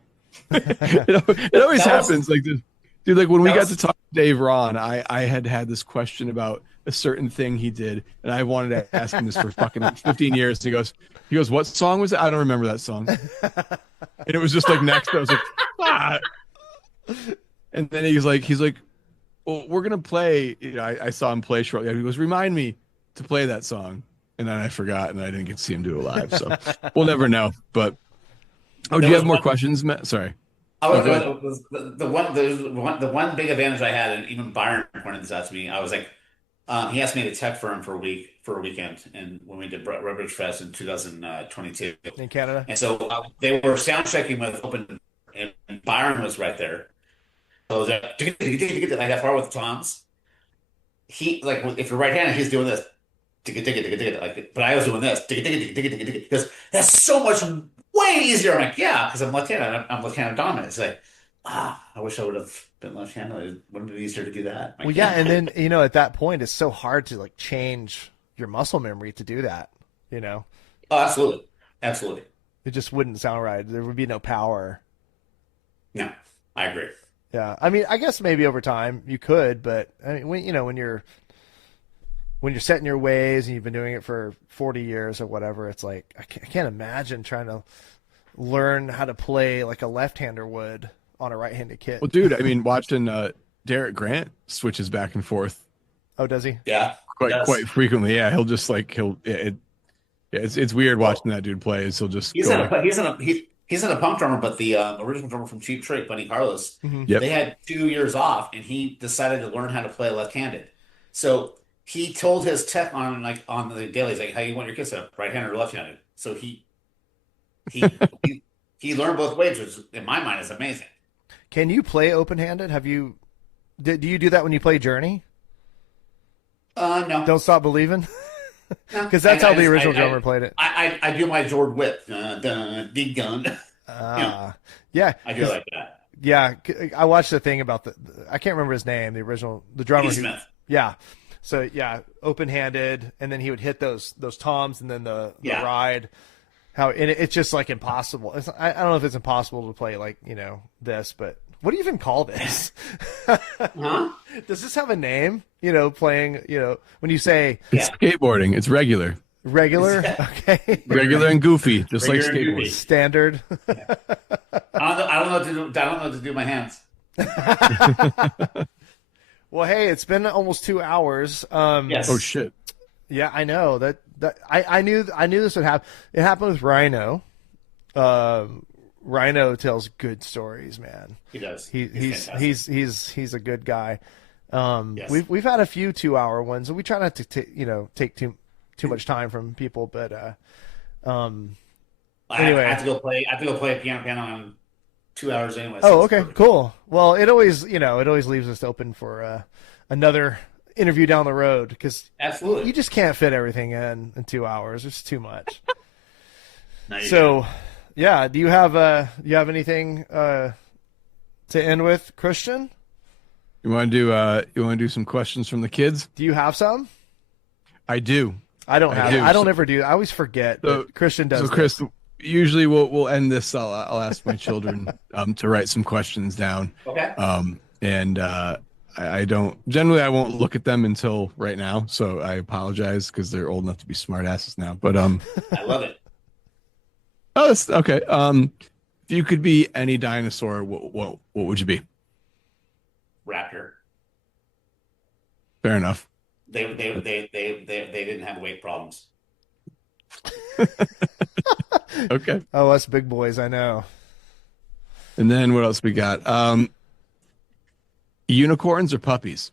It always happens like this. Dude, like when we got to talk to Dave Ron, I had this question about a certain thing he did, and I wanted to ask him this for fucking 15 years. And he goes, what song was it? I don't remember that song. And it was just like next. I was like, ah. And then he's like, well, we're gonna play. I saw him play shortly. He goes, remind me to play that song, and then I forgot, and I didn't get to see him do it live. So we'll never know. But do you have more questions, Matt? Sorry. The one big advantage I had, and even Byron pointed this out to me, I was like, he asked me to tech for him for a weekend, and when we did Redbridge Fest in 2022 in Canada, and so they were sound checking with open, and Byron was right there. So like that far with toms. He like if you're right-handed, he's doing this, like, but I was doing this, because that's so much way easier. I'm like, yeah, because I'm left-handed. I'm left-handed dominant. It's like, I wish I would have been left-handed. It would have been easier to do that. Well, yeah, and then at that point, it's so hard to like change your muscle memory to do that. Oh, absolutely. It just wouldn't sound right. There would be no power. No, I agree. Yeah, I mean, I guess maybe over time you could, but I mean, when you're setting your ways and you've been doing it for 40 years or whatever, it's like I can't imagine trying to learn how to play like a left-hander would on a right-handed kit. Well, dude, I mean, watching Derek Grant switches back and forth. Oh, does he? Yeah, quite frequently. Yeah, he'll just like it's weird watching that dude play. He'll just he's not a punk drummer, but the original drummer from Cheap Trick, Bunny Carlos, Yep. They had 2 years off, and he decided to learn how to play left-handed. So he told his tech on the dailies, like, how you want your kit set up, right-handed or left-handed. So he learned both ways, which in my mind is amazing. Can you play open-handed? Do you do that when you play Journey? No. Don't Stop Believing? Because that's how the original drummer played it. I do my George Whip. Dig gun. Yeah. I do like that. Yeah. I watched the thing about I can't remember his name, the drummer. Smith. Yeah. So, yeah, open-handed, and then he would hit those toms and then the ride. And it's just like impossible. I don't know if it's impossible to play like, this, but what do you even call this? Huh? Does this have a name? Playing, when you say it's skateboarding, it's regular. Regular? Okay. Regular and goofy, just Regular like skateboarding. goofy. Standard. I don't know what to do. I don't know what to do with my hands. Well, hey, it's been almost 2 hours. Yes. Oh shit. Yeah, I know that I knew this would happen. It happened with Rhino. Rhino tells good stories, man. He does. He's a good guy. Yes. We've had a few 2-hour ones, and we try not to take too much time from people, but anyway. I have to go play piano in 2 hours anyway. Oh, okay, cool. Well, it always leaves us open for another interview down the road, because absolutely you just can't fit everything in 2 hours. It's too much. So, yeah. Do you have anything to end with, Christian? You want to do some questions from the kids? Do you have some? I do. I don't have. I don't ever do. I always forget. That Christian does. So, Chris, usually we'll end this. I'll ask my children to write some questions down. Okay. And I don't generally. I won't look at them until right now. So I apologize because they're old enough to be smartasses now. But I love it. Oh, that's okay. If you could be any dinosaur, what would you be? Raptor. Fair enough. They didn't have weight problems. Okay. Oh, us big boys, I know. And then what else we got? Unicorns or puppies?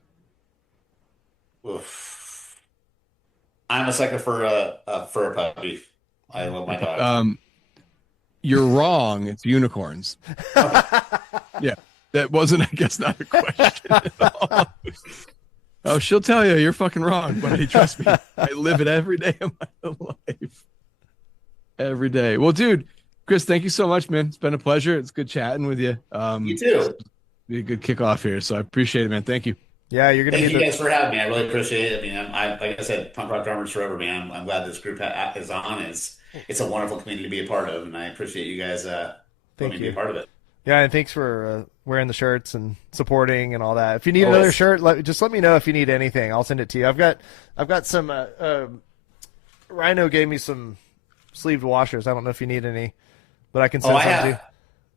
Oof. I'm a sucker for a puppy. I love my dog. You're wrong. It's unicorns. Yeah, that wasn't, I guess, not a question at all. Oh, she'll tell you you're fucking wrong, buddy. Trust me. I live it every day of my life. Every day. Well, dude, Chris, thank you so much, man. It's been a pleasure. It's good chatting with you. You too. Be a good kickoff here, so I appreciate it, man. Thank you. Yeah, you're gonna. Thank you guys for having me. I really appreciate it. I mean, like I said, punk rock drummers forever, man. I'm glad this group is on. It's a wonderful community to be a part of, and I appreciate you guys letting me be a part of it. Yeah, and thanks for wearing the shirts and supporting and all that. If you need another shirt, just let me know if you need anything. I'll send it to you. I've got some. Rhino gave me some sleeved washers. I don't know if you need any, but I can send some to you.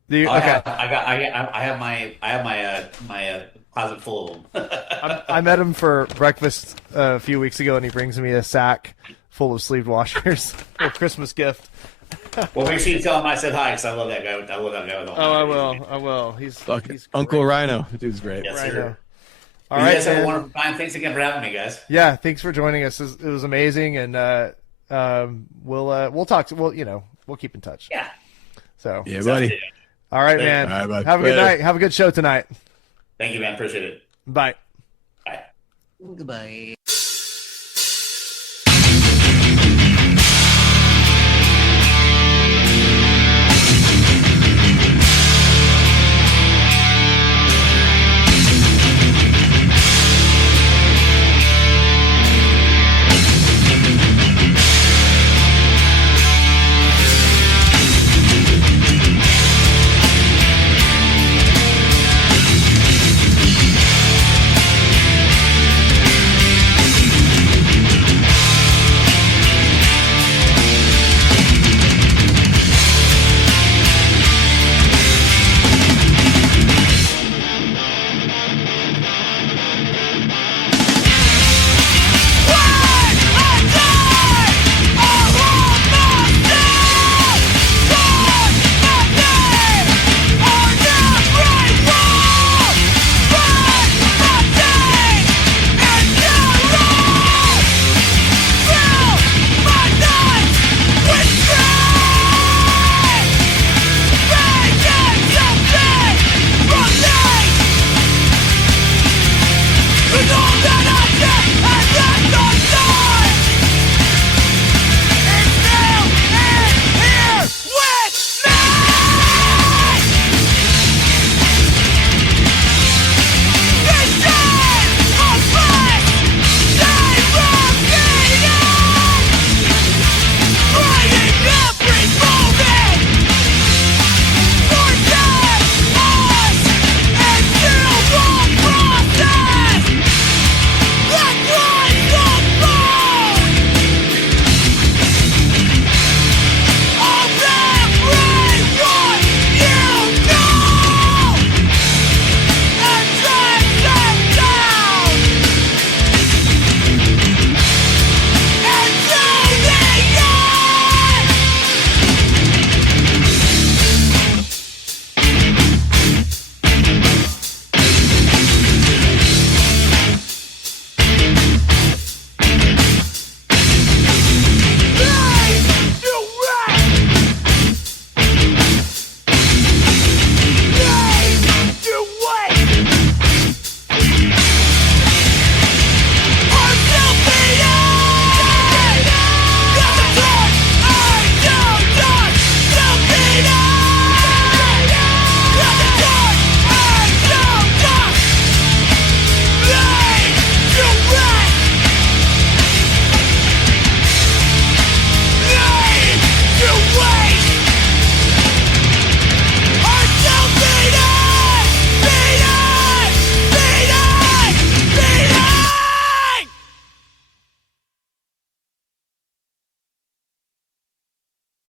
Do you? Okay. I have my closet full of them. I met him for breakfast a few weeks ago, and he brings me a sack full of sleeved washers. A Christmas gift. Well, make sure you tell him I said hi, because I love that guy. I love that guy with all. Oh, I will. He's Uncle Rhino. The dude's great. Yes, Rhino. sir. All right, you guys have a wonderful time. Thanks again for having me, guys. Yeah, thanks for joining us. It was amazing, and we'll talk. We'll keep in touch. Yeah. So. Yeah, buddy. All right, man. All right, have a good night. Have a good show tonight. Thank you, man. Appreciate it. Bye. Bye. Goodbye.